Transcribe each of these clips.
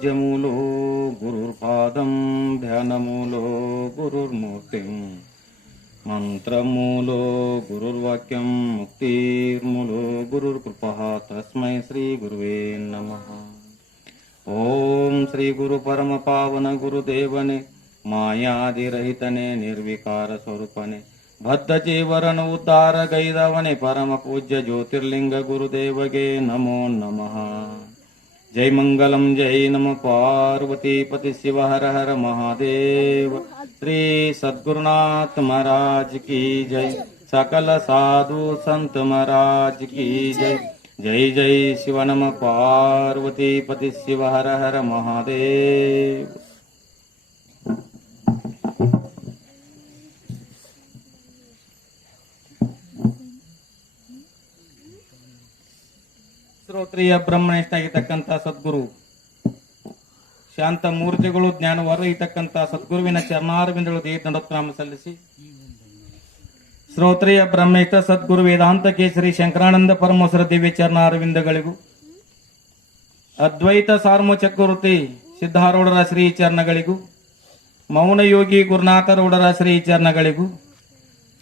पूज्यमूलो गुरुर्पादं ध्यानमूलो गुरुर्मूर्तिं मंत्रमूलो गुरुर्वाक्यं मुक्तिर्मूलो गुरुर्कृपः तस्मै श्री गुरुवे नमः। ओम श्री गुरु परम पावन गुरुदेवने मायादिरहितने निर्विकार स्वरूपने बद्ध जीवरण उद्धार गैदवने परम पूज्य ज्योतिर्लिंग गुरुदेवगे नमो नमः। जय मंगलम जय नम पार्वती पति शिव हर हर महादेव। श्री सद्गुरुनाथ महाराज की जय। सकल साधु संत महाराज की जय। जय जय शिव नम पार्वती पति शिव हर हर महादेव। ಶ್ರೋತ್ರಿಯ ಬ್ರಹ್ಮನಿಷ್ಠಾಗಿರ್ತಕ್ಕಂಥ ಸದ್ಗುರು ಶಾಂತ ಮೂರ್ತಿಗಳು ಜ್ಞಾನವರು ಇತಕ್ಕಂಥ ಸದ್ಗುರುವಿನ ಚರಣಾರವಿಂದಗಳು ದೇವನಾಮ ಸಲ್ಲಿಸಿ ಶ್ರೋತ್ರಿಯ ಬ್ರಹ್ಮನಿಷ್ಠ ಸದ್ಗುರು ವೇದಾಂತ ಕೇಸರಿ ಶಂಕರಾನಂದ ಪರಮಹಂಸರ ದಿವ್ಯ ಚರಣಾರವಿಂದಗಳಿಗೂ ಅದ್ವೈತ ಸಾರ್ಮ ಚಕ್ರವರ್ತಿ ಸಿದ್ಧಾರೂಢರ ಶ್ರೀ ಚರಣಗಳಿಗೂ ಮೌನಯೋಗಿ ಗುರುನಾಥರೂಢರ ಶ್ರೀ ಚರಣಗಳಿಗೂ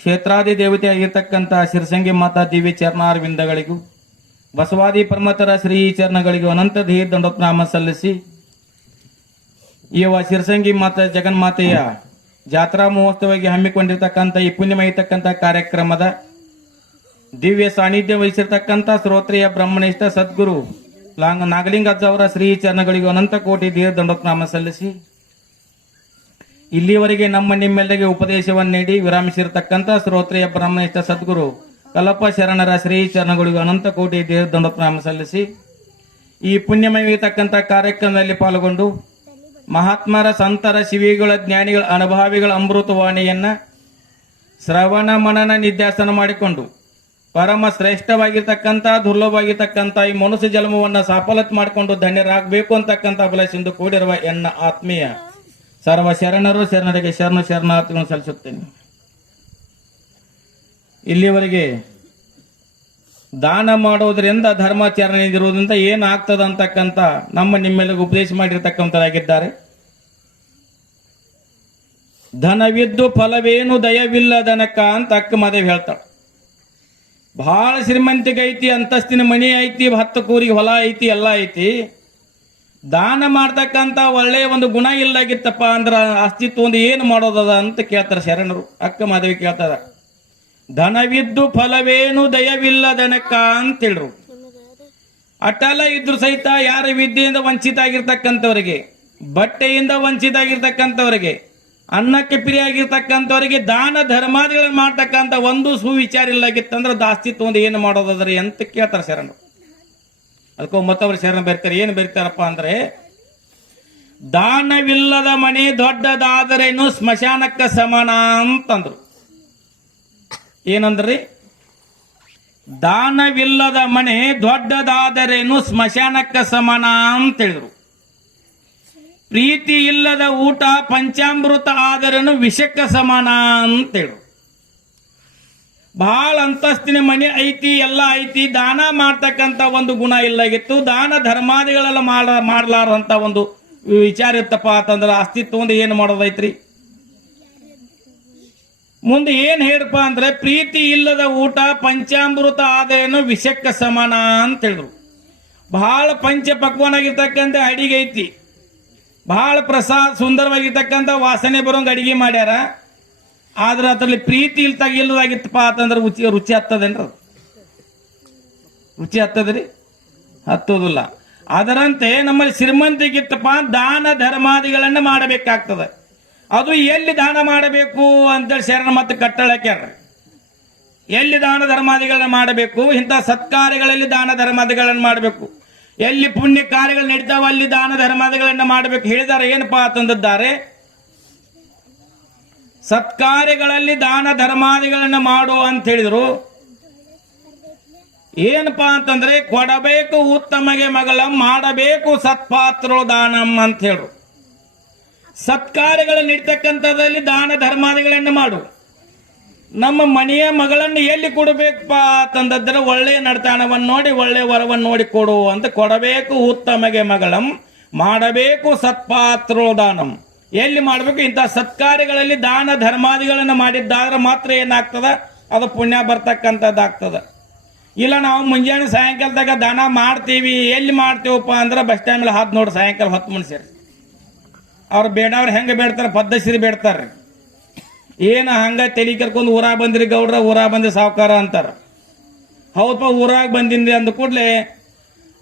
ಕ್ಷೇತ್ರಾದಿ ದೇವತೆಯಾಗಿರ್ತಕ್ಕಂಥ ಶಿರಸಂಗಿ ಮಾತಾ ದಿವ್ಯ ಚರಣಾರವಿಂದಗಳಿಗೂ ಬಸವಾದಿ ಪರಮತರ ಶ್ರೀ ಚರಣಗಳಿಗೂ ಅನಂತ ಧೀರ್ ದಂಡೋತ್ನಾಮ ಸಲ್ಲಿಸಿ ಈ ಶಿರಸಂಗಿ ಮಾತಾ ಜಗನ್ಮಾತೆಯ ಜಾತ್ರಾ ಮಹೋತ್ಸವಕ್ಕೆ ಹಮ್ಮಿಕೊಂಡಿರ್ತಕ್ಕಂಥ ಈ ಪುಣ್ಯಮಯಿತಕ್ಕಂಥ ಕಾರ್ಯಕ್ರಮದ ದಿವ್ಯ ಸಾನ್ನಿಧ್ಯ ವಹಿಸಿರ್ತಕ್ಕಂಥ ಶ್ರೋತ್ರಿಯ ಬ್ರಹ್ಮನಿಷ್ಠ ಸದ್ಗುರು ನಾಗಲಿಂಗಜ್ಜ ಅವರ ಶ್ರೀ ಚರಣಗಳಿಗೂ ಅನಂತ ಕೋಟಿ ಧೀರ್ ದಂಡೋತ್ನಾಮ ಸಲ್ಲಿಸಿ ಇಲ್ಲಿವರೆಗೆ ನಮ್ಮ ನಿಮ್ಮೆಲ್ಲರಿಗೆ ಉಪದೇಶವನ್ನು ನೀಡಿ ವಿರಾಮಿಸಿರ್ತಕ್ಕಂಥ ಶ್ರೋತ್ರಿಯ ಬ್ರಹ್ಮನಿಷ್ಠ ಸದ್ಗುರು ಕಲಪ ಶರಣರ ಶ್ರೀ ಚರಣಗಳಿಗೂ ಅನಂತ ಕೋಟಿ ದೇವ ದಂಡೋತ್ನಾಮ ಸಲ್ಲಿಸಿ ಈ ಪುಣ್ಯಮಯತಕ್ಕಂಥ ಕಾರ್ಯಕ್ರಮದಲ್ಲಿ ಪಾಲ್ಗೊಂಡು ಮಹಾತ್ಮರ ಸಂತರ ಶಿವಿಗಳ ಜ್ಞಾನಿಗಳ ಅನುಭಾವಿಗಳ ಅಮೃತವಾಣಿಯನ್ನ ಶ್ರವಣ ಮನನ ನಿಧ್ಯಾಸನ ಮಾಡಿಕೊಂಡು ಪರಮ ಶ್ರೇಷ್ಠವಾಗಿರ್ತಕ್ಕಂಥ ದುರ್ಲಭವಾಗಿರ್ತಕ್ಕಂಥ ಈ ಮನುಷ್ಯ ಜನ್ಮವನ್ನ ಸಫಲತೆ ಮಾಡಿಕೊಂಡು ಧನ್ಯರಾಗಬೇಕು ಅಂತಕ್ಕಂಥ ಬಲಸಿಂದು ಕೂಡಿರುವ ಎನ್ನ ಆತ್ಮೀಯ ಸರ್ವ ಶರಣರು ಶರಣರಿಗೆ ಶರಣಾರ್ಥಿಗಳನ್ನು ಸಲ್ಲಿಸುತ್ತೇನೆ. ಇಲ್ಲಿವರೆಗೆ ದಾನ ಮಾಡೋದ್ರಿಂದ ಧರ್ಮಾಚರಣೆ ಇರುವುದರಿಂದ ಏನಾಗ್ತದ ಅಂತಕ್ಕಂಥ ನಮ್ಮ ನಿಮ್ಮೆಲ್ಲರಿಗೂ ಉಪದೇಶ ಮಾಡಿರ್ತಕ್ಕಂಥರಾಗಿದ್ದಾರೆ. ಧನವಿದ್ದು ಫಲವೇನು ದಯವಿಲ್ಲದನಕ ಅಂತ ಅಕ್ಕ ಮಾದೇವಿ ಹೇಳ್ತಾಳೆ. ಬಹಳ ಶ್ರೀಮಂತಿಗೆ ಐತಿ, ಅಂತಸ್ತಿನ ಮನಿ ಐತಿ, 10 ಕೂರಿಗೆ ಹೊಲ ಐತಿ, ಎಲ್ಲ ಐತಿ. ದಾನ ಮಾಡ್ತಕ್ಕಂಥ ಒಳ್ಳೆಯ ಒಂದು ಗುಣ ಇಲ್ಲಾಗಿತ್ತಪ್ಪ ಅಂದ್ರ ಅಸ್ತಿತ್ವ ಒಂದು ಏನು ಮಾಡೋದದ ಅಂತ ಕೇಳ್ತಾರೆ ಶರಣರು. ಅಕ್ಕ ಮಾದೇವಿ ಕೇಳ್ತಾರ, ಧನವಿದ್ದು ಫಲವೇನು ದಯವಿಲ್ಲದನಕ ಅಂತ ಹೇಳ್ರು. ಅಟಲ ಇದ್ರು ಸಹಿತ ಯಾರ ವಿದ್ಯೆಯಿಂದ ವಂಚಿತ ಆಗಿರ್ತಕ್ಕಂಥವ್ರಿಗೆ, ಬಟ್ಟೆಯಿಂದ ವಂಚಿತ ಆಗಿರ್ತಕ್ಕಂಥವ್ರಿಗೆ, ಅನ್ನಕ್ಕೆ ಪ್ರಿಯಾಗಿರ್ತಕ್ಕಂಥವ್ರಿಗೆ ದಾನ ಧರ್ಮಾದಿಗಳನ್ನು ಮಾಡ್ತಕ್ಕಂಥ ಒಂದು ಸುವಿಚಾರ ಇಲ್ಲಾಗಿತ್ತಂದ್ರೆ ದಾಸ್ತಿತ್ವ ಒಂದು ಏನು ಮಾಡೋದದ್ರಿ ಅಂತ ಕೇಳ್ತಾರೆ ಶರಣರು. ಅದಕ್ಕೂ ಮತ್ತೊಬ್ಬರು ಶರಣ ಬರೀತಾರೆ. ಏನು ಬರೀತಾರಪ್ಪ ಅಂದ್ರೆ, ದಾನವಿಲ್ಲದ ಮನೆ ದೊಡ್ಡದಾದರೇನು ಸ್ಮಶಾನಕ್ಕ ಸಮಾನ ಅಂತಂದ್ರು. ಏನಂದ್ರಿ? ದಾನವಿಲ್ಲದ ಮನೆ ದೊಡ್ಡದಾದರೇನು ಸ್ಮಶಾನಕ್ಕ ಸಮಾನ ಅಂತ ಹೇಳಿದ್ರು. ಪ್ರೀತಿ ಇಲ್ಲದ ಊಟ ಪಂಚಾಮೃತ ಆದರೇನು ವಿಷಕ್ಕ ಸಮಾನ ಅಂತ ಹೇಳಿದ್ರು. ಬಹಳ ಅಂತಸ್ತಿನ ಮನೆ ಐತಿ, ಎಲ್ಲ ಐತಿ, ದಾನ ಮಾಡ್ತಕ್ಕಂಥ ಒಂದು ಗುಣ ಇಲ್ಲಾಗಿತ್ತು, ದಾನ ಧರ್ಮಾದಿಗಳೆಲ್ಲ ಮಾಡಲಾರಂತ ಒಂದು ವಿಚಾರ ಇತ್ತಪ್ಪ ಅಂತಂದ್ರೆ ಅಸ್ತಿತ್ವ ಒಂದು ಏನು ಮಾಡೋದೈತ್ರಿ. ಮುಂದೆ ಏನ್ ಹೇಳಪ್ಪ ಅಂದ್ರೆ, ಪ್ರೀತಿ ಇಲ್ಲದ ಊಟ ಪಂಚಾಮೃತ ಆದೇನು ವಿಷಕ್ಕ ಸಮಾನ ಅಂತ ಹೇಳಿದ್ರು. ಬಹಳ ಪಂಚ ಪಕ್ವನಾಗಿರ್ತಕ್ಕಂಥ ಅಡಿಗೆ ಐತಿ, ಬಹಳ ಪ್ರಸಾದ ಸುಂದರವಾಗಿರ್ತಕ್ಕಂಥ ವಾಸನೆ ಬರೋಂಗ ಅಡಿಗೆ ಮಾಡ್ಯಾರ. ಆದ್ರೆ ಅದರಲ್ಲಿ ಪ್ರೀತಿ ಇಲ್ಲದಾಗಿತ್ತಪ್ಪ ಅಂತಂದ್ರೆ ರುಚಿ ಹತ್ತದೇನ್ರ? ರುಚಿ ಹತ್ತದ್ರಿ? ಹತ್ತೋದಿಲ್ಲ. ಅದರಂತೆ ನಮ್ಮಲ್ಲಿ ಶ್ರೀಮಂತಿಗಿತ್ತಪ್ಪ ದಾನ ಧರ್ಮಾದಿಗಳನ್ನ ಮಾಡಬೇಕಾಗ್ತದೆ. ಅದು ಎಲ್ಲಿ ದಾನ ಮಾಡಬೇಕು ಅಂತೇಳಿ ಶರಣ ಮತ್ತು ಕಟ್ಟಳಕ್ಯಾರ. ಎಲ್ಲಿ ದಾನ ಧರ್ಮಾದಿಗಳನ್ನ ಮಾಡಬೇಕು? ಇಂಥ ಸತ್ಕಾರ್ಯಗಳಲ್ಲಿ ದಾನ ಧರ್ಮಾದಿಗಳನ್ನ ಮಾಡಬೇಕು. ಎಲ್ಲಿ ಪುಣ್ಯ ಕಾರ್ಯಗಳು ನಡೀತಾವ ಅಲ್ಲಿ ದಾನ ಧರ್ಮಾದಿಗಳನ್ನ ಮಾಡಬೇಕು ಹೇಳಿದಾರೆ. ಏನಪ್ಪಾ ಅಂತಂದಿದ್ದಾರೆ, ಸತ್ಕಾರ್ಯಗಳಲ್ಲಿ ದಾನ ಧರ್ಮಾದಿಗಳನ್ನ ಮಾಡು ಅಂತ ಹೇಳಿದ್ರು. ಏನಪ್ಪಾ ಅಂತಂದ್ರೆ, ಕೊಡಬೇಕು ಉತ್ತಮಗೆ ಮಗಳ, ಮಾಡಬೇಕು ಸತ್ಪಾತ್ರೋ ದಾನಂ ಅಂತ ಹೇಳು. ಸತ್ಕಾರ್ಯಗಳು ನಡೀತಕ್ಕಂಥದ್ದಲ್ಲಿ ದಾನ ಧರ್ಮಾದಿಗಳನ್ನ ಮಾಡು. ನಮ್ಮ ಮನೆಯ ಮಗಳನ್ನು ಎಲ್ಲಿ ಕೊಡಬೇಕಪ್ಪ ಅಂತಂದ್ರೆ, ಒಳ್ಳೆಯ ನಡತಾಣವನ್ನು ನೋಡಿ ಒಳ್ಳೆಯ ವರವನ್ನು ನೋಡಿ ಕೊಡು ಅಂತ. ಕೊಡಬೇಕು ಉತ್ತಮಗೆ ಮಗಳಂ, ಮಾಡಬೇಕು ಸತ್ಪಾತ್ರೋದಾನಂ. ಎಲ್ಲಿ ಮಾಡಬೇಕು? ಇಂಥ ಸತ್ಕಾರ್ಯಗಳಲ್ಲಿ ದಾನ ಧರ್ಮಾದಿಗಳನ್ನು ಮಾಡಿದ್ದಾದ್ರೆ ಮಾತ್ರ ಏನಾಗ್ತದ? ಅದು ಪುಣ್ಯ ಬರ್ತಕ್ಕಂಥದ್ದಾಗ್ತದ. ಇಲ್ಲ ನಾವು ಮುಂಜಾನೆ ಸಾಯಂಕಾಲದಾಗ ದಾನ ಮಾಡ್ತೀವಿ, ಎಲ್ಲಿ ಮಾಡ್ತೀವಪ್ಪ ಅಂದ್ರೆ ಬಸ್ ಸ್ಟ್ಯಾಂಡ್ ಮೇಲೆ ಹಾದ್ ನೋಡಿ ಸಾಯಂಕಾಲ 10 ಮಂದಿ ಸೇರಿ ಅವ್ರು ಬೇಡವ್ರು ಹೆಂಗೆ ಬೇಡ್ತಾರೆ? ಪದ್ಧತಿ ಬೇಡ್ತಾರೆ. ಏನು ಹಂಗ ತಲೆ ಕರ್ಕೊಂಡು ಊರಾಗ ಬಂದ್ರಿ ಗೌಡ್ರ, ಊರಾಗ ಬಂದ್ರಿ ಸಾವುಕಾರ ಅಂತಾರ. ಹೌದಪ್ಪ ಊರಾಗ ಬಂದಿನ್ರಿ ಅಂದ ಕೂಡಲೇ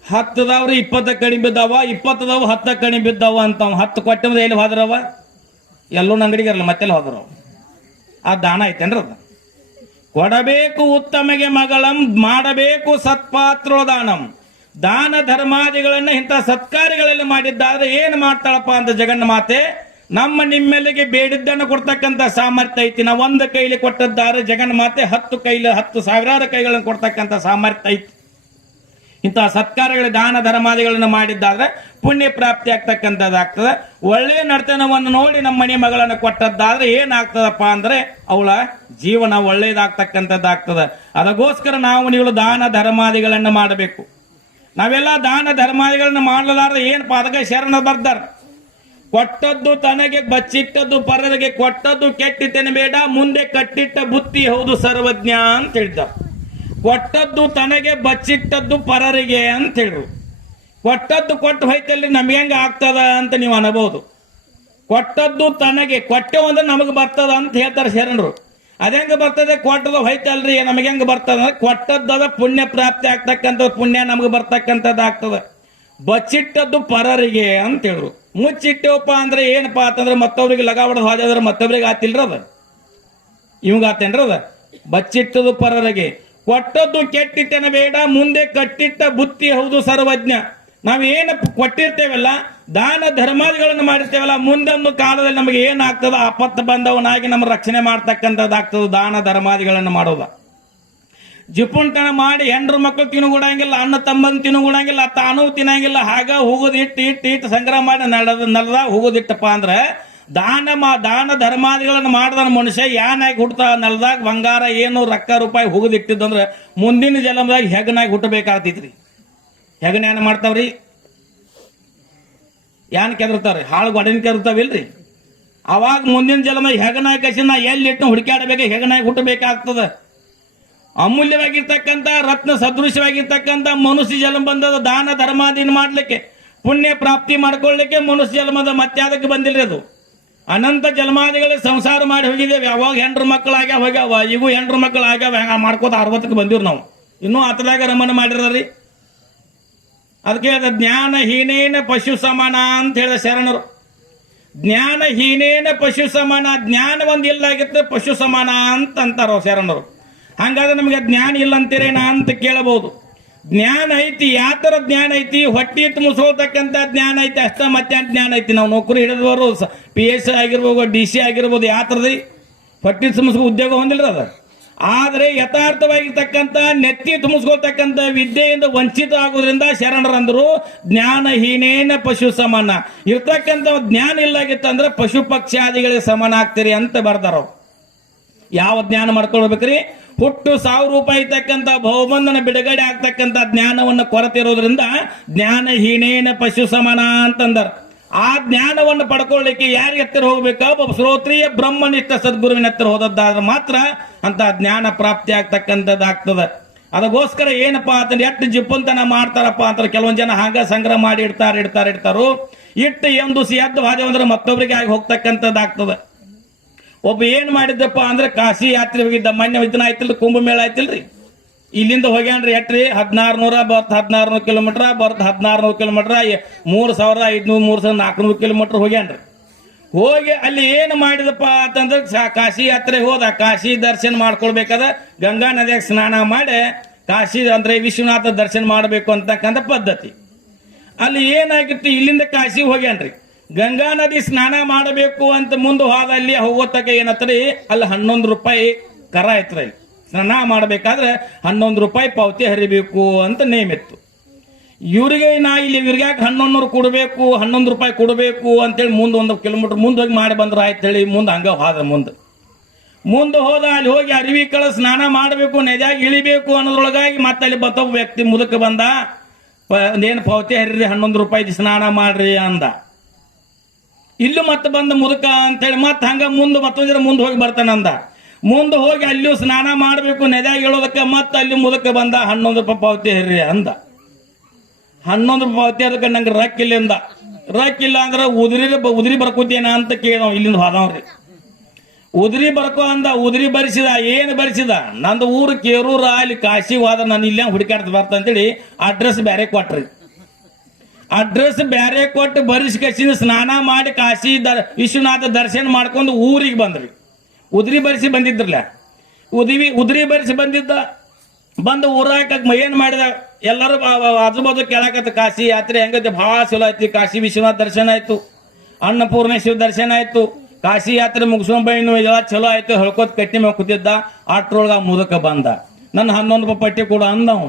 10ದವ್ರು 20 ಕಡಿಮೆ ಬಿದ್ದಾವ, 20ದವ್ 10 ಕಡಿಮೆ ಬಿದ್ದಾವ ಅಂತಾವ. 10 ಕೊಟ್ಟಂದ್ರೆ ಎಲ್ಲಿ ಹೋದ್ರವ? ಎಲ್ಲೂ ಅಂಗಡಿಗೆ ಇರಲ್ಲ, ಮತ್ತೆಲ್ಲ ಹೋದ್ರವ. ಆ ದಾನ ಐತೇನ್ರಿ? ಅದು ಕೊಡಬೇಕು ಉತ್ತಮಗೆ ಮಗಳಂ, ಮಾಡಬೇಕು ಸತ್ಪಾತ್ರೋದಾನಂ. ದಾನ ಧರ್ಮಾದಿಗಳನ್ನ ಇಂಥ ಸತ್ಕಾರ್ಯಗಳಲ್ಲಿ ಮಾಡಿದ್ದಾದ್ರೆ ಏನು ಮಾಡ್ತಾಳಪ್ಪ ಅಂತ ಜಗನ್ನ ಮಾತೆ, ನಮ್ಮ ನಿಮ್ಮೆಲ್ಲಿಗೆ ಬೇಡಿದ್ದನ್ನು ಕೊಡ್ತಕ್ಕಂಥ ಸಾಮರ್ಥ್ಯ ಐತಿ. ನಾವು 1 ಕೈಲಿ ಕೊಟ್ಟದ್ದಾರೆ, ಜಗನ್ನ ಮಾತೆ 10 ಕೈಲಿ 10 ಸಾವಿರಾರು ಕೈಗಳನ್ನು ಕೊಡ್ತಕ್ಕಂಥ ಸಾಮರ್ಥ್ಯ ಐತಿ. ಇಂತಹ ಸತ್ಕಾರ್ಯಗಳ ದಾನ ಧರ್ಮಾದಿಗಳನ್ನು ಮಾಡಿದ್ದಾದ್ರೆ ಪುಣ್ಯ ಪ್ರಾಪ್ತಿ ಆಗ್ತಕ್ಕಂಥದ್ದಾಗ್ತದೆ. ಒಳ್ಳೆಯ ನರ್ತನವನ್ನು ನೋಡಿ ನಮ್ಮ ಮನೆ ಮಗಳನ್ನು ಕೊಟ್ಟದ್ದಾದ್ರೆ ಏನಾಗ್ತದಪ್ಪ ಅಂದ್ರೆ ಅವಳ ಜೀವನ ಒಳ್ಳೆಯದಾಗ್ತಕ್ಕಂಥದ್ದಾಗ್ತದೆ. ಅದಕ್ಕೋಸ್ಕರ ನೀವು ದಾನ ಧರ್ಮಾದಿಗಳನ್ನು ಮಾಡಬೇಕು. ನಾವೆಲ್ಲ ದಾನ ಧರ್ಮಾದಿಗಳನ್ನು ಮಾಡಲಾರ್ದೆ ಏನಪ್ಪ? ಅದಕ್ಕೆ ಶರಣ ಬರ್ದಾರ, ಕೊಟ್ಟದ್ದು ತನಗೆ ಬಚ್ಚಿಟ್ಟದ್ದು ಪರರಿಗೆ, ಕೊಟ್ಟದ್ದು ಕೆಟ್ಟಿತೆನಬೇಡ, ಮುಂದೆ ಕಟ್ಟಿಟ್ಟ ಬುತ್ತಿ ಹೌದು ಸರ್ವಜ್ಞ ಅಂತ ಹೇಳಿದ್ದಾರೆ. ಕೊಟ್ಟದ್ದು ತನಗೆ ಬಚ್ಚಿಟ್ಟದ್ದು ಪರರಿಗೆ ಅಂತ ಹೇಳಿದ್ರು. ಕೊಟ್ಟದ್ದು ಕೊಟ್ಟು ಹೋಯ್ತಲ್ಲಿ ನಮ್ಗೆ ಹೆಂಗ ಆಗ್ತದ ಅಂತ ನೀವು ಅನ್ಬಹುದು. ಕೊಟ್ಟದ್ದು ತನಗೆ ಕೊಟ್ಟೆವು ಅಂದ್ರೆ ನಮಗೆ ಬರ್ತದ ಅಂತ ಹೇಳ್ತಾರೆ ಶರಣರು. ಅದೇಂಗ ಬರ್ತದೆ? ಕೊಟ್ಟದ ಹೋಯ್ತಲ್ರಿ ನಮಗೆ ಹೆಂಗ ಬರ್ತದ? ಕೊಟ್ಟದ್ದದ ಪುಣ್ಯ ಪ್ರಾಪ್ತಿ ಆಗ್ತಕ್ಕಂಥದ್ದು, ಪುಣ್ಯ ನಮಗೆ ಬರ್ತಕ್ಕಂಥದ್ದು ಆಗ್ತದೆ. ಬಚ್ಚಿಟ್ಟದ್ದು ಪರರಿಗೆ ಅಂತ ಹೇಳಿದ್ರು. ಮುಚ್ಚಿಟ್ಟೇವಪ್ಪ ಅಂದ್ರೆ ಏನಪ್ಪಾ ಅಂತಂದ್ರೆ ಮತ್ತೊಬ್ರಿಗೆ ಲಗ ಹೊಡೆದು ಹೋದ್ರೆ ಮತ್ತೊಬ್ರಿಗೆ ಆತಿಲ್ರ ಅದ, ಇವಂಗ ಆತೇನ್ರ ಅದ. ಬಚ್ಚಿಟ್ಟದು ಪರರಿಗೆ, ಕೊಟ್ಟದ್ದು ಕೆಟ್ಟಿಟ್ಟನ ಬೇಡ, ಮುಂದೆ ಕಟ್ಟಿಟ್ಟ ಬುತ್ತಿ ಹೌದು ಸರ್ವಜ್ಞ. ನಾವೇನು ಕೊಟ್ಟಿರ್ತೇವಲ್ಲ, ದಾನ ಧರ್ಮಾದಿಗಳನ್ನು ಮಾಡಿರ್ತೇವಲ್ಲ, ಮುಂದೊಂದು ಕಾಲದಲ್ಲಿ ನಮಗೆ ಏನಾಗ್ತದ? ಆಪತ್ತು ಬಂದವನಾಗಿ ನಮ್ಮ ರಕ್ಷಣೆ ಮಾಡ್ತಕ್ಕಂಥದ್ದಾಗ್ತದ ದಾನ ಧರ್ಮಾದಿಗಳನ್ನು ಮಾಡೋದ. ಜಿಪುಂಟನ ಮಾಡಿ ಹೆಂಡ್ರು ಮಕ್ಕಳು ತಿನ್ನುಗೂಡಂಗಿಲ್ಲ, ಅಣ್ಣ ತಮ್ಮನ್ ತಿನ್ನುಗೂಡಂಗಿಲ್ಲ, ತಾನೂ ತಿನ್ನಂಗಿಲ್ಲ. ಹಾಗ ಹೋಗೋದಿಟ್ಟು ಸಂಗ್ರಹ ಮಾಡಿ ನಲ್ದ ಹೋಗೋದಿಟ್ಟಪ್ಪ ಅಂದ್ರೆ ದಾನ ಧರ್ಮಾದಿಗಳನ್ನು ಮಾಡಿದ ಮನುಷ್ಯ ಯಾನಾಗಿ ಹುಡ್ತಾ ನೆಲದಾಗ ಬಂಗಾರ ಏನು ರೊಕ್ಕ ರೂಪಾಯಿ ಹೋಗೋದಿಟ್ಟಿದ್ದಂದ್ರೆ ಮುಂದಿನ ಜನ್ಮದಾಗ ಹೆಗನಾಗಿ ಹುಟ್ಟಬೇಕಾಗ್ತೈತ್ರಿ. ಹೆಗನ ಏನ್ ಮಾಡ್ತಾವ್ರಿ? ಯಾನ್ ಕೆದರ್ತಾವ್ರಿ? ಹಾಳು ಗೋಡಿನ ಕೆದರ್ತಾವಿಲ್ರಿ. ಅವಾಗ ಮುಂದಿನ ಜನ್ಮ ಹೆಗನಾಗಿ ಕಸಿ ನಾ ಎಲ್ಲಿಟ್ಟು ಹುಡುಕಾಡಬೇಕು, ಹೆಗನಾಗಿ ಹುಟ್ಟಬೇಕಾಗ್ತದ. ಅಮೂಲ್ಯವಾಗಿರ್ತಕ್ಕಂಥ ರತ್ನ ಸದೃಶವಾಗಿರ್ತಕ್ಕಂಥ ಮನುಷ್ಯ ಜನ್ಮ ಬಂದದ ದಾನ ಧರ್ಮಾದಿನ ಮಾಡ್ಲಿಕ್ಕೆ, ಪುಣ್ಯ ಪ್ರಾಪ್ತಿ ಮಾಡ್ಕೊಳ್ಳಿಕ್ಕೆ ಮನುಷ್ಯ ಜನ್ಮದ ಮತ್ತೆ ಅದಕ್ಕೆ ಬಂದಿಲ್ರಿ. ಅದು ಅನಂತ ಜನ್ಮಾದಿಗಳಿಗೆ ಸಂಸಾರ ಮಾಡಿ ಹೋಗಿದ್ದೇವೆ. ಯಾವಾಗ ಹೆಂಡ್ರ ಮಕ್ಕಳಾಗ್ಯಾವ ಹೋಗ್ಯಾವ, ಈಗೂ ಹೆಂಡ್ರ ಮಕ್ಕಳು ಆಗ್ಯಾವ. ಹೆಂಗ ಮಾಡ್ಕೋತ 60ಕ್ಕೆ ಬಂದಿವ್ರಿ ನಾವು. ಇನ್ನೂ ಹತ್ತದಾಗ ರಮಣ ಮಾಡಿರ್ರಿ. ಅದಕ್ಕೆ ಅದ ಜ್ಞಾನ ಹೀನೇನ ಪಶು ಸಮಾನ ಅಂತ ಹೇಳಿದ ಶರಣರು. ಜ್ಞಾನ ಹೀನೇನ ಪಶು ಸಮಾನ, ಜ್ಞಾನ ಒಂದ್ ಇಲ್ಲ ಆಗಿದ್ರೆ ಪಶು ಸಮಾನ ಅಂತ ಅಂತಾರ ಶರಣರು. ಹಂಗಾದ್ರೆ ನಮಗೆ ಜ್ಞಾನ ಇಲ್ಲ ಅಂತೀರೇನ ಅಂತ ಕೇಳಬಹುದು. ಜ್ಞಾನ ಐತಿ, ಯಾವ ತರ ಜ್ಞಾನ ಐತಿ? ಹೊಟ್ಟಿ ಮುಸ್ಕೊಳ್ತಕ್ಕಂಥ ಜ್ಞಾನ ಐತಿ, ಅಷ್ಟ ಮತ್ತೆ ಜ್ಞಾನ ಐತಿ. ನಾವು ನೌಕರಿ ಹಿಡಿದವರು PS ಆಗಿರ್ಬೋದು, DC ಆಗಿರ್ಬೋದು, ಯಾವ ತರದಿ ಹೊಟ್ಟಿ ತುಂಬಿಸ್ಕೊ ಉದ್ಯೋಗ ಹೊಂದಿಲ್ರ ಅದ. ಆದ್ರೆ ಯಥಾರ್ಥವಾಗಿರ್ತಕ್ಕಂಥ ನೆತ್ತಿ ತುಂಬಿಸ್ಕೊಳ್ತಕ್ಕಂಥ ವಿದ್ಯೆಯಿಂದ ವಂಚಿತ ಆಗೋದ್ರಿಂದ ಶರಣರಂದ್ರು ಜ್ಞಾನ ಹೀನೇನ ಪಶು ಸಮಾನ. ಇರ್ತಕ್ಕಂಥ ಜ್ಞಾನ ಇಲ್ಲಾಗಿತ್ತಂದ್ರೆ ಪಶು ಪಕ್ಷಾದಿಗಳಿಗೆ ಸಮಾನ ಆಗ್ತೀರಿ ಅಂತ ಬರ್ದಾರ. ಯಾವ ಜ್ಞಾನ ಮಾಡ್ಕೊಳ್ಬೇಕ್ರಿ? ಹುಟ್ಟು 1000 ರೂಪಾಯಿ ಇರ್ತಕ್ಕಂಥ ಬಹುಬಂಧನ ಬಿಡುಗಡೆ ಆಗ್ತಕ್ಕಂಥ ಜ್ಞಾನವನ್ನು ಕೊರತೆ ಇರೋದ್ರಿಂದ ಜ್ಞಾನ ಹೀನೇನ ಪಶು ಸಮಾನ ಅಂತಂದಾರ. ಆ ಜ್ಞಾನವನ್ನು ಪಡ್ಕೊಳ್ಳಿಕ್ಕೆ ಯಾರಿಗೆ ಹತ್ತಿರ ಹೋಗ್ಬೇಕ? ಒಬ್ಬ ಶ್ರೋತ್ರಿಯ ಬ್ರಹ್ಮನಿಷ್ಠ ಸದ್ಗುರುವಿನ ಹತ್ತಿರ ಹೋದದ್ದಾದ್ರೆ ಮಾತ್ರ ಅಂತ ಜ್ಞಾನ ಪ್ರಾಪ್ತಿ ಆಗ್ತಕ್ಕಂಥದ್ದಾಗ್ತದೆ. ಅದಕ್ಕೋಸ್ಕರ ಏನಪ್ಪಾ ಅಂತಂದ್ರೆ ಎಷ್ಟು ಜಿಪ್ಪಂತನ ಮಾಡ್ತಾರಪ್ಪ ಅಂತ ಕೆಲವೊಂದು ಜನ ಹಾಗ ಸಂಗ್ರಹ ಮಾಡಿ ಇಡ್ತಾರೋ ಇಟ್ಟು ಒಂದು ಎದ್ದು ಹಾದೆ ಅಂದ್ರೆ ಮತ್ತೊಬ್ಬರಿಗೆ ಆಗಿ ಹೋಗ್ತಕ್ಕಂಥದ್ದಾಗ್ತದೆ. ಒಬ್ಬ ಏನ್ ಮಾಡಿದ್ದಪ್ಪ ಅಂದ್ರೆ ಕಾಶಿ ಯಾತ್ರೆ ಹೋಗಿದ್ದ. ಮೊನ್ನೆ ಇದನ್ನ ಆಯ್ತಿಲ್ರಿ, ಕುಂಭಮೇಳ ಆಯ್ತಿಲ್ರಿ. ಇಲ್ಲಿಂದ ಹೋಗ್ಯಾನ್ರಿ ಎಟ್ರಿ 1600 ಬರ್ತ 1600 ಕಿಲೋಮೀಟರ್ ಬರ್ತ 1600 ಕಿಲೋಮೀಟರ್ 3500 3400 ಕಿಲೋಮೀಟರ್ ಹೋಗ್ಯಾನ್ರಿ. ಹೋಗಿ ಅಲ್ಲಿ ಏನು ಮಾಡಿದಪ್ಪ ಅಂತಂದ್ರೆ ಕಾಶಿ ಯಾತ್ರೆ ಹೋದ. ಕಾಶಿ ದರ್ಶನ ಮಾಡ್ಕೊಳ್ಬೇಕಾದ ಗಂಗಾ ನದಿಯಾಗ ಸ್ನಾನ ಮಾಡಿ ಕಾಶಿ ಅಂದ್ರೆ ವಿಶ್ವನಾಥ ದರ್ಶನ ಮಾಡಬೇಕು ಅಂತಕ್ಕಂಥ ಪದ್ಧತಿ. ಅಲ್ಲಿ ಏನಾಗಿತ್ತು, ಇಲ್ಲಿಂದ ಕಾಶಿ ಹೋಗ್ಯಾನ್ರಿ. ಗಂಗಾ ನದಿ ಸ್ನಾನ ಮಾಡಬೇಕು ಅಂತ ಮುಂದೆ ಹೋದ. ಅಲ್ಲಿ ಹೋಗೋತಕ್ಕ ಏನತ್ರಿ, ಅಲ್ಲಿ 11 ರೂಪಾಯಿ ಕರ ಐತ್ರಿ. ಸ್ನಾನ ಮಾಡಬೇಕಾದ್ರೆ 11 ರೂಪಾಯಿ ಪಾವತಿ ಹರಿಬೇಕು ಅಂತ ನೇಮ್ ಇತ್ತು. ಇವ್ರಿಗೆ ಇವ್ರಿಗೆ 1100 ಕೊಡಬೇಕು, 11 ರೂಪಾಯಿ ಕೊಡಬೇಕು ಅಂತೇಳಿ ಮುಂದೆ 1 ಕಿಲೋಮೀಟರ್ ಮುಂದೆ ಹೋಗಿ ಮಾಡಿ ಬಂದ್ರ ಆಯ್ತು ಹೇಳಿ ಮುಂದೆ ಹಂಗ ಹೋದ. ಮುಂದೆ ಹೋದ. ಅಲ್ಲಿ ಹೋಗಿ ಅರಿವಿ ಕಳ ಸ್ನಾನ ಮಾಡಬೇಕು, ನೆಜಾಗಿ ಇಳಿಬೇಕು ಅನ್ನೋದ್ರೊಳಗಾಗಿ ಮತ್ತೆ ಅಲ್ಲಿ ಮತ್ತೊಬ್ಬ ವ್ಯಕ್ತಿ ಮುದಕ್ಕೆ ಬಂದ. ಏನು ಪಾವತಿ ಹರಿರಿ 11 ರೂಪಾಯಿ ಸ್ನಾನ ಮಾಡ್ರಿ ಅಂದ. ಇಲ್ಲೂ ಮತ್ತೆ ಬಂದ ಮುದುಕ ಅಂತೇಳಿ ಮತ್ತೆ ಹಂಗ ಮತ್ತೊಂದಿರ ಮುಂದೆ ಹೋಗಿ ಬರ್ತಾನಂದ. ಮುಂದೆ ಹೋಗಿ ಅಲ್ಲಿಯೂ ಸ್ನಾನ ಮಾಡಬೇಕು ನೆದಾಗ ಹೇಳೋದಕ್ಕೆ ಮತ್ತೆ ಅಲ್ಲಿ ಮುದುಕ ಬಂದ 11 ರೂಪಾಯಿ ಪಾವತಿ ಹರಿರಿ ಅಂದ. 11 ರೂಪಾಯಿ ಪಾವತಿ ಅದಕ್ಕೆ ನಂಗೆ ರೊಕ್ಕಿಲ್ಲಿಂದ ರೊಕ್ಕಿಲ್ಲ ಅಂದ್ರೆ ಉದುರಿ ಬರ್ಕೋತೇನ ಅಂತ ಕೇಳವ್. ಇಲ್ಲಿಂದ ಹೋದವ್ರಿ ಉದುರಿ ಬರ್ಕೋ ಅಂದ. ಉದುರಿ ಬರಿಸಿದ. ಏನು ಬರಿಸಿದ? ನಂದು ಊರು ಕೇರೂರ, ಅಲ್ಲಿ ಕಾಶಿ ಹೋದ, ನಾನು ಇಲ್ಲೇ ಹುಡುಕಾಡ್ತ ಬರ್ತ ಅಂತೇಳಿ ಅಡ್ರೆಸ್ ಬೇರೆ ಕೊಟ್ರಿ. ಅಡ್ರೆಸ್ ಬೇರೆ ಕೊಟ್ಟು ಬರಿಸಿ ಕಸಿದ ಸ್ನಾನ ಮಾಡಿ ಕಾಶಿ ವಿಶ್ವನಾಥ ದರ್ಶನ ಮಾಡ್ಕೊಂಡು ಊರಿಗೆ ಬಂದ್ರಿ. ಉದುರಿ ಬರಿಸಿ ಬಂದಿದ್ರಲ್ಲ, ಉದುರಿ ಬರಿಸಿ ಬಂದಿದ್ದ. ಬಂದು ಊರಾಗ ಏನ್ ಮಾಡಿದ, ಎಲ್ಲರೂ ಆಜು ಬಾಜು ಕೇಳಕತ್ತ ಕಾಶಿ ಯಾತ್ರೆ ಹೆಂಗೈತಿ, ಭಾಳ ಚಲೋ ಐತಿ. ಕಾಶಿ ವಿಶ್ವನಾಥ ದರ್ಶನ ಆಯ್ತು, ಅನ್ನಪೂರ್ಣೇಶ್ವರ ದರ್ಶನ ಆಯ್ತು, ಕಾಶಿ ಯಾತ್ರೆ ಮುಗಿಸ್ಕೊಂಡ್ ಬೈನು ಎಲ್ಲ ಚಲೋ ಆಯ್ತು. ಹೇಳ್ಕೋತ ಕಟ್ಟಿ ಮೇಲೆ ಕೂತಿದ್ದ. ಅಟ್ರೊಳಗ ಮುದಕ ಬಂದ. ನನ್ನ 11 ರೂಪಾಯಿ ಪಟ್ಟಿ ಕೂಡ ಅಂದವು.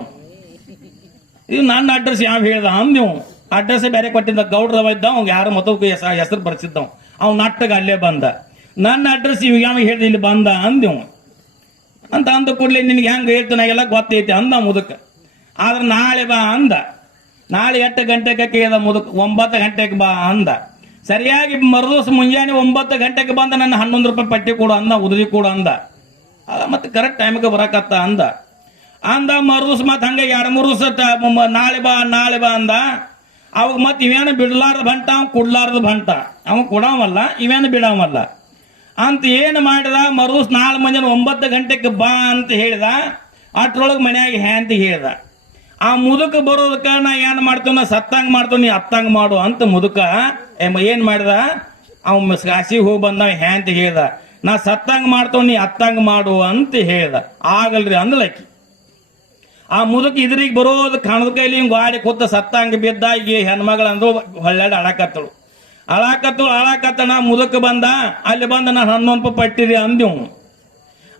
ಇದು ನನ್ನ ಅಡ್ರೆಸ್ ಯಾವ ಹೇಳ್ದ ಅಂದವು. ಅಡ್ರೆಸ್ ಬೇರೆ ಕೊಟ್ಟಿದ್ದ. ಗೌಡ್ರವ ಇದ್ದ, ಅವ್ಗೆ ಯಾರು ಮತ್ತೊಬ್ಬ ಹೆಸರು ಬರ್ಸಿದ್ದವ್. ಅವ್ ನಟ್ಟಗ ಅಲ್ಲೇ ಬಂದ. ನನ್ನ ಅಡ್ರೆಸ್ ಇವಾಗ ಯಾವ ಹೇಳ್ದ ಇಲ್ಲಿ ಬಂದ ಅಂದೆವು. ಅಂತ ಅಂದ ಕೂಡಲೇ ನಿನ್ಗೆ ಹೆಂಗೆ ಹೇಳ್ತಾನ ಎಲ್ಲ ಗೊತ್ತೈತಿ ಅಂದ ಮುದುಕ. ಆದ್ರೆ ನಾಳೆ ಬಾ ಅಂದ. ನಾಳೆ 8 ಗಂಟೆಗೆ ಕೇಳ್ದ ಮುದುಕ. 9 ಗಂಟೆಗೆ ಬಾ ಅಂದ. ಸರಿಯಾಗಿ ಮರುದಿವಸ ಮುಂಜಾನೆ 9 ಗಂಟೆಗೆ ಬಂದ. ನನ್ನ 11 ರೂಪಾಯಿ ಪಟ್ಟಿ ಕೂಡ ಅಂದ, ಉದುರಿ ಕೂಡ ಅಂದ. ಮತ್ತೆ ಕರೆಕ್ಟ್ ಟೈಮ್ಗೆ ಬರಕತ್ತ ಅಂದ. ಮರುದಿವಸ ಮತ್ತೆ ಹಂಗೆ 2-3 ದಿವಸ ನಾಳೆ ಬಾ ಅಂದ. ಅವಾಗ ಮತ್ತೆ ಇವೇನು ಬಿಡ್ಲಾರ್ದ ಬಂಟ, ಅವ್ ಕೊಡ್ಲಾರ್ದ ಬಂಟ. ಅವ ಕೊಡವಲ್ಲ, ಇವೇನು ಬಿಡವಲ್ಲ ಅಂತ ಏನು ಮಾಡಿದ. ಮರುದಿವಸ ನಾಳೆ ಮುಂಜಾನೆ 9 ಗಂಟೆಗೆ ಬಾ ಅಂತ ಹೇಳಿದ. ಅಟ್ರೊಳಗೆ ಮನ್ಯಾಗ ಹ್ಯಾಂತಿ ಹೇಳ್ದ. ಆ ಮುದುಕ ಬರೋದಕ್ಕ ನಾ ಏನ್ ಮಾಡ್ತೇವ, ಸತ್ತಂಗ್ ಮಾಡ್ತೇವ, ನೀ ಅತ್ತಂಗ್ ಮಾಡು ಅಂತ ಮುದುಕ ಏನ್ ಮಾಡಿದ. ಅವ್ ಕಾಶಿಗೆ ಹೋಗಿ ಬಂದ ಹ್ಯಾಂತಿ ಹೇಳ್ದ. ನಾ ಸತ್ತಂಗ್ ಮಾಡ್ತೇವ, ನೀ ಅತ್ತಂಗ್ ಮಾಡು ಅಂತ ಹೇಳ್ದ. ಆಗಲ್ರಿ ಅಂದ್ಲಕ್ಕಿ. ಆ ಮುದುಕ ಇದ್ರಿಗೆ ಬರೋದು ಕಣದ ಕೈಲಿ ಹಿಂಗ್ ಗಾಡಿ ಕೂತ ಸತ್ತಂಗ ಬಿದ್ದ. ಈಗ ಹೆಣ್ಮಗಳಂದು ಹೊಳ್ಳಾಡಿ ಅಳಾಕತ್ತಣ. ಮುದುಕ ಬಂದ. ಅಲ್ಲಿ ಬಂದ ನಾನು 11 ರೂಪಾಯಿ ಪಟ್ಟಿರಿ ಅಂದೆವು.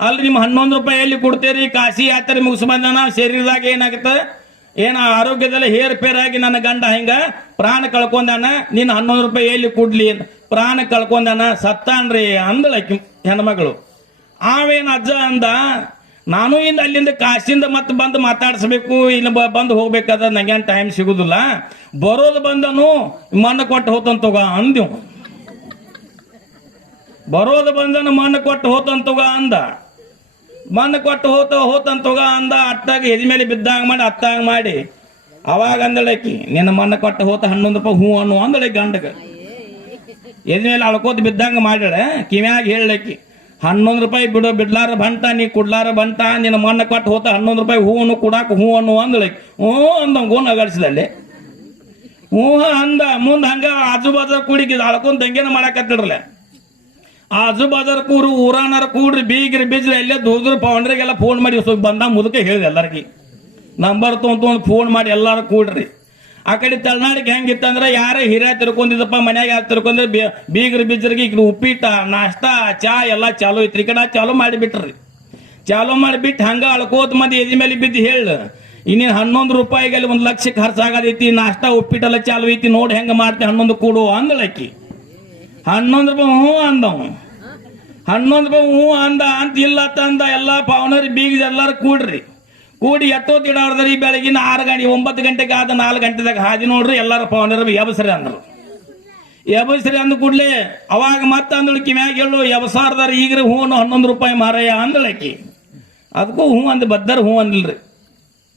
ಅಲ್ಲಿ ನಿಮ್ಮ 11 ರೂಪಾಯಿ ಎಲ್ಲಿ ಕೊಡ್ತೀರಿ? ಕಾಶಿ ಯಾತ್ರೆ ಮುಗಿಸ್ ಬಂದ. ಶರೀರದಾಗ ಏನಾಗತ್ತ, ಏನ ಆರೋಗ್ಯದಲ್ಲಿ ಹೇರ್ಪೇರ್ ಆಗಿ ನನ್ನ ಗಂಡ ಹಿಂಗ ಪ್ರಾಣ ಕಳ್ಕೊಂಡಾನ. ನೀನ್ 11 ರೂಪಾಯಿ ಎಲ್ಲಿ ಕೊಡ್ಲಿ? ಪ್ರಾಣ ಕಳ್ಕೊಂಡಾನ, ಸತ್ತಾನ್ರಿ ಅಂದಳಕಿ ಹೆಣ್ಮಗಳು. ಆವೇನ್ ಅಜ್ಜ ಅಂದ, ನಾನು ಇಂದ ಅಲ್ಲಿಂದ ಕಾಶಿಂದ ಮತ್ತೆ ಬಂದು ಮಾತಾಡ್ಸ್ಬೇಕು, ಇಲ್ಲಿ ಬಂದು ಹೋಗ್ಬೇಕಾದ್ರೆ ನಂಗೇನು ಟೈಮ್ ಸಿಗುದಿಲ್ಲ. ಬರೋದು ಬಂದನು ಮಣ್ಣು ಕೊಟ್ಟು ಹೋತಂತ ತಗೋ ಅಂದೆವು. ಬರೋದು ಬಂದನು ಮಣ್ಣು ಕೊಟ್ಟು ಹೋತಂತ ತಗೋ ಅಂದ. ಮಣ್ಣು ಕೊಟ್ಟು ಹೋತಂತ ತಗೋ ಅಂದ. ಅಟ್ಟಾಗ ಎದಿ ಮೇಲೆ ಬಿದ್ದಾಗ ಮಾಡಿ ಅತ್ತಾಗ ಮಾಡಿ ಅವಾಗ ಅಂದಳಕಿ, ನಿನ್ನ ಮಣ್ಣು ಕೊಟ್ಟು ಹೋತ 11 ರೂಪಾಯಿ ಹೂ ಅನ್ನು ಅಂದಳೆ ಗಂಡಗ. ಎದಿ ಮೇಲೆ ಅಳ್ಕೋತ ಬಿದ್ದಂಗ ಮಾಡ್ಯಾಳ. ಕಿವ್ಯಾಗ ಹೇಳಕ್ಕಿ, 11 ರೂಪಾಯಿ ಬಿಡ್ಲಾರ ಬಂಟ, ನೀ ಕೊಡ್ಲಾರ ಬಂಟ, ನಿನ್ನ ಮಣ್ಣ ಕೊಟ್ಟು ಹೋತ 11 ರೂಪಾಯಿ ಹೂವನ್ನು ಕೊಡಾಕ ಹೂ ಅನ್ನು ಅಂದಳಕಿ. ಅಂದ ಗೋನ್ ಅಗಡಿಸಿದಲ್ಲಿ ಅಂದ. ಮುಂದೆ ಹಂಗ ಆಜು ಬಾಜಾರ್ ಕೂಡಿಗೆ ಅಳ್ಕೊಂತ ಹಂಗೇನ ಮಾಡಾಕತ್ತಿರಲ್ಲ. ಆಜು ಬಾಜಾರ್ ಕೂರು, ಊರಾನಾರ ಕೂಡ್ರಿ, ಬೀಗ್ರಿ ಬೀಜ್ರಿ ಎಲ್ಲೇ ದೂದ್ರ ಪೌಂಡ್ರಿಗೆಲ್ಲ ಫೋನ್ ಮಾಡಿ ಬಂದ. ಮುದುಕ ಹೇಳಿದೆ ಎಲ್ಲರಿಗೆ ನಂಬರ್ ತೊಗೊಂಡು ಫೋನ್ ಮಾಡಿ ಎಲ್ಲಾರು ಕೂಡ್ರಿ. ಆ ಕಡೆ ತಳನಾಡಿಗೆ ಹೆಂಗಿತ್ತಂದ್ರೆ ಯಾರೇ ಹಿರಿಯ ತಿರ್ಕೊಂಡಿದ್ದಪ್ಪ ಮನ್ಯಾಗ ಯಾರು ತಿರ್ಕೊಂಡ್ರೆ ಬೀಗ್ರಿ ಬೀಜರಿಗೆ ಈಗ ಉಪ್ಪಿಟ್ಟ ನಾಷ್ಟಾ ಚಾ ಎಲ್ಲ ಚಾಲು ಐತ್ರಿ. ಈ ಕಡೆ ಚಾಲು ಮಾಡಿಬಿಟ್ರಿ. ಚಾಲು ಮಾಡಿಬಿಟ್ಟು ಹಂಗ ಅಳ್ಕೋತ ಮಂದಿ ಎದಿ ಮೇಲೆ ಬಿದ್ದು ಹೇಳ, ಇನ್ನೇನು 11 ರೂಪಾಯಿಗೆ ಅಲ್ಲಿ 1 ಲಕ್ಷ ಖರ್ಚಾಗದೈತಿ, ನಾಷ್ಟಾ ಉಪ್ಪಿಟ್ಟೆಲ್ಲ ಚಾಲು ಐತಿ, ನೋಡಿ ಹೆಂಗ ಮಾಡ್ತಿ 11 ಕೊಡು ಅಂದಳಕ್ಕಿ. 11 ರೂಪಾಯಿ ಹ್ಞೂ ಅಂದವ. 11 ರೂಪಾಯಿ ಹ್ಞೂ ಅಂದ ಅಂತ ಇಲ್ಲ ತಂದ. ಎಲ್ಲ ಪಾವನರಿ ಬೀಗ ಎಲ್ಲಾರು ಕೂಡಿ ಎಟ್ಟೋತ್ ಇಡಾರ್ದ್ರಿ. ಬೆಳಗಿನ 6 ಗಂಟೆ 9 ಗಂಟೆಗೆ ಆದ 4 ಗಂಟೆದಾಗ ಹಾದಿ ನೋಡ್ರಿ ಎಲ್ಲಾರು ಪವನರು ಎಬಸ್ರಿ ಅಂದ್ರು. ಎಬಸ್ರಿ ಅಂದ ಕೂಡ್ಲೆ ಅವಾಗ ಮತ್ತೆ ಅಂದಳು ಕಿವ್ಯಾಗ ಹೇಳು, ಎಬಸಾರ್ದಾರ ಈಗ್ರಿ ಹೂ 11 ರೂಪಾಯಿ ಮಾರಯ್ಯ ಅಂದಳಕಿ. ಅದಕ್ಕೂ ಹೂ ಅಂದ್ ಬದ್ದರ್ ಹೂ ಅಂದಿಲ್ರಿ.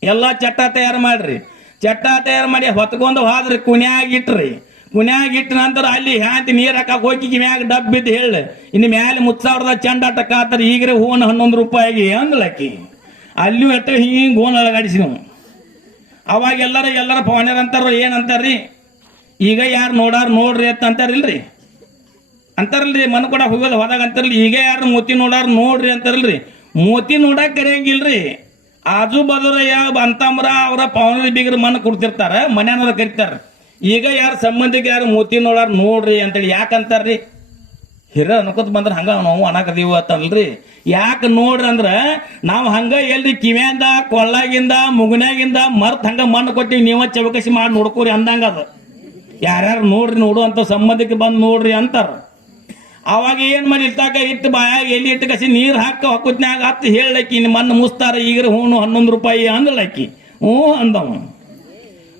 ಎಲ್ಲಾ ಚಟ್ಟ ತಯಾರು ಮಾಡ್ರಿ. ಚಟ್ಟ ತಯಾರು ಮಾಡಿ ಹೊತ್ಕೊಂಡು ಹೋದ್ರಿ. ಕುಣ್ಯಾಗಿಟ್ರಿ. ಕುಣ್ಯಾಗಿಟ್ಟ ನಂತರ ಅಲ್ಲಿ ಹ್ಯಾಂತಿ ನೀರ್ ಹಾಕಕ್ ಹೋಗಿ ಕಿವ್ಯಾಗ ಡಬ್ ಬಿದ್ದು ಹೇಳ, ಇನ್ನು ಮ್ಯಾಲೆ ಮುತ್ಸಾವ್ರದ ಚಂಡಾಟಕ್ಕ ಆತರ ಈಗ್ರಿ ಹೂ 11 ರೂಪಾಯಿಗೆ ಅಂದಳಕಿ. ಅಲ್ಲಿಯೂ ಎಟ್ಟ ಹಿಂಗೆ ಗೋನ್ ಅಳಗಾಡಿಸಿ ನಾವು. ಅವಾಗ ಎಲ್ಲರ ಪವನ್ಯರ್ ಅಂತಾರ ಏನಂತಾರ್ರಿ, ಈಗ ಯಾರು ನೋಡ್ರಿ ಅಂತ ಅಂತಾರಿಲ್ರಿ. ಅಂತಾರಲ್ರಿ ಮನ್ ಕೂಡ ಹೋದಾಗ ಅಂತಾರಲ್ರಿ, ಈಗ ಯಾರು ಮೋತಿ ನೋಡ್ರಿ ಅಂತಾರಲ್ರಿ. ಮೋತಿ ನೋಡಕ್ ಕರಿಯಂಗಿಲ್ರಿ. ಆಜು ಬಾಜುರ ಅಂತಂಬ್ರ ಅವರ ಪವನರಿ ಬೀಗ್ರ ಮಣ್ಣು ಕೊಡ್ತಿರ್ತಾರ, ಮನ್ಯಾನವ್ರ ಕರಿತಾರ. ಈಗ ಯಾರು ಸಂಬಂಧಿಕ ಯಾರು ಮೋತಿ ನೋಡ್ರಿ ಅಂತೇಳಿ ಯಾಕಂತಾರ್ರಿ? ಹಿರ ಅನ್ಕೋತ ಬಂದ್ರ ಹಂಗ ನಾವು ಅನಾಕದೀವ ಅಂತಲ್ರಿ. ಯಾಕೆ ನೋಡ್ರಿ ಅಂದ್ರ ನಾವು ಹಂಗ ಎಲ್ರಿ ಕಿವ್ಯಾಂದ ಕೊಳ್ಳಾಗಿಂದ ಮುಗುನ್ಯಾಗಿಂದ ಮರ್ತ್ ಹಂಗ ಮಣ್ಣು ಕೊಟ್ಟಿವಿ, ನೀವ ಚೌಕಸಿ ಮಾಡಿ ನೋಡ್ಕೋರಿ ಅಂದಂಗ ಅದ. ಯಾರ್ಯಾರು ನೋಡು ಅಂತ ಸಂಬಂಧಕ್ಕೆ ಬಂದು ನೋಡ್ರಿ ಅಂತಾರ. ಅವಾಗ ಏನ್ ಮಾಡಿ ಇಟ್ಟಾಕ ಇಟ್ಟು ಬಾಯಾಗ ಎಲ್ಲಿ ಇಟ್ಟು ಕಸಿ ನೀರ್ ಹೊಕ್ಕತ್ನ್ಯಾಗ ಹತ್ತು ಹೇಳಕ್ಕಿ, ಮಣ್ಣು ಮುಸ್ತಾರ ಈಗ್ರಿ ಹೂನು 11 ರೂಪಾಯಿ ಅಂದಳಕ್ಕಿ. ಹ್ಞೂ ಅಂದವ.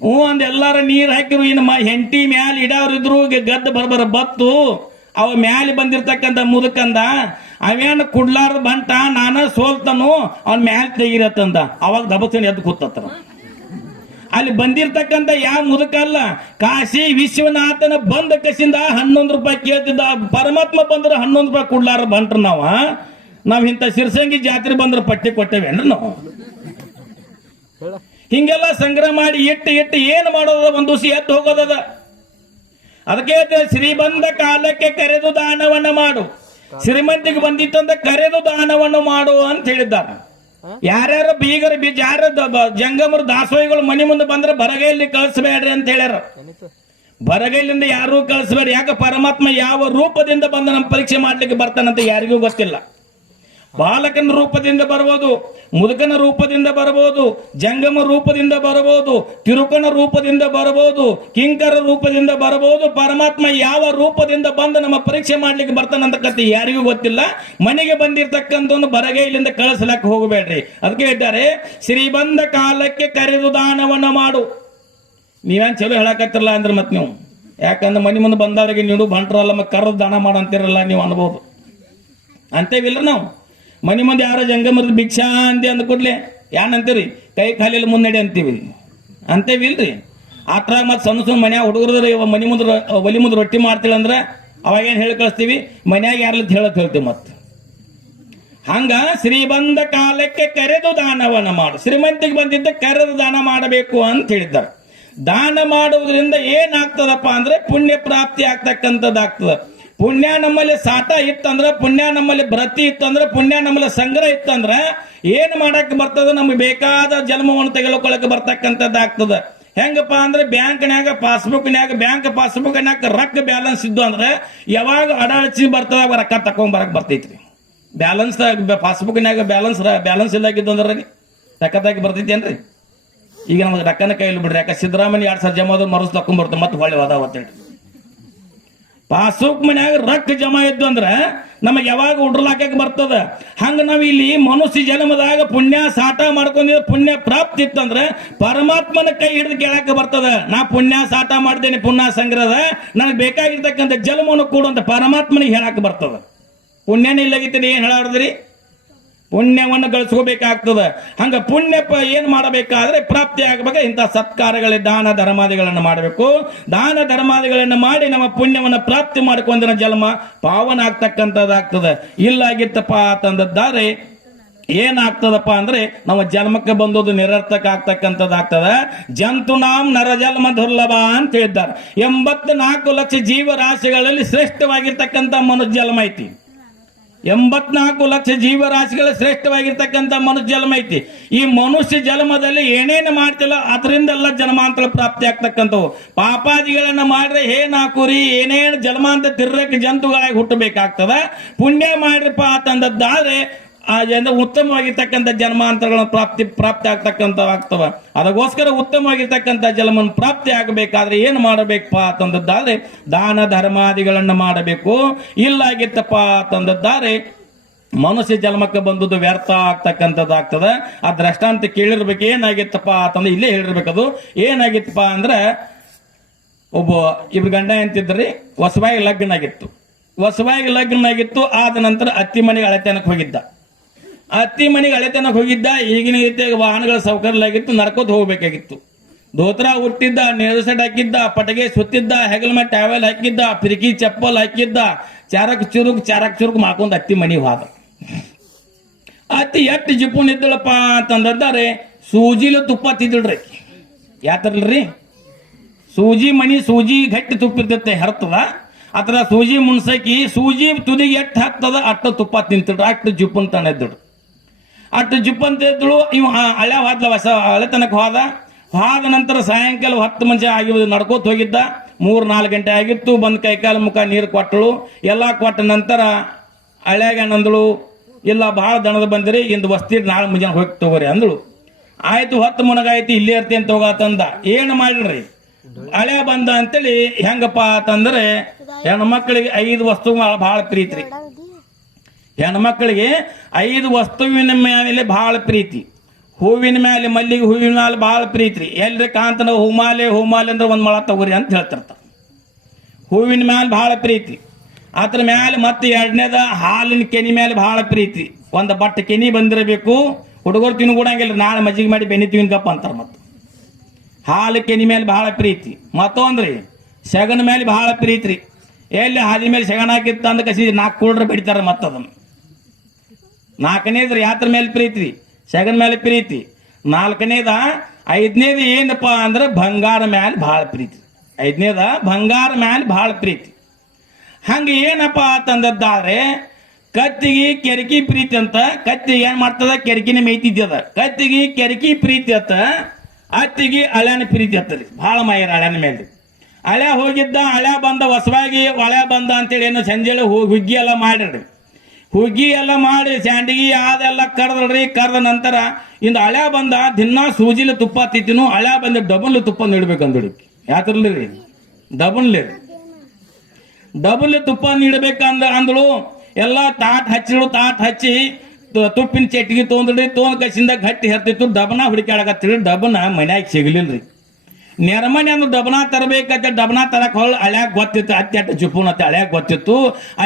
ಹ್ಞೂ ಅಂದ್ ಎಲ್ಲಾರ ನೀರ್ ಹಾಕಿರು. ಇನ್ನು ಹೆಂಡತಿ ಮ್ಯಾಲ ಇಡಾವ್ರಿದ್ರು ಗದ್ದ ಬರ್ಬರ ಬತ್ತು ಅವ ಮ್ಯಾಲೆ ಬಂದಿರ್ತಕ್ಕಂಥ ಮುದುಕಂದ ಅವೇನು ಕುಡ್ಲಾರ ಬಂಟ ನಾನ ಸೋಲ್ತನು ಅವ್ನ ಮ್ಯಾಲ ತೆಗಿರತ್ತಂದ. ಅವಾಗ ದಬಸ್ತಾನೆ ಎದ್ದು ಕೂತತ್ರ. ಅಲ್ಲಿ ಬಂದಿರ್ತಕ್ಕಂಥ ಯಾವ ಮುದುಕಲ್ಲ, ಕಾಶಿ ವಿಶ್ವನಾಥನ ಬಂದ ಕಸಿಂದ 11 ರೂಪಾಯಿ ಕೇಳ್ತಿದ್ದ. ಪರಮಾತ್ಮ ಬಂದ್ರೆ 11 ರೂಪಾಯಿ ಕೊಡ್ಲಾರ ಬಂಟ್ರ ನಾವ್ ಇಂಥ ಸಿರ್ಸಂಗಿ ಜಾತ್ರೆ ಬಂದ್ರೆ ಪಟ್ಟಿ ಕೊಟ್ಟೇವೇನ್ರಿ ನಾವು? ಹಿಂಗೆಲ್ಲ ಸಂಗ್ರಹ ಮಾಡಿ ಇಟ್ಟು ಏನು ಮಾಡೋದ, ಒಂದು ದಿವಸ ಎದ್ದು ಹೋಗೋದದ. ಅದಕ್ಕೆ ಶ್ರೀಬಂಧ ಕಾಲಕ್ಕೆ ಕರೆದು ದಾನವನ್ನ ಮಾಡು, ಶ್ರೀಮಂತಿಗೆ ಬಂದಿತ್ತಂತ ಕರೆದು ದಾನವನ್ನು ಮಾಡು ಅಂತ ಹೇಳಿದ್ದಾರೆ. ಯಾರ್ಯಾರು ಬೀಗರ ಯಾರ ಜಂಗಮರು ದಾಸೋಹಿಗಳು ಮನೆ ಮುಂದೆ ಬಂದ್ರೆ ಬರಗೈಲಿ ಕಳಿಸ್ಬೇಡ್ರಿ ಅಂತ ಹೇಳ್ಯಾರ. ಬರಗೈಲಿಂದ ಯಾರೂ ಕಳಿಸ್ಬೇಡ್ರಿ. ಯಾಕೆ ಪರಮಾತ್ಮ ಯಾವ ರೂಪದಿಂದ ಬಂದು ನಮ್ಮ ಪರೀಕ್ಷೆ ಮಾಡ್ಲಿಕ್ಕೆ ಬರ್ತಾನಂತ ಯಾರಿಗೂ ಗೊತ್ತಿಲ್ಲ. ಬಾಲಕನ ರೂಪದಿಂದ ಬರಬಹುದು, ಮುದುಕನ ರೂಪದಿಂದ ಬರಬಹುದು, ಜಂಗಮ ರೂಪದಿಂದ ಬರಬಹುದು, ತಿರುಕನ ರೂಪದಿಂದ ಬರಬಹುದು, ಕಿಂಕರ ರೂಪದಿಂದ ಬರಬಹುದು. ಪರಮಾತ್ಮ ಯಾವ ರೂಪದಿಂದ ಬಂದು ನಮ್ಮ ಪರೀಕ್ಷೆ ಮಾಡ್ಲಿಕ್ಕೆ ಬರ್ತಾನಂತ ಕತೆ ಯಾರಿಗೂ ಗೊತ್ತಿಲ್ಲ. ಮನೆಗೆ ಬಂದಿರ್ತಕ್ಕಂಥ ಬರಗೈಲಿಂದ ಕಳಿಸ್ಲಕ್ಕೆ ಹೋಗಬೇಡ್ರಿ. ಅದಕ್ಕೆ ಹೇಳ್ತಾರೆ, ಶ್ರೀಬಂಧ ಕಾಲಕ್ಕೆ ಕರೆದು ದಾನವನ್ನ ಮಾಡು. ನೀವೇನ್ ಚಲೋ ಹೇಳಕತ್ತಿರಲ್ಲ ಅಂದ್ರೆ ಮತ್ತೆ ನೀವು, ಯಾಕಂದ್ರೆ ಮನೆ ಮುಂದೆ ಬಂದವರಿಗೆ ನೀವು ಬಂಟ್ರಲ್ಲ ಮತ್ತೆ ಕರೆದು ದಾನ ಮಾಡಂತಿರಲ್ಲ ನೀವು ಅನ್ಬೋದು. ಅಂತೇವಿಲ್ಲ ನಾವು. ಮನೆ ಮುಂದೆ ಯಾರೋ ಜಂಗಮರದ ಭಿಕ್ಷಾ ಅಂದಿ ಅಂದ ಕೂಡ್ಲೆ ಯಾನಂತೀರಿ, ಕೈ ಖಾಲಿಯಲ್ಲಿ ಮುನ್ನಡೆ ಅಂತೀವಿ ಅಂತೇವಿಲ್ರಿ. ಆತ್ರಾಗ ಮತ್ತೆ ಸಣ್ಣ ಮನ್ಯಾಗ ಹುಡುಗರು ಮನೆ ಮುಂದೆ ಒಲಿ ಮುಂದೆ ರೊಟ್ಟಿ ಮಾಡ್ತೀವಿ ಅಂದ್ರೆ ಅವಾಗೇನು ಹೇಳಿ ಕಳಿಸ್ತೀವಿ, ಮನ್ಯಾಗ ಯಾರ್ಲತ್ ಹೇಳತ್ ಹೇಳ್ತೀವಿ. ಮತ್ತೆ ಹಂಗ ಶ್ರೀಬಂಧ ಕಾಲಕ್ಕೆ ಕರೆದು ದಾನವನ್ನ ಮಾಡು. ಶ್ರೀಮಂತಿಗೆ ಬಂದಿದ್ದ ಕರೆದು ದಾನ ಮಾಡಬೇಕು ಅಂತ ಹೇಳಿದ್ದಾರೆ. ದಾನ ಮಾಡುವುದರಿಂದ ಏನಾಗ್ತದಪ್ಪ ಅಂದ್ರೆ ಪುಣ್ಯ ಪ್ರಾಪ್ತಿ ಆಗ್ತಕ್ಕಂಥದ್ದಾಗ್ತದ. ಪುಣ್ಯ ನಮ್ಮಲ್ಲಿ ಸಾಟ ಇತ್ತಂದ್ರ, ಪುಣ್ಯ ನಮ್ಮಲ್ಲಿ ಭ್ರತಿ ಇತ್ತಂದ್ರ, ಪುಣ್ಯ ನಮ್ಮಲ್ಲಿ ಸಂಗ್ರಹ ಇತ್ತಂದ್ರ ಏನ್ ಮಾಡಕ್ ಬರ್ತದ, ನಮ್ಗೆ ಬೇಕಾದ ಜನ್ಮವನ್ನು ತೆಗೆದುಕೊಳ್ಳಕ್ಕೆ ಬರ್ತಕ್ಕಂಥದ್ದಾಗ್ತದ. ಹೆಂಗಪ್ಪ ಅಂದ್ರೆ ಬ್ಯಾಂಕ್ನ್ಯಾಗ ಪಾಸ್ಬುಕ್ನ್ಯಾಗ ರೊಕ್ಕ ಬ್ಯಾಲೆನ್ಸ್ ಇದ್ದು ಅಂದ್ರೆ ಯಾವಾಗ ಅಡಾಳಿಸಿ ಬರ್ತದ ರೊಕ್ಕ ತಕೊಂಡ್ ಬರಕ್ ಬರ್ತೈತ್ರಿ. ಬ್ಯಾಲೆನ್ಸ್ ಪಾಸ್ಬುಕ್ನ್ಯಾಗ ಬ್ಯಾಲೆನ್ಸ್ ಇಲ್ಲಾಗಿದ್ದು ಅಂದ್ರೆ ರೊಕ್ಕದಾಗಿ ಬರ್ತೈತಿ ಏನ್ರಿ? ಈಗ ನಮ್ಗೆ ರೊಕ್ಕನ ಕೈಲಿ ಬಿಡ್ರಿ. ಯಾಕೆ ಸಿದ್ದರಾಮಯ್ಯ 2 ಸಾವಿರ ಜಮಾ ಮರುಸ್ ತಕೊಂಡ್ ಬರ್ತದೆ ಮತ್ತೆ ಹೊಳ್ಳಿ ಅದಾವತ್ತೇಳಿ. ಪಾಸ್ಬುಕ್ ಮನ್ಯಾಗ ರೊಕ್ಕ ಜಮಾ ಇದ್ದು ಅಂದ್ರೆ ನಮಗೆ ಯಾವಾಗ ಉಡ್ರಲಾಕಕ್ಕೆ ಬರ್ತದ. ಹಂಗ ನಾವ್ ಇಲ್ಲಿ ಮನುಷ್ಯ ಜನ್ಮದಾಗ ಪುಣ್ಯ ಸಾಟ ಮಾಡ್ಕೊಂಡಿದ್ರೆ ಪುಣ್ಯ ಪ್ರಾಪ್ತಿ ಇತ್ತಂದ್ರೆ ಪರಮಾತ್ಮನ ಕೈ ಹಿಡಿದು ಕೇಳಕ್ಕೆ ಬರ್ತದ. ನಾ ಪುಣ್ಯ ಸಾಟ ಮಾಡ್ತೇನೆ, ಪುಣ್ಯ ಸಂಗ್ರಹದ ನನಗೆ ಬೇಕಾಗಿರ್ತಕ್ಕಂಥ ಜನ್ಮವನ್ನು ಕೊಡುವಂತ ಪರಮಾತ್ಮನಿಗೆ ಹೇಳಕ್ಕೆ ಬರ್ತದ. ಪುಣ್ಯನೇ ಇಲ್ಲಾಗಿತ್ತೇನೆ ಏನ್ ಹೇಳಾಡ್ದ್ರಿ? ಪುಣ್ಯವನ್ನು ಗಳಿಸ್ಕೋಬೇಕಾಗ್ತದ. ಹಂಗ ಪುಣ್ಯ ಏನ್ ಮಾಡಬೇಕಾದ್ರೆ ಪ್ರಾಪ್ತಿ ಆಗಬೇಕು. ಇಂಥ ಸತ್ಕಾರಗಳ ದಾನ ಧರ್ಮಾದಿಗಳನ್ನು ಮಾಡಬೇಕು. ದಾನ ಧರ್ಮಾದಿಗಳನ್ನು ಮಾಡಿ ನಮ್ಮ ಪುಣ್ಯವನ್ನು ಪ್ರಾಪ್ತಿ ಮಾಡಿಕೊಂಡ್ರೆ ಜನ್ಮ ಪಾವನ ಆಗ್ತಕ್ಕಂಥದ್ದಾಗ್ತದೆ. ಇಲ್ಲಾಗಿತ್ತಪ್ಪ ಅಂತಂದರೆ ಏನಾಗ್ತದಪ್ಪ ಅಂದ್ರೆ ನಮ್ಮ ಜನ್ಮಕ್ಕೆ ಬಂದೋದು ನಿರರ್ಥಕ ಆಗ್ತಕ್ಕಂಥದ್ದಾಗ್ತದ. ಜಂತು ನಾಂ ನರಜನ್ಮ ದುರ್ಲಭ ಅಂತ ಹೇಳಿದ್ದಾರೆ. 84 ಲಕ್ಷ ಜೀವರಾಶಿಗಳಲ್ಲಿ ಶ್ರೇಷ್ಠವಾಗಿರ್ತಕ್ಕಂಥ ಮನುಷ್ಯ ಜನ್ಮ ಐತಿ. 84 ಲಕ್ಷ ಜೀವರಾಶಿಗಳ ಶ್ರೇಷ್ಠವಾಗಿರ್ತಕ್ಕಂಥ ಮನುಷ್ಯ ಜನ್ಮ ಐತಿ. ಈ ಮನುಷ್ಯ ಜನ್ಮದಲ್ಲಿ ಏನೇನು ಮಾಡ್ತಿಲ್ಲ ಅದರಿಂದೆಲ್ಲ ಜನ್ಮಾಂತರ ಪ್ರಾಪ್ತಿ ಆಗ್ತಕ್ಕಂಥವು. ಪಾಪಾದಿಗಳನ್ನ ಮಾಡಿದ್ರೆ ಏನಾಕುರಿ ಏನೇನು ಜನ್ಮಾಂತ ತಿರ್ರಕ್ಕೆ ಜಂತುಗಳಾಗಿ ಹುಟ್ಟಬೇಕಾಗ್ತದ. ಪುಣ್ಯ ಮಾಡ್ರಪ್ಪ ಅಂತಂದದ್ದಾದ್ರೆ ಉತ್ತಮವಾಗಿರ್ತಕ್ಕಂಥ ಜನ್ಮಾಂತರಗಳ ಪ್ರಾಪ್ತಿ ಆಗ್ತಕ್ಕಂಥವಾಗ್ತವ. ಅದಕ್ಕೋಸ್ಕರ ಉತ್ತಮವಾಗಿರ್ತಕ್ಕಂಥ ಜನ್ಮ ಪ್ರಾಪ್ತಿ ಆಗಬೇಕಾದ್ರೆ ಏನು ಮಾಡಬೇಕಪ್ಪ ಅಂತಂದದ್ದಾದ್ರೆ ದಾನ ಧರ್ಮಾದಿಗಳನ್ನು ಮಾಡಬೇಕು. ಇಲ್ಲಾಗಿತ್ತಪ್ಪ ಅಂತಂದದ್ದಾದ್ರೆ ಮನುಷ್ಯ ಜನ್ಮಕ್ಕೆ ಬಂದದ್ದು ವ್ಯರ್ಥ ಆಗ್ತಕ್ಕಂಥದ್ದಾಗ್ತದ. ಆ ದೃಷ್ಟಾಂತ ಕೇಳಿರ್ಬೇಕು. ಏನಾಗಿತ್ತಪ್ಪ ಅಂತಂದ್ರೆ ಇಲ್ಲೇ ಹೇಳಿರ್ಬೇಕದು. ಏನಾಗಿತ್ತಪ್ಪ ಅಂದ್ರೆ ಇಬ್ರು ಗಂಡ ಅಂತಿದ್ರಿ, ಹೊಸವಾಗಿ ಲಗ್ನ ಆಗಿತ್ತು. ಆದ ನಂತರ ಅತ್ತಿ ಮನೆಗೆ ಅಳತೆನಕ್ಕೆ ಹೋಗಿದ್ದ. ಈಗಿನ ರೀತಿ ವಾಹನಗಳ ಸೌಕರ್ಯ ಆಗಿತ್ತು, ನಡ್ಕೋತ ಹೋಗ್ಬೇಕಾಗಿತ್ತು. ಧೋತ್ರ ಹುಟ್ಟಿದ್ದ, ನೇರಸೆಟ್ ಹಾಕಿದ್ದ, ಪಟಗೆ ಸುತ್ತಿದ್ದ, ಹೆಗಲ ಮೇಲೆ ಟ್ಯಾವೆಲ್ ಹಾಕಿದ್ದ, ಪಿರಿಕಿ ಚಪ್ಪಲ್ ಹಾಕಿದ್ದ, ಚಾರಕ್ ಚುರುಕ್ ಮಾಡ್ಕೊಂಡ್ ಅತ್ತಿ ಮನೆಗೆ ಹೋದ. ಅತ್ತಿ ಎಷ್ಟು ಜಿಪುನ್ ಇದ್ದಳಪ್ಪ ಅಂತಂದರೆ ಸೂಜಿಲು ತುಪ್ಪ ತಿದ್ದಳ್ರಿ. ಯಾತರಲ್ರಿ? ಸೂಜಿ ಗಟ್ಟಿ ತುಪ್ಪ ಇರ್ತೈತೆ ಹರ್ತದ. ಆತರ ಸೂಜಿ ಮುನ್ಸಕಿ ಸೂಜಿ ತುದಿಗೆ ಎಷ್ಟು ಹಾಕ್ತದ ಅಷ್ಟು ತುಪ್ಪ ತಿಂತಿಡ್ರು. ಅಷ್ಟು ಜಿಪ್ಪನ್ ತಂದಿದ್ದಳು. ಅಷ್ಟು ಜಿಪ್ಪಂತ ಇದ್ದಳು. ಇವ್ ಹಳೆ ಹಳೆತನಕ್ಕೆ ಹೋದ ನಂತರ ಸಾಯಂಕಾಲ 10 ಮಂದಿ ಆಗಿ ನಡ್ಕೋತ ಹೋಗಿದ್ದ. 3-4 ಗಂಟೆ ಆಗಿತ್ತು. ಬಂದ್ ಕೈಕಾಲ ಮುಖ ನೀರು ಕೊಟ್ಟಳು. ಎಲ್ಲಾ ಕೊಟ್ಟ ನಂತರ ಹಳ್ಯಾಗ ಏನಂದಳು, ಇಲ್ಲ ಬಹಳ ದಣದ ಬಂದಿರಿ, ಇಂದು ವಸ್ತಿ ನಾಳೆ ಮುಂಜಾನೆ ಹೋಗಿ ತಗೋರಿ ಅಂದಳು. ಆಯ್ತು 10 ಮುನಗಾಯ್ತು, ಇಲ್ಲೇ ಇರ್ತಿ ಅಂತ ಹೋಗತ್ತಂದ. ಏನು ಮಾಡಿಡ್ರಿ ಹಳೆ ಬಂದ ಅಂತೇಳಿ ಹೆಂಗಪ್ಪ ಅಂತಂದ್ರೆ ಹೆಣ್ಮಕ್ಳಿಗೆ 5 ವಸ್ತುಗಳು ಬಹಳ ಪ್ರೀತಿ. ಹೆಣ್ಮಕ್ಳಿಗೆ 5 ವಸ್ತುವಿನ ಮೇಲೆ ಬಹಳ ಪ್ರೀತಿ. ಹೂವಿನ ಮ್ಯಾಲೆ ಮಲ್ಲಿಗೆ ಹೂವಿನ ಮ್ಯಾಲೆ ಭಾಳ ಪ್ರೀತಿ ರೀ. ಎಲ್ರಿ ಕಾಂತನ ಹೂಮಾಲೆ ಅಂದ್ರೆ ಒಂದು ಮೊಳ ತಗೋರಿ ಅಂತ ಹೇಳ್ತಿರ್ತಾರೆ. ಹೂವಿನ ಮ್ಯಾಲೆ ಭಾಳ ಪ್ರೀತಿ. ಅದ್ರ ಮ್ಯಾಲೆ ಮತ್ತೆ ಎರಡನೇದ ಹಾಲಿನ ಕೆನಿ ಮೇಲೆ ಭಾಳ ಪ್ರೀತಿ. ಒಂದು ಬಟ್ಟ ಕೆನಿ ಬಂದಿರಬೇಕು. ಹುಡುಗರು ತಿನ್ಕೊಡಂಗಿಲ್ಲ, ನಾಳೆ ಮಜ್ಜಿಗೆ ಮಾಡಿ ಬೆನ್ನಿ ತಿನ್ಕಪ್ಪ ಅಂತಾರೆ. ಮತ್ತೆ ಹಾಲು ಕೆನಿ ಮೇಲೆ ಭಾಳ ಪ್ರೀತಿ. ಮತ್ತೊಂದ್ರಿ ಸೆಗಣ ಮೇಲೆ ಭಾಳ ಪ್ರೀತಿ ರೀ. ಎಲ್ಲಿ ಹಾದಿ ಮೇಲೆ ಸೆಗಣ ಹಾಕಿತ್ತು ಅಂದ ಕಸಿ 4 ಕೂಡ್ರೆ ಬಿಡ್ತಾರೆ. ಮತ್ತದನ್ನು 4ನೇದ್ರಿ ಯಾತ್ರ ಮೇಲೆ ಪ್ರೀತಿ ರೀ, ಸೆಗಣ ಮೇಲೆ ಪ್ರೀತಿ. 4ನೇದ 5ನೇದು ಏನಪ್ಪ ಅಂದ್ರೆ ಬಂಗಾರ ಮ್ಯಾಲೆ ಭಾಳ ಪ್ರೀತಿ. 5ನೇದ ಬಂಗಾರ ಮ್ಯಾಲೆ ಭಾಳ ಪ್ರೀತಿ. ಹಂಗೆ ಏನಪ್ಪ ಅಂತಂದದ್ದಾದ್ರೆ ಕತ್ತಿಗೆ ಕೆರಕಿ ಪ್ರೀತಿ ಅಂತ. ಕತ್ತಿಗೆ ಏನ್ ಮಾಡ್ತದ, ಕೆರಕಿನ ಮೇಯ್ತಿದ್ದದ. ಕತ್ತಿಗೆ ಕೆರಕಿ ಪ್ರೀತಿ ಅತ್ತ, ಅತ್ತಿಗೆ ಹಳ್ಯಾನ ಪ್ರೀತಿ ಅತ್ತರಿ. ಭಾಳ ಮಾಯರ ಹಳ್ಯಾನ ಮೇಲೆ. ಹಳ್ಯಾ ಹೋಗಿದ್ದ, ಹಳ್ಯಾ ಬಂದ, ಹೊಸವಾಗಿ ಹಳ್ಯಾ ಬಂದ ಅಂತೇಳಿ ಏನು ಸಂಜೆಳೆ ಹುಗ್ಗಿ ಎಲ್ಲ ಮಾಡಿರಿ. ಹುಗ್ಗಿ ಎಲ್ಲ ಮಾಡಿ ಸ್ಯಾಂಡಿಗೆ ಅದೆಲ್ಲ ಕರೆದ್ರಿ. ಕರೆದ ನಂತರ ಇಂದ ಹಳ್ಯಾ ಬಂದ, ದಿನ ಸೂಜಿಲಿ ತುಪ್ಪ ತಿತ್ತಿನು. ಹಳ್ಯಾ ಬಂದ ಡಬಲ್ ತುಪ್ಪ ನೀಡ್ಬೇಕಂದು. ಯಾತ್ರಲಿ ರೀ ಡಬಲ್ ತುಪ್ಪ ನೀಡಬೇಕಂದ ಅಂದಳು. ಎಲ್ಲ ತಾಟ್ ಹಚ್ಚಿಳು. ತಾಟ್ ಹಚ್ಚಿ ತುಪ್ಪಿನ ಚಟ್ಟಿಗೆ ತೊಂದ್ರಿ. ತೊಂದ್ ಕಸಿಂದ ಗಟ್ಟಿ ಹರ್ತಿತ್ತು. ಡಬನ ಹುಡುಕಾಡಕತ್ತಿರಿ. ಡಬನ ಮನ್ಯಾಗ ಸಿಗಲಿಲ್ರಿ. ನೆರಮನೆ ಅಂದ್ರೆ ಡಬನ ತರಬೇಕಂತ ಡಬನ ತರಕ್ ಹೊಳ್ ಹಳ್ಯಾಗ ಗೊತ್ತಿತ್ತು. ಅತ್ತೆಟ್ಟ ಜುಪುನ್ ಅಂತ ಹಳ್ಯಾಗ ಗೊತ್ತಿತ್ತು.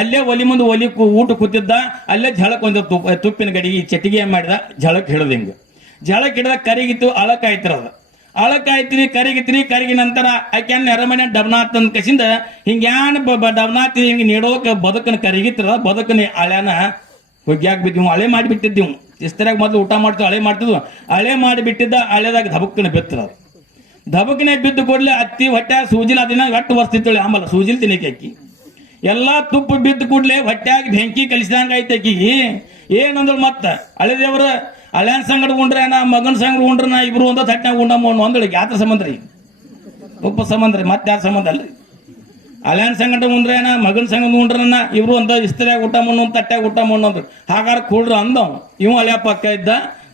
ಅಲ್ಲೇ ಒಲಿ ಮುಂದೆ ಒಲಿ ಊಟ ಕೂತಿದ್ದ. ಅಲ್ಲೇ ಝಳಕ್ ಒಂದು ತುಪ್ಪಿನ ಗಡಿಗೆ ಚಟ್ಟಿಗೆ ಏನ್ ಮಾಡಿದ, ಝಳಕ್ ಹಿಡ್ದ. ಹಿಂಗ ಝಳಕ್ ಹಿಡ್ದ ಕರಿಗಿತ್ತು. ಅಳಕಾಯ್ತಿರದ ಅಳಕಾಯ್ತಿರಿ, ಕರಿಗಿತ್ರಿ. ಕರಿಗಿ ನಂತರ ಆಕೆ ನೆರಮನೆ ಡಬ್ನಾ ತಂದ ಕಸಿಂದ ಹಿಂಗ್ಯಾನ್ ಡಬ್ನಾತಿ ಹಿಂಗ ನೀಡೋಕ ಬದುಕನ ಕರಿಗಿತ್ರ. ಬದುಕನ ಹಳ್ಯಾನ ಹುಗ್ಗ್ಯಾಕ್ ಬಿದ್ದೀವಿ. ಹಳೆ ಮಾಡಿಬಿಟ್ಟಿದ್ದೀವಿ. ಇಸ್ತರಾಗ ಮೊದಲು ಊಟ ಮಾಡ್ತೀವಿ, ಹಳೆ ಮಾಡ್ತಿದ್ವು. ಹಳೆ ಮಾಡಿಬಿಟ್ಟಿದ್ದ ಹಳೆದಾಗ ಧಬಕ್ಕನ ಬಿತ್ತರ. ಧಬಕ್ಕನೆ ಬಿದ್ದು ಕೂಡಲೇ ಅತ್ತಿ ಹೊಟ್ಟೆ ಸೂಜಿಲ್ ಅದಿನ ಒಟ್ಟು ಬರ್ತಿತ್ತೇಳಿ. ಆಂಬಲ್ಲ ಸೂಜಿಲ್ ತಿನ್ನಕ್ಕೆ ಅಕ್ಕಿ ಎಲ್ಲಾ ತುಪ್ಪ ಬಿದ್ದು ಕೂಡಲೇ ಹೊಟ್ಟ್ಯಾಗ ಬೆಂಕಿ ಕಲಿಸಿದಂಗ ಐತೆ ಅಕ್ಕಿಗೆ. ಏನಂದ್ರು ಮತ್ತ ಹಳೆದೇವ್ರ ಹಳ್ಯಾನ ಸಂಗಡ ಉಂಡ್ರೆ ಮಗನ ಸಂಗಡ ಉಂಡ್ರ ಇಬ್ರು ಒಂದ ತಟ್ನಾಗ ಉಂಡಮ್ಮ ಒಂದೊಳಗೆ ಯಾತ್ರ ಸಂಬಂಧ ರೀ, ಉಪ್ಪ ಸಂಬಂಧ ರೀ, ಮತ್ತೆ ಯಾರ ಸಂಬಂಧ ಅಲ್ರಿ. ಹಳ್ಯಾನ ಸಂಗಡ ಉಂಡ್ರೆ ಮಗನ ಸಂಗಡ ಉಂಡ್ರನ್ನ ಇಬ್ರು ಒಂದ ಇಸ್ತ್ರಿಯಾಗ ಊಟ ಮಣ್ಣು ತಟ್ಟ್ಯಾಗ ಊಟ ಮಣ್ಣು ಅಂದ್ರು. ಹಾಗಾರ ಕೂಡ್ರ ಅಂದವ್. ಇವ್ ಹಳ್ಯಾ ಪಕ್ಕ ಇದ್ದ.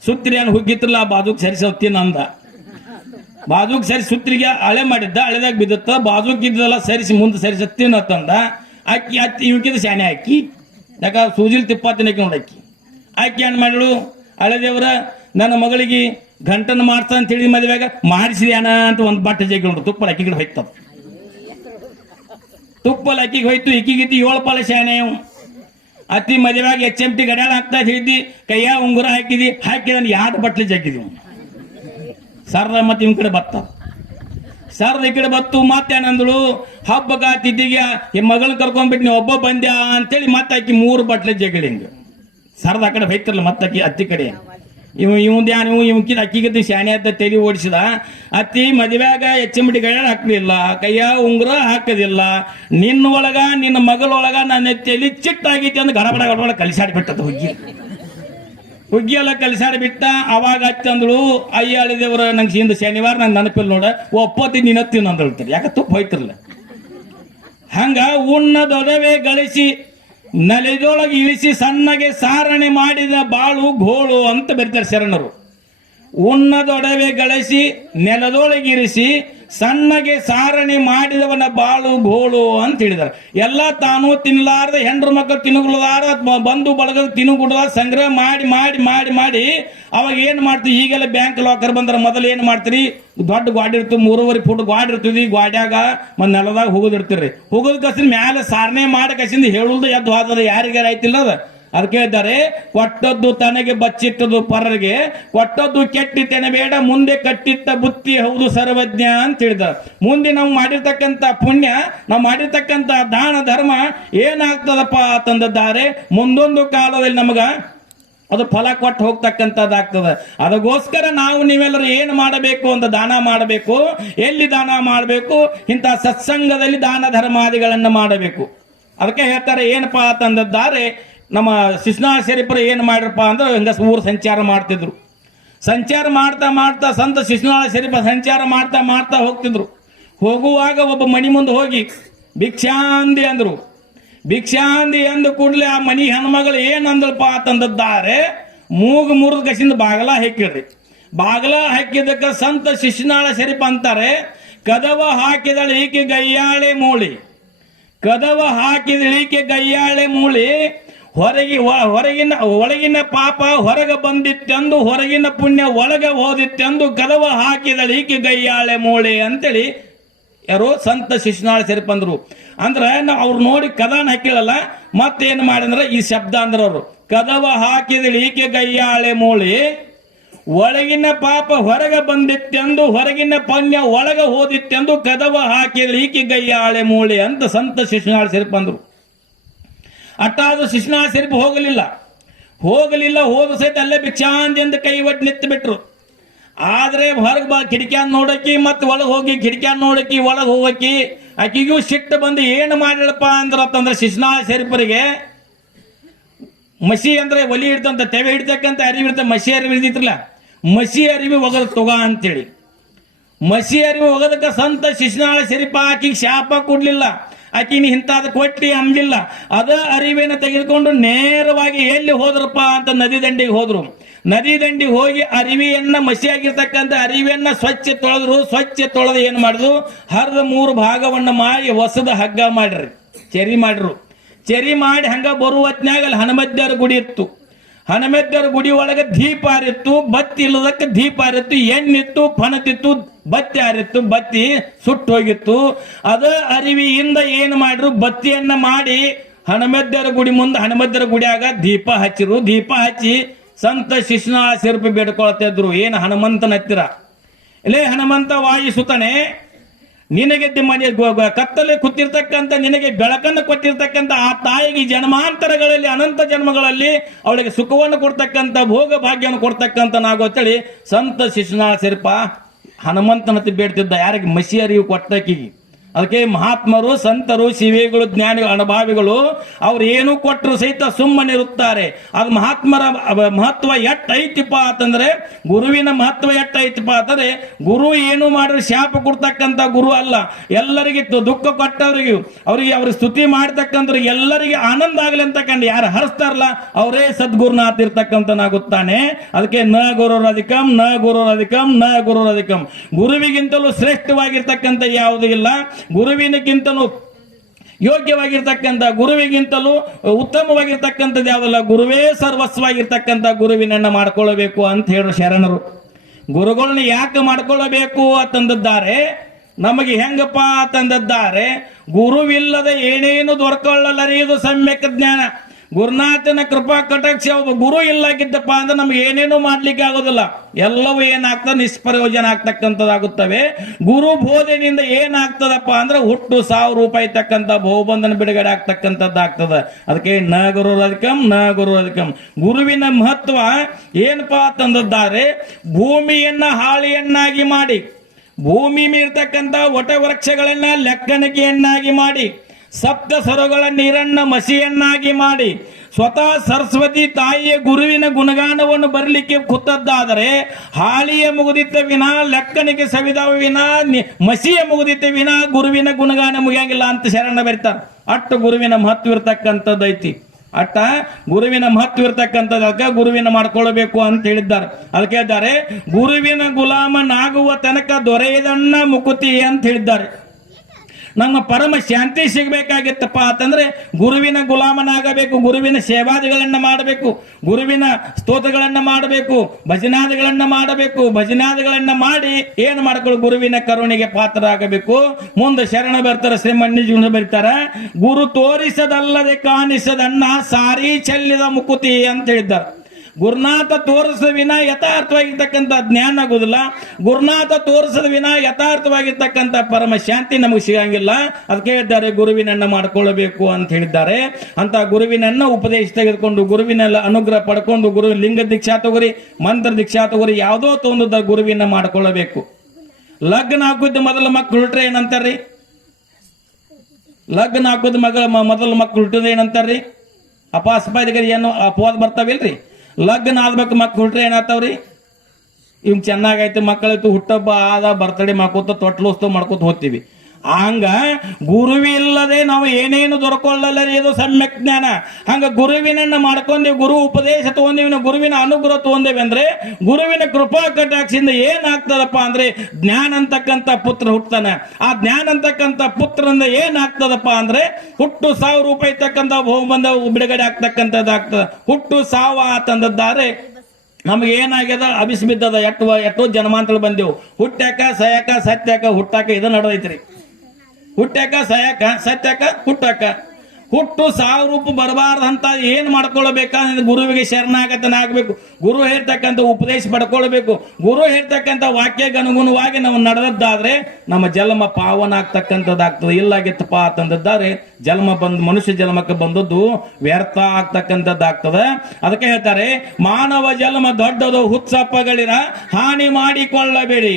ಸುತ್ರಿ ಏನ್ ಹುಗ್ಗಿತ್ರಲ್ಲ ಆ ಬಾಜುಕ್ ಸರಿಸಿ ಹೊತ್ತಿನ ಅಂದ. ಬಾಜುಕ್ ಸರಿಸಿ ಸುತ್ರಿಗೆ ಹಳೆ ಮಾಡಿದ್ದ. ಹಳೆದಾಗ ಬಿದ್ದಿತ್ತ. ಬಾಜುಕ್ ಇದ್ದಲ್ಲ ಸರಿಸಿ ಮುಂದೆ ಸರಿಸಿ ಹತ್ತಿನತ್ತಂದ. ಅಕ್ಕಿ ಅತ್ತಿ ಇವಕ್ಕಿದ ಶಾನೆ ಹಾಕಿ. ಯಾಕ ಸೂಜಿಲ್ ತಿಪ್ಪ ತಿನ್ನಕ್ಕೆ ನೋಡಿ ಅಕ್ಕಿ. ಆಕಿ ಏನ್ ಮಾಡಿಳು, ಹಳೆದೇವ್ರ ನನ್ನ ಮಗಳಿಗೆ ಗಂಟನ ಮಾಡ್ತಾ ಅಂತ ಹೇಳಿ ಮದುವೆಗ ಮಾಡಿಸಿದ್ಯಾನ ಅಂತ ಒಂದು ಬಟ್ಟೆ ಜಗ್ಗಿ ತುಪ್ಪಲ ಅಕ್ಕಿಗೆ ಹೋಯ್ತದ. ತುಪ್ಪಲ ಅಕ್ಕಿಗೆ ಹೋಯ್ತು. ಇಕ್ಕಿಗಿತ್ತಿ 7 ಪಾಲ ಶಾನೆ. ಅತ್ತಿ ಮದುವೆಯಾಗ HMT ಗಡ್ಯಾಳ ಹಾಕ್ತಾ ಹೇಳಿದ್ದಿ. ಕೈಯ ಉಂಗುರ ಹಾಕಿದಿ. ಹಾಕಿದ 2 ಬಟ್ಲೆ ಜಗ್ಗಿದ್ವಿ. ಸರ್ದ ಮತ್ತೆ ಇವ್ ಕಡೆ ಬತ್ತ. ಸರ್ದ ಈ ಕಡೆ ಬತ್ತು. ಮತ್ತೇನಂದಳು, ಹಬ್ಬಗ ತಿದ್ದಿಗೆ ಮಗಳನ್ನ ಕರ್ಕೊಂಡ್ಬಿಟ್ಟು ನೀವು ಒಬ್ಬ ಬಂದ್ಯಾ ಅಂತೇಳಿ ಮತ್ತೆ ಆಕಿ 3 ಬಟ್ಲೆ ಜಗ್ಗಿಳಿ. ಹಿಂಗ ಸರ್ದ ಆ ಕಡೆ ಹೋಯ್ತಿರಲ್ಲ ಮತ್ತೆ ಅಕ್ಕಿ ಅತ್ತಿ ಕಡೆ. ಇವಕ್ಕಿದ ಅಕ್ಕಿಗಿದ್ದ ಶಾಣೆ ಅಂತ ತಲೆ ಓಡಿಸಿದ. ಅತ್ತಿ ಮದುವೆಯಾಗ HMT ಗಡ್ಯಾಳ ಹಾಕ್ಲಿಲ್ಲ, ಕೈಯ ಉಂಗುರ ಹಾಕದಿಲ್ಲ. ನಿನ್ನ ಒಳಗ ನಿನ್ನ ಮಗಳೊಳಗ ನನ್ನ ತಲೆ ಚಿಟ್ಟಾಗೈತಿ ಅಂತ ಗಡಬಡ ಗಡಬಡ ಕಲಿಸಾಡಿ ಬಿಟ್ಟದ. ಹುಗ್ಗಿ ಎಲ್ಲ ಕಲಿಸಾಡಿ ಬಿಟ್ಟ. ಅವಾಗ ಅತ್ತಿ ಅಂದಳು, ಅಯ್ಯ ಹಳಿದೇವ್ರ ನಂಗೆ ಹಿಂದ ಶನಿವಾರ ನಂಗೆ ನೆನಪಿಲ್ಲ ನೋಡ, ಒಪ್ಪತ್ತಿ ನಿನ್ನತ್ತೀನಿ ಅಂತ ಹೇಳ್ತಾರೆ. ಯಾಕೆ ತುಪ್ಪ ಹೋಯ್ತಿರಲ್ಲ. ಹಂಗ ಉಣ್ಣದೊಡವೆ ಗಳಿಸಿ ನೆಲದೊಳಗೆ ಇಳಿಸಿ ಸಣ್ಣಗೆ ಸಾರಣೆ ಮಾಡಿದ ಬಾಳು ಗೋಳು ಅಂತ ಬರೀತಾರೆ ಶರಣರು. ಉಣ್ಣದೊಡವೆ ಗಳಿಸಿ ನೆಲದೊಳಗಿರಿಸಿ ಸಣ್ಣಗೆ ಸಾರಣೆ ಮಾಡಿದವನ ಬಾಳು ಗೋಳು ಅಂತ ಹೇಳಿದಾರೆ. ಎಲ್ಲ ತಾನು ತಿನ್ನಲಾರ್ದ ಹೆಂಡ್ರ ಮಕ್ಕಳು ತಿನ್ನುಲಾರ ಬಂಧು ಬಳಗ ತಿನ್ನುಗುಡ್ದ ಸಂಗ್ರಹ ಮಾಡಿ ಮಾಡಿ ಮಾಡಿ ಮಾಡಿ ಅವಾಗ ಏನ್ ಮಾಡ್ತೀವಿ. ಈಗೆಲ್ಲ ಬ್ಯಾಂಕ್ ಲಾಕರ್ ಬಂದ್ರೆ ಮೊದಲು ಏನ್ ಮಾಡ್ತೀರಿ, ದೊಡ್ಡ ಗಾಡಿ ಇರ್ತೀವಿ, 3.5 ಫೂಟ್ ಗಾಡಿ ಇರ್ತೀವಿ. ಗಾಡ್ಯಾಗ ಒಂದು ನೆಲದಾಗ ಹೋಗೋದಿರ್ತೀರಿ. ಹೋಗೋದ್ ಕಸಿಂದ ಮ್ಯಾಲೆ ಸಾರಣೆ ಮಾಡಿ ಕಸಿಂದ ಹೇಳುದು ಎದ್ದು ಹೋದ್ರೆ ಯಾರಿಗಾರ ಆಯ್ತಿಲ್ಲ ಅದ. ಅದಕ್ಕೆ ಹೇಳ್ತಾರೆ, ಕೊಟ್ಟದ್ದು ತನಗೆ ಬಚ್ಚಿಟ್ಟದು ಪರರಿಗೆ, ಕೊಟ್ಟದ್ದು ಕೆಟ್ಟಿತೇನೆ ಬೇಡ, ಮುಂದೆ ಕಟ್ಟಿಟ್ಟ ಬುತ್ತಿ ಹೌದು ಸರ್ವಜ್ಞ ಅಂತ ಹೇಳಿದ್ದಾರೆ. ಮುಂದೆ ನಾವು ಮಾಡಿರ್ತಕ್ಕಂಥ ಪುಣ್ಯ, ನಾವು ಮಾಡಿರ್ತಕ್ಕಂಥ ದಾನ ಧರ್ಮ ಏನಾಗ್ತದಪ್ಪ ಅಂತಂದಿದ್ದಾರೆ, ಮುಂದೊಂದು ಕಾಲದಲ್ಲಿ ನಮಗ ಅದು ಫಲ ಕೊಟ್ಟು ಹೋಗ್ತಕ್ಕಂಥದ್ದಾಗ್ತದೆ. ಅದಕ್ಕೋಸ್ಕರ ನಾವು ನೀವೆಲ್ಲರೂ ಏನು ಮಾಡಬೇಕು ಅಂತ ದಾನ ಮಾಡಬೇಕು. ಎಲ್ಲಿ ದಾನ ಮಾಡಬೇಕು, ಇಂಥ ಸತ್ಸಂಗದಲ್ಲಿ ದಾನ ಧರ್ಮಾದಿಗಳನ್ನು ಮಾಡಬೇಕು. ಅದಕ್ಕೆ ಹೇಳ್ತಾರೆ ಏನಪ್ಪಾ ಅಂತಂದಿದ್ದಾರೆ, ನಮ್ಮ ಶಿಸ್ನಾ ಶರೀಫರು ಏನು ಮಾಡ್ರಪ್ಪ ಅಂದ್ರೆ ಹಿಂಗ ಊರು ಸಂಚಾರ ಮಾಡ್ತಿದ್ರು. ಸಂಚಾರ ಮಾಡ್ತಾ ಮಾಡ್ತಾ ಸಂತ ಶಿಸ್ನಾ ಶರೀಫ ಸಂಚಾರ ಮಾಡ್ತಾ ಮಾಡ್ತಾ ಹೋಗ್ತಿದ್ರು. ಹೋಗುವಾಗ ಒಬ್ಬ ಮನಿ ಮುಂದೆ ಹೋಗಿ ಭಿಕ್ಷಾಂದಿ ಅಂದ್ರು. ಭಿಕ್ಷಾಂದಿ ಅಂದ ಕೂಡಲೇ ಆ ಮನಿ ಹೆಣ್ಮಗಳು ಏನಂದಲ್ಪ ಅಂತಂದಿದ್ದಾರೆ, ಮೂಗು ಮುರಿದ ಕಸಿಂದ ಬಾಗಲ ಹಾಕಿಡ್ರಿ. ಬಾಗಲ ಹಾಕಿದಕ್ಕೆ ಸಂತ ಶಿಶುನಾಳ ಶರೀಫ ಅಂತಾರೆ, ಕದವ ಹಾಕಿದಳ ಈಕೆ ಗಯ್ಯಾಳೆ ಮೂಳಿ, ಕದವ ಹಾಕಿದ ಈಕೆ ಗಯ್ಯಾಳೆ ಮೂಳಿ, ಒಳಗಿನ ಪಾಪ ಹೊರಗೆ ಬಂದಿತ್ತೆಂದು ಹೊರಗಿನ ಪುಣ್ಯ ಒಳಗೆ ಹೋದಿತ್ತೆಂದು ಕದವ ಹಾಕಿದಳೀಕೆ ಗೈಯಾಳೆ ಮೂಳೆ ಅಂತೇಳಿ ಯಾರೋ ಸಂತ ಶಿಶುನಾಳ ಸೇರ್ಪಂದ್ರು. ಅಂದ್ರೆ ನಾವು ಅವ್ರು ನೋಡಿ ಕದಾನ ಹಾಕಿಳಲ್ಲ, ಮತ್ತೇನು ಮಾಡಿದ್ರೆ ಈ ಶಬ್ದ ಅಂದ್ರೆ ಅವರು ಕದವ ಹಾಕಿದಳೀಕೆ ಗೈಯಾಳೆ ಮೂಳೆ, ಒಳಗಿನ ಪಾಪ ಹೊರಗೆ ಬಂದಿತ್ತೆಂದು ಹೊರಗಿನ ಪುಣ್ಯ ಒಳಗೆ ಹೋದಿತ್ತೆಂದು ಕದವ ಹಾಕಿದಳೀಕೆ ಗೈಯಾಳೆ ಮೂಳೆ ಅಂತ ಸಂತ ಶಿಶುನಾಳ ಸೇರ್ಪಂದ್ರು. ಅಟ್ಟಾದ್ರೂ ಶಿಶುನಾಳ ಸೇರ್ಪು ಹೋಗಲಿಲ್ಲ ಹೋದ ಸಹಿತ ಅಲ್ಲೇ ಭಿಕ್ಷಾಂದಿಂದ ಕೈ ಒಟ್ಟು ನಿಂತು ಬಿಟ್ರು. ಆದ್ರೆ ಹೊರಗೆ ಬಾ ಕಿಟಕಿಯಾನ್ ನೋಡಕಿ ಮತ್ತೆ ಒಳಗೆ ಹೋಗಿ ಕಿಟಕಿಯಾನ್ ನೋಡಕಿ ಒಳಗೆ ಹೋಗಕಿ ಆಕಿಗೂ ಸಿಟ್ಟು ಬಂದು ಏನು ಮಾಡಿಳಪ್ಪ ಅಂದ್ರತ್ತಂದ್ರೆ ಶಿಶುನಾಳ ಸೇರ್ಪರಿಗೆ ಮಸಿ ಅಂದ್ರೆ ಒಲಿ ಇಡ್ತಂತ ತೆವೆ ಹಿಡ್ತಕ್ಕಂತ ಅರಿವಿ ಇರ್ತ ಮಸಿ ಅರಿವಿ ಇರ್ತಿತ್ರಲ್ಲ, ಮಸಿ ಅರಿವಿ ಒಗದ ತೊಗ ಅಂತೇಳಿ ಮಸಿ ಅರಿವಿ ಒಗದಕ್ಕ ಸಂತ ಶಿಶುನಾಳ ಸೇರಿಪ ಆಕಿಗೆ ಶಾಪ ಕೊಡ್ಲಿಲ್ಲ, ಆಕಿನ ಇಂಥದ್ದು ಕೊಟ್ಟಿ ಅನ್ಲಿಲ್ಲ. ಅದ ಅರಿವೆನ ತೆಗೆದುಕೊಂಡು ನೇರವಾಗಿ ಎಲ್ಲಿ ಹೋದ್ರಪ್ಪ ಅಂತ ನದಿ ದಂಡಿಗೆ ಹೋದ್ರು. ನದಿ ದಂಡಿಗೆ ಹೋಗಿ ಅರಿವಿಯನ್ನ ಮಸಿಯಾಗಿರ್ತಕ್ಕಂಥ ಅರಿವಿಯನ್ನ ಸ್ವಚ್ಛ ತೊಳೆದು ಏನ್ ಮಾಡಿದ್ರು, ಹರಿದ 3 ಭಾಗವನ್ನ ಮಾಡಿ ಹೊಸದ ಹಗ್ಗ ಮಾಡ್ರಿ, ಚೆರಿ ಮಾಡಿ ಹಂಗ ಬರುವ ಹೊತ್ನ್ಯಾಗ ಅಲ್ಲಿ ಹನುಮದ್ಯರ ಗುಡಿ ಇತ್ತು. ಹನುಮದ್ಯರ ಗುಡಿ ಒಳಗೆ ದೀಪ ಆರಿತ್ತು, ಬತ್ತಿ ಇಲ್ಲದಕ್ಕೆ ದೀಪ ಆರಿತ್ತು, ಎಣ್ಣಿತ್ತು, ಫನತಿತ್ತು, ಬತ್ತಿ ಆರಿತ್ತು, ಬತ್ತಿ ಸುಟ್ಟು ಹೋಗಿತ್ತು. ಅದ ಅರಿವಿಯಿಂದ ಏನು ಮಾಡಿದ್ರು, ಬತ್ತಿಯನ್ನ ಮಾಡಿ ಹನುಮದ್ಯರ ಗುಡಿ ಮುಂದೆ ಹನುಮದ್ಯರ ಗುಡಿಯಾಗ ದೀಪ ಹಚ್ಚಿರು. ದೀಪ ಹಚ್ಚಿ ಸಂತ ಶಿಶುನಾಳ ಸೇರ್ಪಿ ಬೇಡ್ಕೊಳ್ತಾ ಇದ್ರು. ಏನು ಹನುಮಂತನ ಹತ್ತಿರ, ಇಲ್ಲೇ ಹನುಮಂತ ವಾಯುಸುತನೆ, ನಿನಗೆ ಕತ್ತಲೆ ಕೂತಿರ್ತಕ್ಕಂಥ ನಿನಗೆ ಬೆಳಕನ್ನು ಕೊಟ್ಟಿರ್ತಕ್ಕಂಥ ಆ ತಾಯಿಗೆ ಜನ್ಮಾಂತರಗಳಲ್ಲಿ ಅನಂತ ಜನ್ಮಗಳಲ್ಲಿ ಅವಳಿಗೆ ಸುಖವನ್ನು ಕೊಡ್ತಕ್ಕಂಥ ಭೋಗ ಭಾಗ್ಯವನ್ನು ಕೊಡ್ತಕ್ಕಂಥ ನಾಗೋತ್ತೇಳಿ ಸಂತ ಶಿಶುನಾಳ ಸೇರ್ಪ ಹನುಮಂತನತಿ ಬೇಡ್ತಿದ್ದ. ಯಾರಿಗೆ ಮಸಿ ಅರಿವು ಕೊಟ್ಟಕಿಗೆ. ಅದಕ್ಕೆ ಮಹಾತ್ಮರು, ಸಂತರು, ಶಿವೇಗಳು, ಜ್ಞಾನಿಗಳು, ಅನುಭಾವಿಗಳು ಅವ್ರು ಏನು ಕೊಟ್ಟರು ಸಹಿತ ಸುಮ್ಮನಿರುತ್ತಾರೆ. ಅದು ಮಹಾತ್ಮರ ಮಹತ್ವ ಎಟ್ಟೈತಿಪ್ಪ ಅಂತಂದ್ರೆ, ಗುರುವಿನ ಮಹತ್ವ ಎಟ್ಟೈತಿಪ್ಪ ಅಂತಂದ್ರೆ, ಗುರು ಏನು ಮಾಡಿದ್ರು ಶಾಪ ಕೊಡ್ತಕ್ಕಂಥ ಗುರು ಅಲ್ಲ. ಎಲ್ಲರಿಗೆ ದುಃಖ ಕೊಟ್ಟವರಿಗೂ ಅವ್ರಿಗೆ ಸ್ತುತಿ ಮಾಡ್ತಕ್ಕಂಥವ್ರಿಗೆ ಎಲ್ಲರಿಗೆ ಆನಂದ ಆಗಲಿ ಅಂತ ಕಂಡು ಯಾರು ಹರಿಸ್ತಾರಲ್ಲ ಅವರೇ ಸದ್ಗುರುನಾಥ ಇರ್ತಕ್ಕಂಥನಾಗುತ್ತಾನೆ. ಅದಕ್ಕೆ ನ ಗುರುರಧಿಕಂ ನ ಗುರುರಧಿಕಂ ನ ಗುರುರಧಿಕಂ. ಗುರುವಿಗಿಂತಲೂ ಶ್ರೇಷ್ಠವಾಗಿರ್ತಕ್ಕಂಥ ಯಾವುದೂ ಇಲ್ಲ, ಗುರುವಿನಕ್ಕಿಂತಲೂ ಯೋಗ್ಯವಾಗಿರ್ತಕ್ಕಂಥ, ಗುರುವಿಗಿಂತಲೂ ಉತ್ತಮವಾಗಿರ್ತಕ್ಕಂಥದ್ದು ಯಾವುದಲ್ಲ. ಗುರುವೇ ಸರ್ವಸ್ವಾಗಿರ್ತಕ್ಕಂಥ ಗುರುವಿನನ್ನ ಮಾಡ್ಕೊಳ್ಳಬೇಕು ಅಂತ ಹೇಳಿ ಶರಣರು. ಗುರುಗಳನ್ನ ಯಾಕೆ ಮಾಡ್ಕೊಳ್ಳಬೇಕು ಅಂತಂದಿದ್ದಾರೆ, ನಮಗೆ ಹೆಂಗಪ್ಪ ಅಂತಂದಿದ್ದಾರೆ, ಗುರುವಿಲ್ಲದ ಏನೇನು ದೊರಕೊಳ್ಳಲರಿಯುವುದು ಸಮ್ಯಕ್ ಜ್ಞಾನ. ಗುರುನಾಥನ ಕೃಪಾ ಕಟಾಕ್ಷ ಒಬ್ಬ ಗುರು ಇಲ್ಲಾಗಿದ್ದಪ್ಪ ಅಂದ್ರೆ ನಮ್ಗೆ ಏನೇನು ಮಾಡ್ಲಿಕ್ಕೆ ಆಗೋದಿಲ್ಲ. ಎಲ್ಲವೂ ಏನಾಗ್ತದೆ, ನಿಷ್ಪ್ರಯೋಜನ ಆಗ್ತಕ್ಕಂಥದ್ದಾಗುತ್ತವೆ. ಗುರು ಬೋಧನೆಯಿಂದ ಏನಾಗ್ತದಪ್ಪ ಅಂದ್ರೆ ಹುಟ್ಟು ಸಾವು ರೂಪಾಯಿ ತಕ್ಕಂಥ ಬಹುಬಂಧನ ಬಿಡುಗಡೆ ಆಗ್ತಕ್ಕಂಥದ್ದಾಗ್ತದೆ. ಅದಕ್ಕೆ ನ ಗುರುರಧಿಕಂ ನ ಗುರುರಧಿಕಂ. ಗುರುವಿನ ಮಹತ್ವ ಏನಪ್ಪಾ ಅಂತಂದಿದ್ದಾರೆ, ಭೂಮಿಯನ್ನ ಹಾಳಿಯನ್ನಾಗಿ ಮಾಡಿ, ಭೂಮಿ ಮೀರ್ತಕ್ಕಂಥ ವಟವೃಕ್ಷಗಳನ್ನ ಲೆಕ್ಕಣಿಕೆಯನ್ನಾಗಿ ಮಾಡಿ, ಸಪ್ತ ಸರೋಗಳ ನೀರನ್ನ ಮಸಿಯನ್ನಾಗಿ ಮಾಡಿ, ಸ್ವತಃ ಸರಸ್ವತಿ ತಾಯಿಯ ಗುರುವಿನ ಗುಣಗಾನವನ್ನು ಬರಲಿಕ್ಕೆ ಕೂತದ್ದಾದರೆ ಹಾಳಿಯ ಮುಗುದಿತ್ತ ವಿನಾ, ಲೆಕ್ಕನಿಗೆ ಸವಿದಾವ ವಿನಾ, ಮಸಿಯ ಮುಗುದಿತ್ತ ವಿನಾ ಗುರುವಿನ ಗುಣಗಾನ ಮುಗಿಯಂಗಿಲ್ಲ ಅಂತ ಶರಣ ಬರೀತಾರೆ. ಅಟ್ಟು ಗುರುವಿನ ಮಹತ್ವ ಇರ್ತಕ್ಕಂಥದ್ದೈತಿ. ಅಟ್ಟ ಗುರುವಿನ ಮಹತ್ವ ಇರ್ತಕ್ಕಂಥದಕ್ಕೆ ಗುರುವಿನ ಮಾಡ್ಕೊಳ್ಬೇಕು ಅಂತ ಹೇಳಿದ್ದಾರೆ. ಅದಕ್ಕೆ ಹೇಳಿದ್ದಾರೆ, ಗುರುವಿನ ಗುಲಾಮನಾಗುವ ತನಕ ದೊರೆಯದನ್ನ ಮುಕುತಿ ಅಂತ ಹೇಳಿದ್ದಾರೆ. ನಮ್ಮ ಪರಮ ಶಾಂತಿ ಸಿಗಬೇಕಾಗಿತ್ತಪ್ಪ ಅಂತಂದ್ರೆ ಗುರುವಿನ ಗುಲಾಮನಾಗಬೇಕು, ಗುರುವಿನ ಸೇವಾದಿಗಳನ್ನ ಮಾಡಬೇಕು, ಗುರುವಿನ ಸ್ತೋತ್ರಗಳನ್ನ ಮಾಡಬೇಕು, ಭಜನಾದಿಗಳನ್ನ ಮಾಡಬೇಕು. ಭಜನಾದಿಗಳನ್ನ ಮಾಡಿ ಏನು ಮಾಡ್ಕೊಳ್ಳು, ಗುರುವಿನ ಕರುಣೆಗೆ ಪಾತ್ರರಾಗಬೇಕು. ಮುಂದೆ ಶರಣ ಬರ್ತಾರೆ, ಶ್ರೀಮಣ್ಣಿ ಜೀವನ ಬರೀತಾರ, ಗುರು ತೋರಿಸದಲ್ಲದೆ ಕಾಣಿಸದನ್ನ ಸಾರಿ ಚೆಲ್ಲಿದ ಮುಕುತಿ ಅಂತ ಹೇಳಿದ್ದಾರೆ. ಗುರುನಾಥ ತೋರಿಸದ ವಿನ ಯಥಾರ್ಥವಾಗಿರ್ತಕ್ಕಂಥ ಜ್ಞಾನ ಆಗುದಿಲ್ಲ. ಗುರುನಾಥ ತೋರಿಸದ ವಿನ ಯಥಾರ್ಥವಾಗಿರ್ತಕ್ಕಂಥ ಪರಮ ಶಾಂತಿ ನಮಗೆ ಸಿಗಂಗಿಲ್ಲ. ಅದಕ್ಕೆ ಹೇಳಿದ್ದಾರೆ ಗುರುವಿನನ್ನ ಮಾಡ್ಕೊಳ್ಳಬೇಕು ಅಂತ ಹೇಳಿದ್ದಾರೆ. ಅಂತ ಗುರುವಿನನ್ನ ಉಪದೇಶ ತೆಗೆದುಕೊಂಡು ಗುರುವಿನೆಲ್ಲ ಅನುಗ್ರಹ ಪಡ್ಕೊಂಡು ಗುರು ಲಿಂಗ ದೀಕ್ಷಾ ತಗೋರಿ, ಮಂತ್ರ ದೀಕ್ಷಾ ತಗೋರಿ, ಯಾವುದೋ ತೊಂದ ಗುರುವಿನ ಮಾಡ್ಕೊಳ್ಳಬೇಕು. ಲಗ್ನ ಹಾಕುದ ಮೊದಲ ಮಕ್ಕಳು ಹುಟ್ರೆ ಏನಂತಾರ್ರಿ? ಲಗ್ನ ಹಾಕುದ ಮೊದಲ ಮಕ್ಕಳು ಹುಟ್ಟಿದ ಏನಂತಾರ್ರಿ? ಅಪಾಸ್ಪಾದಿಗರಿ ಏನು ಅಪವಾದ ಬರ್ತಾವಿಲ್ರಿ? ಲಗ್ನ ಆದ್ಬೇಕು ಮಕ್ಕಳು ಹುಟ್ರೆ ಏನಾಗ್ತಾವ್ರಿ? ಇವ್ ಚೆನ್ನಾಗೈತೆ ಮಕ್ಕಳೈತು, ಹುಟ್ಟಬ್ಬ ಆದ ಬರ್ತಡೇ ಮಾಡ್ಕೋತ ತೊಟ್ಲೋತ್ಸವ ಮಾಡ್ಕೋತ ಹೋಗ್ತೀವಿ. ಹಂಗ ಗುರುವಿಲ್ಲದೆ ನಾವು ಏನೇನು ದೊರಕೊಳ್ಳಲ್ಲರಿ ಇದು ಸಮ್ಯಕ್ ಜ್ಞಾನ. ಹಂಗ ಗುರುವಿನನ್ನ ಮಾಡ್ಕೊಂಡೇವಿ, ಗುರು ಉಪದೇಶ ತಗೊಂಡೇವಿ, ಗುರುವಿನ ಅನುಗ್ರಹ ತಗೊಂಡೇವಿ ಅಂದ್ರೆ ಗುರುವಿನ ಕೃಪಾ ಕಟಾಕ್ಷಿಂದ ಏನಾಗ್ತದಪ್ಪ ಅಂದ್ರೆ ಜ್ಞಾನ ಅಂತಕ್ಕಂಥ ಪುತ್ರ ಹುಟ್ಟತಾನ. ಆ ಜ್ಞಾನ ಅಂತಕ್ಕಂಥ ಪುತ್ರನಿಂದ ಏನಾಗ್ತದಪ್ಪ ಅಂದ್ರೆ ಹುಟ್ಟು ₹1,000 ತಕ್ಕಂಥ ಬಂದ ಬಿಡುಗಡೆ ಆಗ್ತಕ್ಕಂಥದ್ದಾಗ್ತದ. ಹುಟ್ಟು ಸಾವ ಅಂತಂದದ್ದಾರೆ ನಮ್ಗೆ ಏನಾಗ್ಯದ ಅಭಿಸ್ಮಿದ್ದದ ಎಷ್ಟೋ ಜನ್ಮಾಂತರ ಬಂದೆವು. ಹುಟ್ಟ್ಯಾಕ ಸಯಾಕ ಸತ್ಯಾಕ ಹುಟ್ಟಾಕ ಇದು ನಡೆದೈತ್ರಿ. ಹುಟ್ಟ್ಯಾಕ ಸಯಾಕ ಸತ್ಯಾಕ ಹುಟ್ಟಾಕ. ಹುಟ್ಟು ₹1,000 ಬರಬಾರ್ದಂತ ಏನ್ ಮಾಡ್ಕೊಳ್ಬೇಕಂದ್ರೆ ಗುರುವಿಗೆ ಶರಣಾಗತನಾಗಬೇಕು. ಗುರು ಹೇಳ್ತಕ್ಕಂಥ ಉಪದೇಶ ಪಡ್ಕೊಳ್ಬೇಕು. ಗುರು ಹೇಳ್ತಕ್ಕಂಥ ವಾಕ್ಯಕ್ಕೆ ಅನುಗುಣವಾಗಿ ನಾವು ನಡೆದದ್ದಾದ್ರೆ ನಮ್ಮ ಜನ್ಮ ಪಾವನ ಆಗ್ತಕ್ಕಂಥದ್ದಾಗ್ತದೆ. ಇಲ್ಲಾಗಿತ್ತಪ್ಪ ಅಂತಂದಿದ್ದಾರೆ ಮನುಷ್ಯ ಜನ್ಮಕ್ಕೆ ಬಂದದ್ದು ವ್ಯರ್ಥ ಆಗ್ತಕ್ಕಂಥದ್ದಾಗ್ತದೆ. ಅದಕ್ಕೆ ಹೇಳ್ತಾರೆ ಮಾನವ ಜನ್ಮ ದೊಡ್ಡದು, ಹುಚ್ಚಪ್ಪಗಳಿರ ಹಾನಿ ಮಾಡಿಕೊಳ್ಳಬೇಡಿ,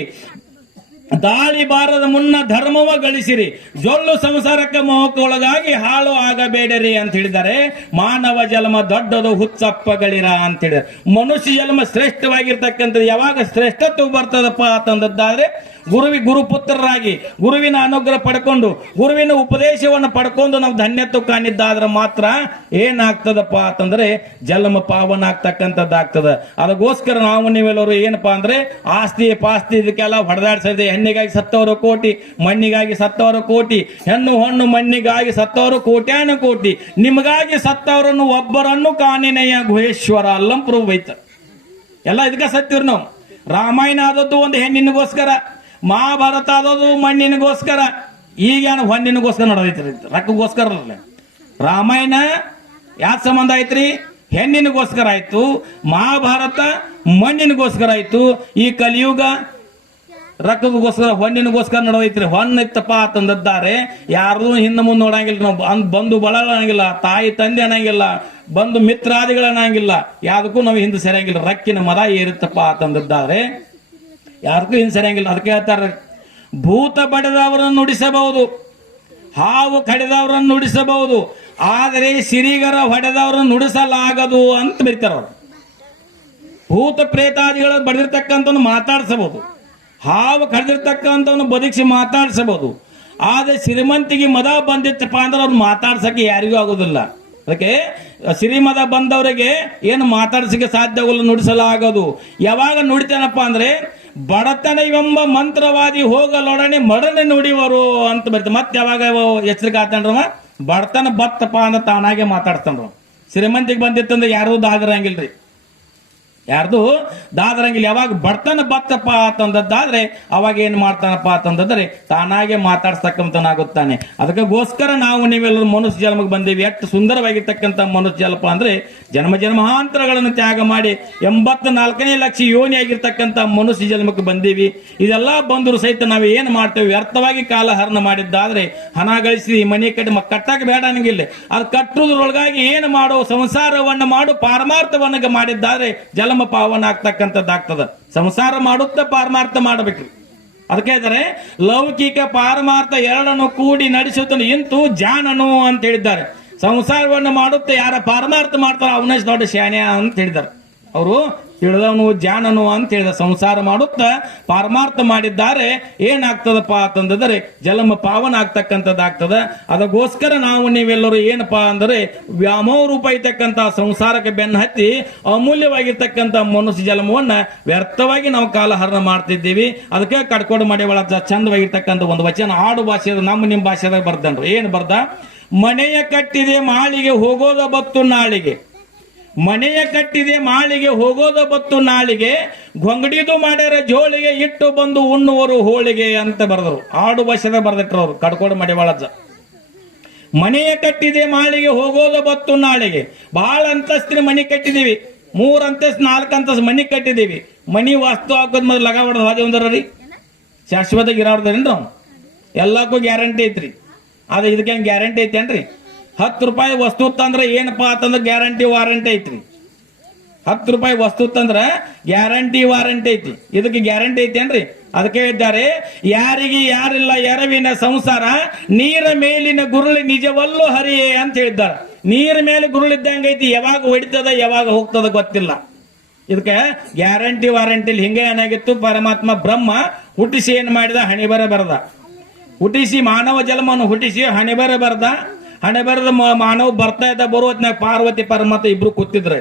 ದಾಳಿ ಬಾರದ ಮುನ್ನ ಧರ್ಮವ ಗಳಿಸಿರಿ, ಜೊಲ್ಲು ಸಂಸಾರಕ್ಕೆ ಮೋಹಕ್ಕೊಳಗಾಗಿ ಹಾಳು ಆಗಬೇಡರಿ ಅಂತ ಹೇಳಿದ್ದಾರೆ. ಮಾನವ ಜನ್ಮ ದೊಡ್ಡದು, ಹುಚ್ಚಪ್ಪಗಳಿರ ಅಂತ ಹೇಳಿದ್ದಾರೆ. ಮನುಷ್ಯ ಜನ್ಮ ಶ್ರೇಷ್ಠವಾಗಿರ್ತಕ್ಕಂಥದ್ದು ಯಾವಾಗ ಶ್ರೇಷ್ಠತ್ವ ಬರ್ತದಪ್ಪ ಅಂತಂದದ್ದಾದ್ರೆ ಗುರುಪುತ್ರರಾಗಿ ಗುರುವಿನ ಅನುಗ್ರಹ ಪಡ್ಕೊಂಡು ಗುರುವಿನ ಉಪದೇಶವನ್ನು ಪಡ್ಕೊಂಡು ನಾವು ಧನ್ಯತ್ವ ಕಾಣಿದ್ದಾದ್ರೆ ಮಾತ್ರ ಏನಾಗ್ತದಪ್ಪ ಅಂತಂದ್ರೆ ಜನ್ಮ ಪಾವನ ಆಗ್ತಕ್ಕಂಥದ್ದಾಗ್ತದ. ಅದಕ್ಕೋಸ್ಕರ ನಾವು ನೀವೆಲ್ಲರೂ ಏನಪ್ಪಾ ಅಂದ್ರೆ ಆಸ್ತಿ ಪಾಸ್ತಿ ಇದಕ್ಕೆಲ್ಲ ಹೊಡೆದಾಡ್ಸಿದೆ. ಹೆಣ್ಣಿಗಾಗಿ ಸತ್ತವರು ಕೋಟಿ, ಮಣ್ಣಿಗಾಗಿ ಸತ್ತವರು ಕೋಟಿ, ಹೆಣ್ಣು ಹೊಣ್ಣು ಮಣ್ಣಿಗಾಗಿ ಸತ್ತವರು ಕೋಟ್ಯಾನು ಕೋಟಿ, ನಿಮಗಾಗಿ ಸತ್ತವರನ್ನು ಒಬ್ಬರನ್ನು ಕಾಣಿನೆಯ ಗುಹೇಶ್ವರ ಅಲ್ಲಂ ಪ್ರಭು ಬೈತ. ಎಲ್ಲ ಇದಕ್ಕೆ ಸತ್ತಿವ್ರು ನಾವು. ರಾಮಾಯಣ ಆದದ್ದು ಒಂದು ಹೆಣ್ಣಿನಗೋಸ್ಕರ, ಮಹಾಭಾರತ ಆದದ್ದು ಮಣ್ಣಿನಗೋಸ್ಕರ, ಈಗೇನು ಹೊಣ್ಣಿನಗೋಸ್ಕರ ನಡೆದೈತ್ರಿ, ರೊಕ್ಕಗೋಸ್ಕರ ಅಲ್ಲ. ರಾಮಾಯಣ ಯಾಕೆ ಸಂಬಂಧ ಐತ್ರಿ? ಹೆಣ್ಣಿನಗೋಸ್ಕರ ಆಯ್ತು. ಮಹಾಭಾರತ ಮಣ್ಣಿನಗೋಸ್ಕರ ಆಯ್ತು. ಈ ಕಲಿಯುಗ ರೊಕ್ಕಗೋಸ್ಕರ ಹೊಣ್ಣಿನಗೋಸ್ಕರ ನಡೆದೈತ್ರಿ. ಹೊಣ್ಣ ಇತ್ತಪ್ಪ ಅಂತಂದಿದ್ದಾರೆ ಯಾರು ಹಿಂದೆ ಮುಂದೆ ನೋಡಂಗಿಲ್ಲ, ನಾವು ಬಂಧು ಬಳಗ ಅನ್ನಂಗಿಲ್ಲ, ತಾಯಿ ತಂದೆ ಅನ್ನಂಗಿಲ್ಲ, ಬಂಧು ಮಿತ್ರಾದಿಗಳು ಅನ್ನಂಗಿಲ್ಲ, ಯಾವ್ದಕ್ಕೂ ನಾವು ಹಿಂದೆ ಸರಿಯಂಗಿಲ್ಲ. ರಕ್ಕಿನ ಮರ ಏರುತ್ತಪ್ಪ ಅಂತಂದಿದ್ದಾರೆ ಯಾರಿಗೂ ಹಿಂದೆ ಸರಿಯಂಗಿಲ್ಲ. ಅದಕ್ಕೆ ಹೇಳ್ತಾರೆ ಭೂತ ಬಡಿದವರನ್ನು ನುಡಿಸಬಹುದು, ಹಾವು ಕಡಿದವರನ್ನು ನುಡಿಸಬಹುದು, ಆದರೆ ಸಿರಿಗರ ಹೊಡೆದವರನ್ನು ನುಡಿಸಲಾಗದು ಅಂತ ಬರೀತಾರ ಅವರು. ಭೂತ ಪ್ರೇತಾದಿಗಳು ಬಡಿದಿರ್ತಕ್ಕಂಥವ್ನು ಮಾತಾಡಿಸಬಹುದು, ಹಾವು ಕಡಿದಿರ್ತಕ್ಕಂಥವ್ನು ಬದುಕಿಸಿ ಮಾತಾಡಿಸಬಹುದು, ಆದರೆ ಶ್ರೀಮಂತಿಗೆ ಮದ ಬಂದಿತ್ತಪ್ಪ ಅಂದ್ರೆ ಅವ್ರು ಮಾತಾಡ್ಸಕ್ಕೆ ಯಾರಿಗೂ ಆಗೋದಿಲ್ಲ. ಅದಕ್ಕೆ ಸಿರಿಮದ ಬಂದವರಿಗೆ ಏನು ಮಾತಾಡ್ಸಕ್ಕೆ ಸಾಧ್ಯವಿಲ್ಲ, ನುಡಿಸಲಾಗದು. ಯಾವಾಗ ನುಡಿತಾನಪ್ಪ ಅಂದ್ರೆ ಬಡತನ ಎಂಬ ಮಂತ್ರವಾದಿ ಹೋಗಲೊಡನೆ ಮಡನೆ ನುಡಿವರು ಅಂತ ಬರ್ತದೆ. ಮತ್ತೆ ಯಾವಾಗ ಎಚ್ಚರಿಕೆ ಆತನ್ರವ ಬಡತನ ಬತ್ತಪ್ಪ ಅಂದ್ರೆ ತಾನಾಗೆ ಮಾತಾಡ್ತಾನ್ರ. ಶ್ರೀಮಂತಿಗೆ ಬಂದಿತ್ತಂದ್ರೆ ಯಾರೂ ದಾದರಂಗಿಲ್ರಿ, ಯಾರ್ದು ದಾದರಂಗಿಲ್ಲ. ಯಾವಾಗ ಬಡತನ ಬತ್ತಪ್ಪ ಅಂತಂದದ್ದಾದ್ರೆ ಅವಾಗ ಏನ್ ಮಾಡ್ತಾನಪ್ಪ ಅಂತಂದ್ರೆ ತಾನಾಗೆ ಮಾತಾಡ್ಸ್ತಕ್ಕಂಥನಾಗುತ್ತಾನೆ. ಅದಕ್ಕೋಸ್ಕರ ನಾವು ನೀವೆಲ್ಲರೂ ಮನುಷ್ಯ ಜನ್ಮಕ್ಕೆ ಬಂದೀವಿ. ಎಷ್ಟು ಸುಂದರವಾಗಿರ್ತಕ್ಕಂಥ ಮನುಷ್ಯ ಜನ್ಮ ಅಂದ್ರೆ ಜನ್ಮಾಂತರಗಳನ್ನು ತ್ಯಾಗ ಮಾಡಿ 84ನೇ ಲಕ್ಷ ಯೋನಿ ಆಗಿರ್ತಕ್ಕಂಥ ಮನುಷ್ಯ ಜನ್ಮಕ್ಕೆ ಬಂದೀವಿ. ಇದೆಲ್ಲ ಬಂದರೂ ಸಹಿತ ನಾವು ಏನ್ ಮಾಡ್ತೇವೆ, ವ್ಯರ್ಥವಾಗಿ ಕಾಲ ಹರಣ ಮಾಡಿದ್ದಾದ್ರೆ ಹಣ ಗಳಿಸಿ ಮನೆ ಕಟ್ಟಕ್ಕೆ ಬೇಡ ಅನ್ನಂಗಿಲ್ಲ. ಅದು ಕಟ್ಟುವುದ್ರೊಳಗಾಗಿ ಏನು ಮಾಡೋ ಸಂಸಾರವನ್ನು ಮಾಡು ಪಾರಮಾರ್ಥವನ್ನ ಮಾಡಿದ್ದಾದ್ರೆ ಜನ್ಮ ಪಾವನ ಆಗ್ತಕ್ಕಂಥದ್ದಾಗ್ತದ. ಸಂಸಾರ ಮಾಡುತ್ತ ಪಾರಮಾರ್ಥ ಮಾಡಬೇಕ್ರಿ. ಅದಕ್ಕೆ ಹೇಳ್ತಾರೆ ಲೌಕಿಕ ಪಾರಮಾರ್ಥ ಎರಡನ್ನು ಕೂಡಿ ನಡೆಸುತ್ತಾನೆ ಇಂತು ಜಾನನು ಅಂತ ಹೇಳಿದ್ದಾರೆ. ಸಂಸಾರವನ್ನು ಮಾಡುತ್ತ ಯಾರ ಪಾರಮಾರ್ಥ ಮಾಡ್ತಾರ ಅವನೇ ದೊಡ್ಡ ಶಾನ್ಯ ಅಂತ ಹೇಳಿದ್ದಾರೆ. ಅವರು ತಿಳಿದವನು ಜಾನನು ಅಂತ ಹೇಳಿದ. ಸಂಸಾರ ಮಾಡುತ್ತ ಪಾರಮಾರ್ಥ ಮಾಡಿದ್ದಾರೆ ಏನಾಗ್ತದಪ್ಪ ಅಂತಂದ್ರೆ ಜನ್ಮ ಪಾವನ ಆಗ್ತಕ್ಕಂಥದ್ದಾಗ್ತದ. ಅದಕ್ಕೋಸ್ಕರ ನಾವು ನೀವೆಲ್ಲರೂ ಏನಪ್ಪಾ ಅಂದ್ರೆ ವ್ಯಾಮೋಹ ರೂಪ ಇರ್ತಕ್ಕಂಥ ಸಂಸಾರಕ್ಕೆ ಬೆನ್ನು ಹತ್ತಿ ಅಮೂಲ್ಯವಾಗಿರ್ತಕ್ಕಂಥ ಮನುಷ್ಯ ಜನ್ಮವನ್ನ ವ್ಯರ್ಥವಾಗಿ ನಾವು ಕಾಲ ಹರಣ ಮಾಡ್ತಿದ್ದೀವಿ. ಅದಕ್ಕೆ ಕಡ್ಕೋಡು ಮಾಡಿ ಒಳ ಚಂದವಾಗಿರ್ತಕ್ಕಂಥ ಒಂದು ವಚನ ಆಡು ಭಾಷೆ ನಿಮ್ಮ ಭಾಷೆದಾಗ ಬರ್ದನ್ರು. ಏನ್ ಬರ್ದ? ಮನೆಯ ಕಟ್ಟಿದೆ ಮಾಳಿಗೆ ಹೋಗೋದ ಬತ್ತು ನಾಳಿಗೆ, ಮನೆಯ ಕಟ್ಟಿದೆ ಮಾಳಿಗೆ ಹೋಗೋದ ಬತ್ತು ನಾಳಿಗೆ, ಗೊಂಗಡಿದು ಮಾಡ್ಯಾರ ಜೋಳಿಗೆ ಇಟ್ಟು ಬಂದು ಉಣ್ಣುವರು ಹೋಳಿಗೆ ಅಂತ ಬರೆದರು. ಆಡು ಭಾಷೆದಾಗ ಬರ್ದಿಟ್ರು ಅವರು ಕಡ್ಕೋಡು ಮಡಿವಾಳಜ್ಜ. ಮನೆಯ ಕಟ್ಟಿದೆ ಮಾಳಿಗೆ ಹೋಗೋದ ಬತ್ತು ನಾಳಿಗೆ. ಬಹಳ ಅಂತಸ್ತಿನ ಮನೆ ಕಟ್ಟಿದೀವಿ, 3 ಅಂತಸ್ತು 4 ಅಂತಸ್ತು ಮನೆ ಕಟ್ಟಿದೀವಿ. ಮನಿ ವಾಸ್ತು ಹಾಕೋದ್ ಮೊದಲು ಲಗ ಹೊಡೆದು ಹಾದಿ ಒಂದರಿ ಶಾಶ್ವತ ಗಿರಾಡ್ದೇನ್ರಿ ಅವ್ನು. ಎಲ್ಲಕ್ಕೂ ಗ್ಯಾರಂಟಿ ಐತ್ರಿ. ಆದ್ರೆ ಇದಕ್ಕೆ ಗ್ಯಾರಂಟಿ ಐತೇನ್ರಿ? 10 ರೂಪಾಯಿ ವಸ್ತು ತಂದ್ರೆ ಏನಪ್ಪಾ ಅಂತಂದ್ರೆ ಗ್ಯಾರಂಟಿ ವಾರಂಟಿ ಐತ್ರಿ. 10 ರೂಪಾಯಿ ವಸ್ತು ತಂದ್ರೆ ಗ್ಯಾರಂಟಿ ವಾರಂಟಿ ಐತಿ. ಇದಕ್ಕೆ ಗ್ಯಾರಂಟಿ ಐತೇನ್ರಿ? ಅದಕ್ಕೆ ಹೇಳಿದ್ದಾರೆ ಯಾರಿಗೆ ಯಾರಿಲ್ಲ ಎರವಿನ ಸಂಸಾರ, ನೀರ ಮೇಲಿನ ಗುರುಳಿ ನಿಜವಲ್ಲೂ ಹರಿಯೇ ಅಂತ ಹೇಳಿದ್ದಾರೆ. ನೀರ ಮೇಲೆ ಗುರುಳಿದ್ದಂಗೆ ಐತಿ, ಯಾವಾಗ ಹೊಡಿತದ ಯಾವಾಗ ಹೋಗ್ತದ ಗೊತ್ತಿಲ್ಲ. ಇದಕ್ಕೆ ಗ್ಯಾರಂಟಿ ವಾರಂಟಿ ಹಿಂಗೆ ಏನಾಗಿತ್ತು, ಪರಮಾತ್ಮ ಬ್ರಹ್ಮ ಹುಟ್ಟಿಸಿ ಏನ್ ಮಾಡಿದ, ಹಣಿ ಬರ ಬರದ ಹುಟ್ಟಿಸಿ ಮಾನವ ಜನ್ಮವನ್ನು ಹುಟ್ಟಿಸಿ ಹಣೆ ಬರದ ಮಾನವ ಬರ್ತಾ ಇದ್ದ ಬರೋ ಹೊತ್ನಾಗ ಪಾರ್ವತಿ ಪರಮಾತ್ಮ ಇಬ್ರು ಕೂತಿದ್ರು.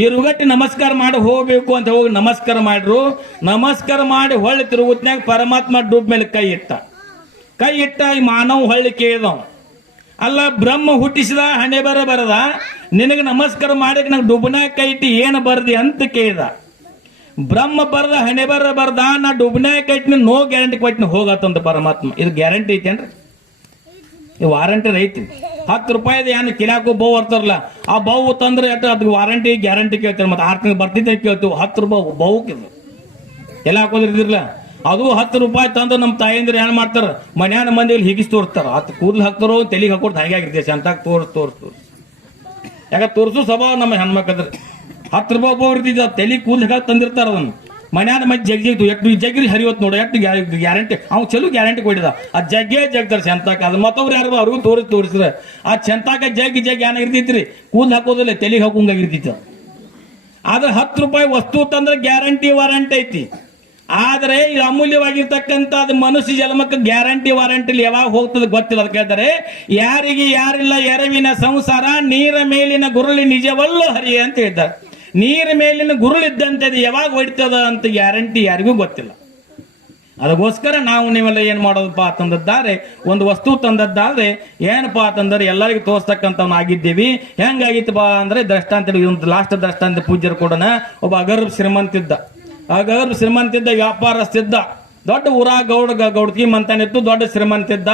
ಈ ರುಗಟ್ಟಿ ನಮಸ್ಕಾರ ಮಾಡಿ ಹೋಗ್ಬೇಕು ಅಂತ ಹೋಗಿ ನಮಸ್ಕಾರ ಮಾಡ್ರು. ನಮಸ್ಕಾರ ಮಾಡಿ ಹೊಳ್ಳಿ ತಿರುಗುತ್ನಾಗ ಪರಮಾತ್ಮ ಡುಬ್ ಮೇಲೆ ಕೈ ಇಟ್ಟ ಈ ಮಾನವ ಹೊಳ್ಳಿ ಕೇಳಿದವ, ಅಲ್ಲ ಬ್ರಹ್ಮ ಹುಟ್ಟಿಸಿದ ಹಣೆ ಬರದ ನಿನಗೆ ನಮಸ್ಕಾರ ಮಾಡಿ ನಂಗೆ ಡುಬ್ನಾಗ ಕೈ ಇಟ್ಟು ಏನು ಬರ್ದಿ ಅಂತ ಕೇಳಿದ. ಬ್ರಹ್ಮ ಬರದ ಹಣೆ ಬರ್ದ ನಾ ಡುಬ್ನಾಗ ಕೈ ಇಟ್ಟು ನೋ ಗ್ಯಾರಂಟಿ ಕೊಟ್ಟಿನ ಹೋಗತ್ತಂತ ಪರಮಾತ್ಮ. ಇದು ಗ್ಯಾರಂಟಿ ಐತೇನ್ರಿ? ಇದು ವಾರಂಟಿ ಐತಿ. 10 ರೂಪಾಯಿದ ಏನು ಕಿಲಾಕು ಬಹು ಬರ್ತಾರಲ್ಲ, ಆ ಬಹು ತಂದ್ರೆ ಎಟ್ಟು ಅದಕ್ಕೆ ವಾರಂಟಿ ಗ್ಯಾರಂಟಿ ಕೇಳ್ತಾರೆ. ಮತ್ತೆ 6 ತಿಂಗಳು ಬರ್ತಿದ್ದೆ ಕೇಳ್ತೀವಿ. 10 ರೂಪಾಯಿ ಬಹುಕಿದು ಎಲ್ಲ ಹಾಕೋದ್ರಿದಿರಲ್ಲ, ಅದು 10 ರೂಪಾಯಿ ತಂದು ನಮ್ಮ ತಾಯಿಂದ್ರೆ ಏನ್ ಮಾಡ್ತಾರ, ಮನ್ಯಾನ ಮಂದಿಯಲ್ಲಿ ಹಿಗಿಸ್ ತೋರಿಸ್ತಾರ. ಹತ್ತು ಕೂದಲು ಹಾಕ್ತಾರೋ ತೆಲಿಗೆ ಹಾಕೋದು ಹಾಗೆ ಆಗಿರ್ತೈತೆ. ಅಂತಾಗ ತೋರ್ಸ್ ಯಾಕ ತೋರ್ಸು ಸ್ವಭಾವ ನಮ್ಮ ಹೆಣ್ಮಕ್ಳದ್ರೆ. 10 ರೂಪಾಯಿ ಒಬ್ಬ ಇರ್ತಿದ್ದ ತೆಲಿ ಕೂದಲು ಹಾಕಿ ತಂದಿರ್ತಾರ. ಅದನ್ನು ಮನ್ಯಾನ ಮಂದಿ ಜಗ್ಗಿತ್ತು ಎಷ್ಟು ಜಗ್ಗಿ ಹರಿವತ್ತು ನೋಡ, ಎಷ್ಟು ಗ್ಯಾರಂಟಿ ಅವ್ನು ಚಲೋ ಗ್ಯಾರಂಟಿ ಕೊಟ್ಟಿದ. ಆ ಜಗ್ಗೆ ಜಗ್ತಾರೆ ಚೆಂತಾಕ. ಅದು ಮತ್ತವ್ರು ಯಾರು ಅವ್ರಿಗೂ ತೋರಿಸಿದ್ರೆ ಆ ಚೆಂತಾಕ ಜಗ್ಗಿ ಏನಾಗಿರ್ತೈತ್ರಿ, ಕೂದಲು ಹಾಕೋದಿಲ್ಲ ತೆಲಿಗೆ ಹಾಕೋಂಗಾಗಿರ್ತೈತಿ. ಆದ್ರೆ 10 ರೂಪಾಯಿ ವಸ್ತು ತಂದ್ರೆ ಗ್ಯಾರಂಟಿ ವಾರಂಟಿ ಐತಿ. ಆದ್ರೆ ಇದು ಅಮೂಲ್ಯವಾಗಿರ್ತಕ್ಕಂಥ ಅದು ಮನುಷ್ಯ ಜನ್ಮಕ್ಕೆ ಗ್ಯಾರಂಟಿ ವಾರಂಟಿ ಯಾವಾಗ ಹೋಗ್ತದೆ ಗೊತ್ತಿಲ್ಲ. ಅದು ಕೇಳ್ತಾರೆ, ಯಾರಿಗೆ ಯಾರಿಲ್ಲ ಎರವಿನ ಸಂಸಾರ, ನೀರ ಮೇಲಿನ ಗುರುಳಿ ನಿಜವಲ್ಲೂ ಹರಿಯ ಅಂತ ಹೇಳ್ತಾರೆ. ನೀರ ಮೇಲಿನ ಗುರುಳಿದ್ದಂತೆ ಅದು ಯಾವಾಗ ಹೊಡಿತದ ಅಂತ ಗ್ಯಾರಂಟಿ ಯಾರಿಗೂ ಗೊತ್ತಿಲ್ಲ. ಅದಕ್ಕೋಸ್ಕರ ನಾವು ನೀವೆಲ್ಲ ಏನ್ ಮಾಡೋದಪ್ಪ ಅಂತಂದದ್ದಾದ್ರೆ, ಒಂದು ವಸ್ತು ತಂದದ್ದಾದ್ರೆ ಏನಪ್ಪಾ ಅಂತಂದ್ರೆ ಎಲ್ಲರಿಗೂ ತೋರ್ಸ್ತಕ್ಕಂಥವ್ನು ಆಗಿದ್ದೀವಿ. ಹೆಂಗಾಗಿತ್ತಪ್ಪ ಅಂದ್ರೆ ದೃಷ್ಟಾಂತ, ಒಂದು ಲಾಸ್ಟ್ ದೃಷ್ಟಾಂತ ಪೂಜ್ಯರು ಕೂಡ ಒಬ್ಬ ಅಗರ್ಭ ಶ್ರೀಮಂತಿದ್ದ ವ್ಯಾಪಾರಸ್ಥಿದ್ದ. ದೊಡ್ಡ ಊರಾಗ ಗೌಡ್ತಿ ಮಂತಾನಿತ್ತು, ದೊಡ್ಡ ಶ್ರೀಮಂತಿದ್ದ.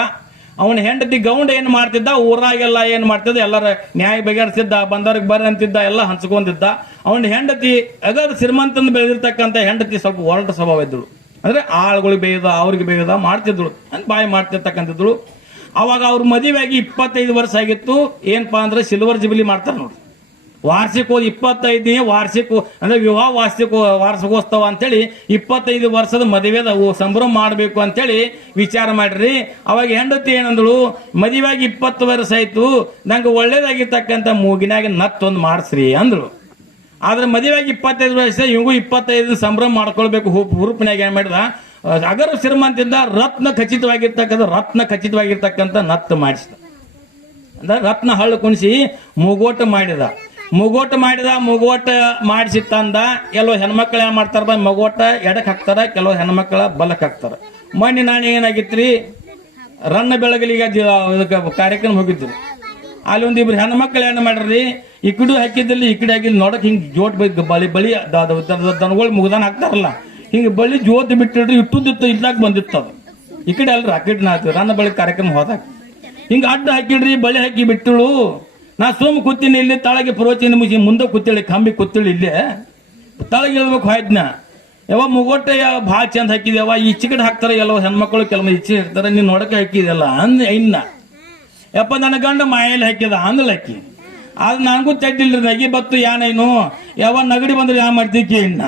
ಅವನ ಹೆಂಡತಿ ಗೌಂಡ ಏನ್ ಮಾಡ್ತಿದ್ದ, ಊರಾಗೆಲ್ಲ ಏನ್ ಮಾಡ್ತಿದ್ದ, ಎಲ್ಲರ ನ್ಯಾಯ ಬಗೆಹರಿಸಿದ್ದ, ಬಂದವ್ರಿಗೆ ಬರ್ರಿ ಅಂತಿದ್ದ, ಎಲ್ಲ ಹಂಚ್ಕೊಂಡಿದ್ದ. ಅವನ ಹೆಂಡತಿ ಅಗರ್ ಶ್ರೀಮಂತನ ಬೆಳೆದಿರ್ತಕ್ಕಂಥ ಹೆಂಡತಿ ಸ್ವಲ್ಪ ಹೊರಟ ಸ್ವಭಾವ ಇದ್ದಳು. ಅಂದ್ರೆ ಆಳುಗಳಿಗೆ ಬೇಯದ ಅವ್ರಿಗೆ ಬೇಯದ ಮಾಡ್ತಿದ್ರು ಅಂತ ಬಾಯಿ ಮಾಡ್ತಿರ್ತಕ್ಕಂಥದ್ರು. ಅವಾಗ ಅವ್ರ ಮದುವೆಯಾಗಿ 25 ವರ್ಷ ಆಗಿತ್ತು. ಏನಪ್ಪಾ ಅಂದ್ರೆ ಸಿಲ್ವರ್ ಜುಬಿಲಿ ಮಾಡ್ತಾರೆ ನೋಡಿ, ವಾರ್ಷಿಕ 25ನೇ ವಾರ್ಷಿಕ ಅಂದ್ರೆ ವಿವಾಹ ವಾರ್ಷಿಕೋತ್ಸವ ಅಂತೇಳಿ 25 ವರ್ಷದ ಮದುವೆದ ಸಂಭ್ರಮ ಮಾಡಬೇಕು ಅಂತೇಳಿ ವಿಚಾರ ಮಾಡ್ರಿ. ಅವಾಗ ಹೆಂಡತಿ ಏನಂದಳು, ಮದುವೆಯಾಗಿ 20 ವರ್ಷ ಆಯ್ತು, ನಂಗೆ ಒಳ್ಳೇದಾಗಿರ್ತಕ್ಕಂಥ ಮೂಗಿನಾಗ ನತ್ತೊಂದು ಮಾಡಿಸ್ರಿ ಅಂದಳು. ಆದ್ರೆ ಮದುವೆಯಾಗಿ 25 ವರ್ಷ, ಇವಂಗೂ 25 ಸಂಭ್ರಮ ಮಾಡ್ಕೊಳ್ಬೇಕು ಹುರುಪಿನಾಗ ಏನ್ ಮಾಡಿದ, ಅಗರ ಶ್ರೀಮಂತಿಂದ ರತ್ನ ಖಚಿತವಾಗಿರ್ತಕ್ಕಂಥ ನತ್ತು ಮಾಡಿಸಿದ. ಅಂದ್ರೆ ರತ್ನ ಹಳ್ಳು ಕುಣಿಸಿ ಮುಗೋಟ ಮಾಡಿಸಿ ತಂದ. ಕೆಲವು ಹೆಣ್ಮಕ್ಳು ಏನ್ ಮಾಡ್ತಾರ, ಮಗೋಟ ಎಡಕ್ ಹಾಕ್ತಾರ, ಕೆಲವು ಹೆಣ್ಮಕ್ಳ ಬಲಕ್ ಹಾಕ್ತಾರ. ಮೊನ್ನೆ ನಾನು ಏನಾಗಿತ್ರಿ, ರನ್ನ ಬೆಳಗಲಿಗೆ ಕಾರ್ಯಕ್ರಮ ಹೋಗಿದ್ರು. ಅಲ್ಲಿ ಒಂದಿಬ್ರು ಹೆಣ್ಮಕ್ಳು ಏನ್ ಮಾಡ್ರಿ, ಈ ಕಡೆ ಹಾಕಿದ್ದಲ್ಲಿ ಈ ಕಡೆ ಹಾಕಿದ್ ನೋಡಕ್ ಹಿಂಗ್ ಜೋಟ್ ಬಳಿ ದನಗಳು ಮುಗ್ದಾನ ಹಾಕ್ತಾರಲ್ಲ, ಹಿಂಗ್ ಬಳಿ ಜೋತ್ ಬಿಟ್ಟಿಡ್ರಿ ಇಟ್ಟುದಿತ್ತು, ಇಲ್ಲಾಗ ಬಂದಿತ್ತು. ಅದು ಈ ಕಡೆ ಅಲ್ರಿ, ಆ ಕಡೆ ರನ್ನ ಬಳಿ ಕಾರ್ಯಕ್ರಮ ಹೋದಾಗ ಹಿಂಗ ಅಡ್ಡ ಹಾಕಿಡ್ರಿ, ಬಳಿ ಹಾಕಿ ಬಿಟ್ಟಳು. ನಾ ಸುಮ್ ಕೂತೀನಿ ಇಲ್ಲಿ ತಳಗೆ ಪ್ರೋಚಿನ ಮುಗಿ ಮುಂದೆ ಕೂತೇಳಿ, ಕಂಬಿ ಕೂತೇಳಿ ಇಲ್ಲೇ ತಳಗೆ ಇಳ್ಬೇಕು ಹೋಯ್ತನ. ಯಾವ ಮುಗೋಟ ಭಾಳ ಚಂದ ಹಾಕಿದ್ಯಾವ, ಈಚೆ ಕಡೆ ಹಾಕ್ತಾರ ಎಲ್ಲೋ ಹೆಣ್ಮಕ್ಳು, ಕೆಲವೊಂದು ಈಚೆ ಹಾಕ್ತಾರ, ನೀನ್ ನೋಡಕ್ಕೆ ಹಾಕಿದೆಲ್ಲ ಇನ್ನ ಯಪ್ಪ ನನ್ನ ಗಂಡ ಮಾಯಲ್ಲಿ ಹಾಕಿದ ಅಂದ್ಲಕ್ಕಿ. ಆದ್ರೆ ನನಗೂ ಚಡ್ಡಿಲ್ರಿ, ನಗಿ ಬತ್ತು ಯಾನೇನು ಯಾವ ನಗಡಿ ಬಂದ್ರೆ ಯಾ ಮಾಡ್ತೀಕಿ ಇನ್ನ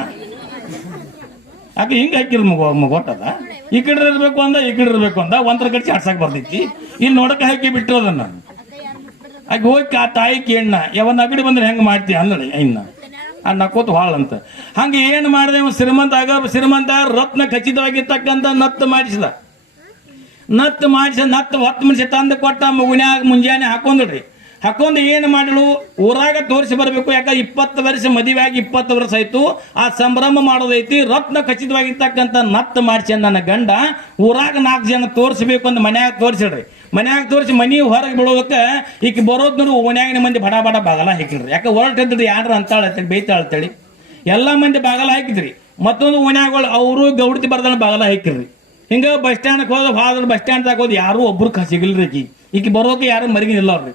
ಯಾಕೆ ಹಿಂಗ ಹಾಕಿರ್ ಮುಗೋಟದ ಈ ಕಡೆ ಇರ್ಬೇಕು ಅಂದ, ಈ ಕಡೆ ಇರ್ಬೇಕು ಅಂದ, ಒಂದ್ರ ಕಡೆ ಚಾಡ್ಸಕ್ ಬರ್ತೈತಿ. ಇಲ್ಲಿ ನೋಡಕ್ಕೆ ಹಾಕಿ ಬಿಟ್ಟಿರೋದನ್ನ ಆಕೆ ಹೋಗಿ ತಾಯಿ ಕೇಣ್ಣ ಯಾವ ನಗಡಿ ಬಂದ್ರೆ ಹೆಂಗ್ ಮಾಡ್ತಿ ಅಂದಳಿ ಇನ್ನ ನಕ್ಕೋತ ಹಾಳ ಅಂತ. ಹಂಗೆ ಏನ್ ಮಾಡಿದೆ ಶ್ರೀಮಂತ ರತ್ನ ಖಚಿತವಾಗಿರ್ತಕ್ಕಂಥ ನತ್ತು ಮಾಡಿಸಿದ. ನತ್ತು 10 ಮನುಷ್ಯ ತಂದು ಕೊಟ್ಟ, ಮಗುನ್ಯಾಗ ಮುಂಜಾನೆ ಹಾಕೊಂಡು ಏನ್ ಮಾಡಲು ಊರಾಗ ತೋರಿಸಿ ಬರಬೇಕು. ಯಾಕ 20 ವರ್ಷ ಮದುವೆಯಾಗಿ 20 ವರ್ಷ ಆಯ್ತು, ಆ ಸಂಭ್ರಮ ಮಾಡೋದೈತಿ. ರತ್ನ ಖಚಿತವಾಗಿರ್ತಕ್ಕಂಥ ನತ್ತು ಮಾಡಿಸಿ ನನ್ನ ಗಂಡ ಊರಾಗ 4 ಜನ ತೋರಿಸಬೇಕು ಅಂತ ಮನ್ಯಾಗ ತೋರಿಸಿ ಮನಿ ಹೊರಗೆ ಬಿಡೋದಕ್ಕೆ ಈಗ ಬರೋದ್ ನೋಡಿ ಓಣ್ಯಾಗಿನ ಮಂದಿ ಬಡ ಬಾಗಲ ಹಾಕಿಡ್ರಿ. ಯಾಕೆ ಹೊರಟಿದ್ರಿ ಯಾರು ಅಂತಾಳತ್ತೇಳಿ ಬೈತಾಳತ್ತೇಳಿ ಎಲ್ಲಾ ಮಂದಿ ಬಾಗಲ ಹಾಕಿದ್ರಿ. ಮತ್ತೊಂದು ಓಣ್ಯಾಗಳು ಅವರು ಗೌಡತಿ ಬರ್ದಾಳ ಬಾಗಲ ಹಾಕಿರ್ರಿ. ಹಿಂಗ ಬಸ್ ಸ್ಟ್ಯಾಂಡ್ ಬಸ್ ಸ್ಟ್ಯಾಂಡ್ ಹೋದ್ ಯಾರು ಒಬ್ರು ಸಿಗಲ್ರಿ. ಈಗ ಬರೋಕೆ ಯಾರು ಮರಿಗಿನಿಲ್ಲ ಅವ್ರಿ.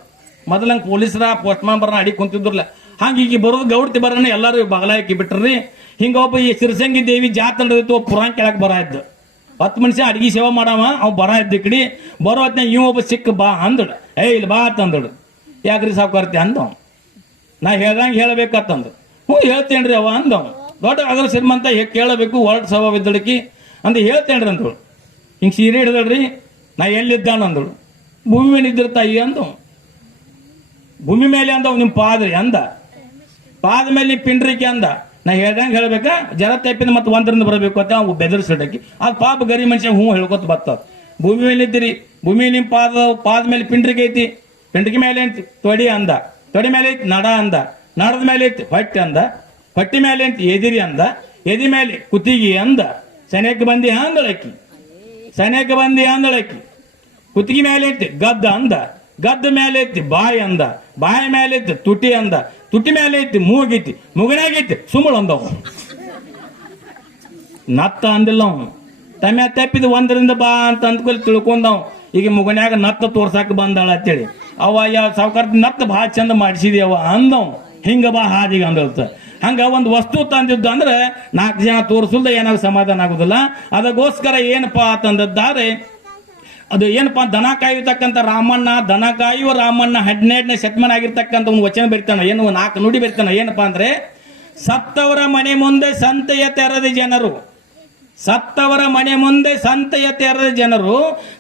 ಮೊದಲಂಗೆ ಪೊಲೀಸರ ಪೋಸ್ಟ್ಮ್ಯಾನ್ ಬರೋಣ ಅಡಿ ಕುಂತಿದ್ರಲ್ಲ, ಹಂಗ ಈಗ ಬರೋದು ಗೌಡತಿ ಬರೋಣ ಎಲ್ಲರೂ ಬಾಗಲ ಹಾಕಿ ಬಿಟ್ರಿ. ಹಿಂಗ ಒಬ್ಬ ಈ ಸಿರಸಂಗಿ ದೇವಿ ಜಾತ್ರೆ ನಡೆದಿತ್ತು, ಪುರಾಣ ಕೆಳಕ್ ಬರ ಇದ್ದ. 10 ಮನುಷ್ಯ ಅಡಿಗೆ ಸೇವೆ ಮಾಡವ, ಅವ್ ಬರ ಇದ್ದ ಕಡೆ ಬರೋ ಹೊತ್ನಾಗ ಇವ್ ಒಬ್ಬ ಸಿಕ್ಕ ಬಾ ಅಂದಳು. ಇಲ್ಲಿ ಬಾ ಅಂತಂದಳು. ಯಾಕ್ರಿ ಸಾವುಕಾರ್ತಿ ಅಂದವ. ನಾ ಹೇಳ್ದಂಗೆ ಹೇಳ್ಬೇಕಂತಂದು. ಹೇಳ್ತೇನ್ರಿ ಅವ ಅಂದವ. ದೊಡ್ಡ ಅದ್ರ ಶ್ರೀಮಂತ ಕೇಳಬೇಕು, ಹೊರಟು ಸ್ವಭಾವ ಇದ್ದಳಕಿ ಅಂದ ಹೇಳ್ತೇನ್ರಿ ಅಂದಳು. ಹಿಂಗೆ ಸೀರೆ ಹಿಡಿದಳ್ರಿ. ನಾ ಎಲ್ಲಿದ್ದಾನ ಅಂದಳು. ಭೂಮಿ ಮೇಲೆ ಇದ್ರ ತಾಯಿ ಅಂದವ. ಭೂಮಿ ಮೇಲೆ ಅಂದವ್ ನಿಮ್ ಪಾದ್ರಿ ಅಂದ. ಪಾದ ಮೇಲೆ ನೀ ಪಿಂಡ್ರಿಕೆ ಅಂದ. ನಾ ಹೇಳ್ದಂಗೆ ಹೇಳ್ಬೇಕಾ, ಜರ ತಪ್ಪಿದ ಮತ್ತೆ ಒಂದರಿಂದ ಬರಬೇಕು ಅಂತ ಅವು ಬೆದರ್ಸಿಡಕ್ಕೆ. ಅದು ಪಾಪ ಗರಿ ಮನುಷ್ಯ ಹೇಳ್ಕೊತ ಬರ್ತದ. ಭೂಮಿ ಮೇಲೆ ಇದ್ದೀರಿ, ಭೂಮಿ ನಿಮ್ಮ ಪಾದ ಮೇಲೆ ಪಿಂಡ್ರಿಗೆ ಐತಿ, ಪಿಂಡ್ರಿಗೆ ಮೇಲೆ ಐತಿ ತೊಡಿ ಅಂದ, ತೊಡಿ ಮೇಲೆ ಐತಿ ನಡ ಅಂದ, ನಡದ ಮೇಲೆ ಐತಿ ಹೊಟ್ಟೆ ಅಂದ, ಹೊಟ್ಟಿ ಮೇಲೆ ಐತಿ ಎದಿರಿ ಅಂದ, ಎದಿ ಮೇಲೆ ಕುತ್ತಿಗೆ ಅಂದ, ಸನೇಕ ಬಂದಿ ಅಂದಳಕ್ಕಿ, ಸನೇಕ ಬಂದಿ ಅಂದಳಕ್ಕಿ, ಕುತ್ತಿಗೆ ಮೇಲೆ ಐತಿ ಗದ್ದ ಅಂದ, ಗದ್ದ ಮೇಲೆ ಐತಿ ಬಾಯಿ ಅಂದ, ಬಾಯಿ ಮೇಲೆ ಐತಿ ತುಟಿ ಅಂದ, ತುಟಿ ಮೇಲೆ ಐತಿ ಮೂಗೈತಿ, ಮೂಗನಾಗೈತಿ ಸುಮ್ಮಳು ಅಂದವ. ನತ್ತ ಅಂದಿಲ್ಲ ಅವನು. ತಮ್ಮ ತಪ್ಪಿದ ಒಂದರಿಂದ ಬಾ ಅಂತ ಅಂದ್ಕೊಳ್ಳಿ ತಿಳ್ಕೊಂಡವ್. ಈಗ ಮುಗನ್ಯಾಗ ನತ್ತ ತೋರ್ಸಾಕ ಬಂದಾಳ ಅಂತೇಳಿ ಅವ ಯಾವ ಸಾವುಕಾರ ನತ್ತ ಭಾಳ ಚಂದ ಮಾಡಿಸಿದ್ಯವ ಅಂದವ್. ಹಿಂಗ ಬಾ ಹಾದಿಗೆ ಅಂದಳ್ತ. ಹಂಗ ಒಂದು ವಸ್ತು ತಂದಿದ್ದು ಅಂದ್ರೆ 4 ಜನ ತೋರಿಸಲ್ದ ಏನಾಗ ಸಮಾಧಾನ ಆಗುದಿಲ್ಲ. ಅದಕ್ಕೋಸ್ಕರ ಏನಪ್ಪಾ ಅಂತಂದಿದ್ದಾರೆ, ಅದು ಏನಪ್ಪಾ ದನ ಕಾಯತಕ್ಕಂಥ ರಾಮಣ್ಣ, ದನ ಕಾಯುವ ರಾಮಣ್ಣ 12ನೇ ಶತಮಾನ ಆಗಿರ್ತಕ್ಕಂಥ ಒಂದು ವಚನ ಬರಿತಾನ, ಏನು 4 ನುಡಿ ಬರಿತಾನ. ಏನಪ್ಪಾ ಅಂದ್ರೆ, ಸತ್ತವರ ಮನೆ ಮುಂದೆ ಸಂತೆಯ ತೆರೆದ ಜನರು, ಸತ್ತವರ ಮನೆ ಮುಂದೆ ಸಂತೆಯ ತೆರೆದ ಜನರು,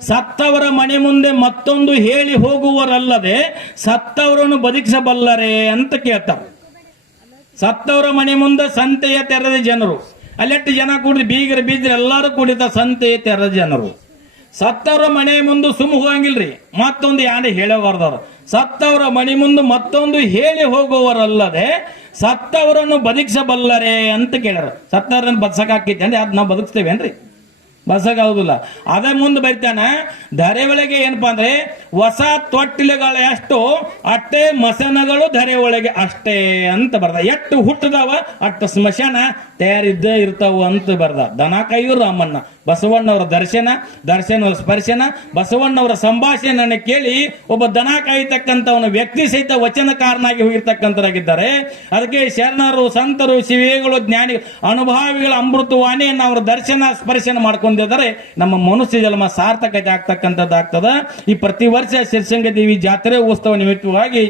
ಸತ್ತವರ ಮನೆ ಮುಂದೆ ಮತ್ತೊಂದು ಹೇಳಿ ಹೋಗುವರಲ್ಲದೆ ಸತ್ತವರನ್ನು ಬದುಕಿಸಬಲ್ಲರೆ ಅಂತ ಕೇಳ್ತಾರೆ. ಸತ್ತವರ ಮನೆ ಮುಂದೆ ಸಂತೆಯ ತೆರೆದ ಜನರು, ಅಲ್ಲೆಟ್ಟು ಜನ ಕೂಡಿದ್ರು, ಬೀಗರು ಬೀಜರು ಎಲ್ಲರೂ ಕೂಡಿದ ಸಂತೆಯ ತೆರೆದ ಜನರು. ಸತ್ತವರ ಮನೆ ಮುಂದೆ ಸುಮ್ಮ ಹೋಗಂಗಿಲ್ರಿ, ಮತ್ತೊಂದು ಯಾನೆ ಹೇಳಬಾರ್ದವ್ರು. ಸತ್ತವರ ಮನೆ ಮುಂದೆ ಮತ್ತೊಂದು ಹೇಳಿ ಹೋಗುವವರಲ್ಲದೆ ಸತ್ತವರನ್ನು ಬದುಕಿಸಬಲ್ಲರೆ ಅಂತ ಕೇಳ್ಯಾರ. ಸತ್ತವರನ್ನು ಬದುಕೈತಿ ಅಂದ್ರೆ ಅದ್ ನಾವು ಬದುಕ್ತೇವೇನ್ರಿ? ಬಸಗಾಗುದಿಲ್ಲ. ಅದೇ ಮುಂದೆ ಬೈತಾನೆ, ಧರೆ ಒಳಗೆ ಏನಪ್ಪಾ ಅಂದ್ರೆ ಹೊಸ ತೊಟ್ಟಿಲುಗಳು ಎಷ್ಟು ಅಷ್ಟೇ ಮಸನಗಳು ಧರೆ ಒಳಗೆ ಅಷ್ಟೇ ಅಂತ ಬರ್ದ. ಎಷ್ಟು ಹುಟ್ಟದವ ಅಷ್ಟು ಸ್ಮಶಾನ ತಯಾರಿದ್ದ ಇರ್ತಾವ ಅಂತ ಬರ್ದ. ದನ ಕಾಯು ರಾಮಣ್ಣ, ಬಸವಣ್ಣವರ ದರ್ಶನವರ ಸ್ಪರ್ಶನ, ಬಸವಣ್ಣವರ ಸಂಭಾಷಣೆಯನ್ನು ಕೇಳಿ ಒಬ್ಬ ದನ ಕಾಯತಕ್ಕಂಥವನ ವ್ಯಕ್ತಿ ಸಹಿತ ವಚನಕಾರನಾಗಿ ಹೋಗಿರ್ತಕ್ಕಂಥರಾಗಿದ್ದಾರೆ. ಅದಕ್ಕೆ ಶರಣರು, ಸಂತರು, ಶಿವೇಗಳು, ಜ್ಞಾನಿ, ಅನುಭಾವಿಗಳ ಅಮೃತವಾಣಿಯನ್ನು ಅವರ ದರ್ಶನ ಸ್ಪರ್ಶನ ಮಾಡ್ಕೊಂಡಿದ್ದಾರೆ. ನಮ್ಮ ಮನುಷ್ಯ ಜನ್ಮ ಸಾರ್ಥಕತೆ ಆಗ್ತಕ್ಕಂಥದ್ದಾಗ್ತದ. ಈ ಪ್ರತಿ ವರ್ಷ ಶಿರ್ಸಂಗ ದೇವಿ ಜಾತ್ರೆ ಉತ್ಸವ ನಿಮಿತ್ತವಾಗಿ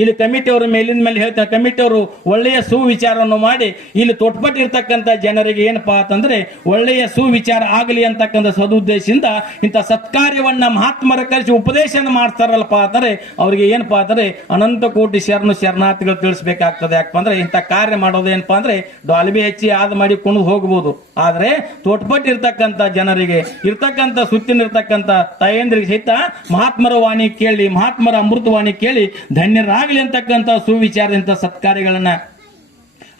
ಇಲ್ಲಿ ಕಮಿಟಿಯವರು ಮೇಲಿನ ಮೇಲೆ ಹೇಳ್ತಾರೆ, ಕಮಿಟಿಯವರು ಒಳ್ಳೆಯ ಸುವಿಚಾರವನ್ನು ಮಾಡಿ ಇಲ್ಲಿ ತೊಟ್ಪಟ್ಟಿರ್ತಕ್ಕಂಥ ಜನರಿಗೆ ಏನಪ್ಪಾ ಅಂತಂದ್ರೆ ಒಳ್ಳೆಯ ಸುವಿಚಾರ ಆಗಲಿ ಅಂತಕ್ಕಂಥ ಸದುದ್ದೇಶದಿಂದ ಇಂಥ ಸತ್ಕಾರ್ಯವನ್ನ ಮಹಾತ್ಮರ ಕರೆಸಿ ಉಪದೇಶನ ಮಾಡ್ತಾರಲ್ಲಪ್ಪ ಅಂದರೆ ಅವ್ರಿಗೆ ಏನಪ್ಪಾ ಅಂದ್ರೆ ಅನಂತ ಕೋಟಿ ಶರಣಾರ್ಥಿಗಳು ತಿಳಿಸ್ಬೇಕಾಗ್ತದೆ. ಯಾಕಪ್ಪ ಅಂದ್ರೆ ಇಂಥ ಕಾರ್ಯ ಮಾಡೋದು ಏನಪ್ಪಾ ಅಂದ್ರೆ ಡಾಲ್ಬಿ ಹೆಚ್ಚಿ ಆದ ಮಾಡಿಕೊಂಡು ಹೋಗಬಹುದು. ಆದ್ರೆ ತೊಟ್ಪಟ್ಟಿರ್ತಕ್ಕಂಥ ಜನರಿಗೆ ಇರ್ತಕ್ಕಂಥ ಸುತ್ತಿನಿರ್ತಕ್ಕಂಥ ತಾಯಂದ್ರಿಗೆ ಸಹಿತ ಮಹಾತ್ಮರ ವಾಣಿ ಕೇಳಿ, ಮಹಾತ್ಮರ ಅಮೃತವಾಣಿ ಕೇಳಿ ಧನ್ಯರಾಗಲಿ ಅಂತಕ್ಕಂಥ ಸುವಿಚಾರದಂತ ಸತ್ಕಾರ್ಯಗಳನ್ನ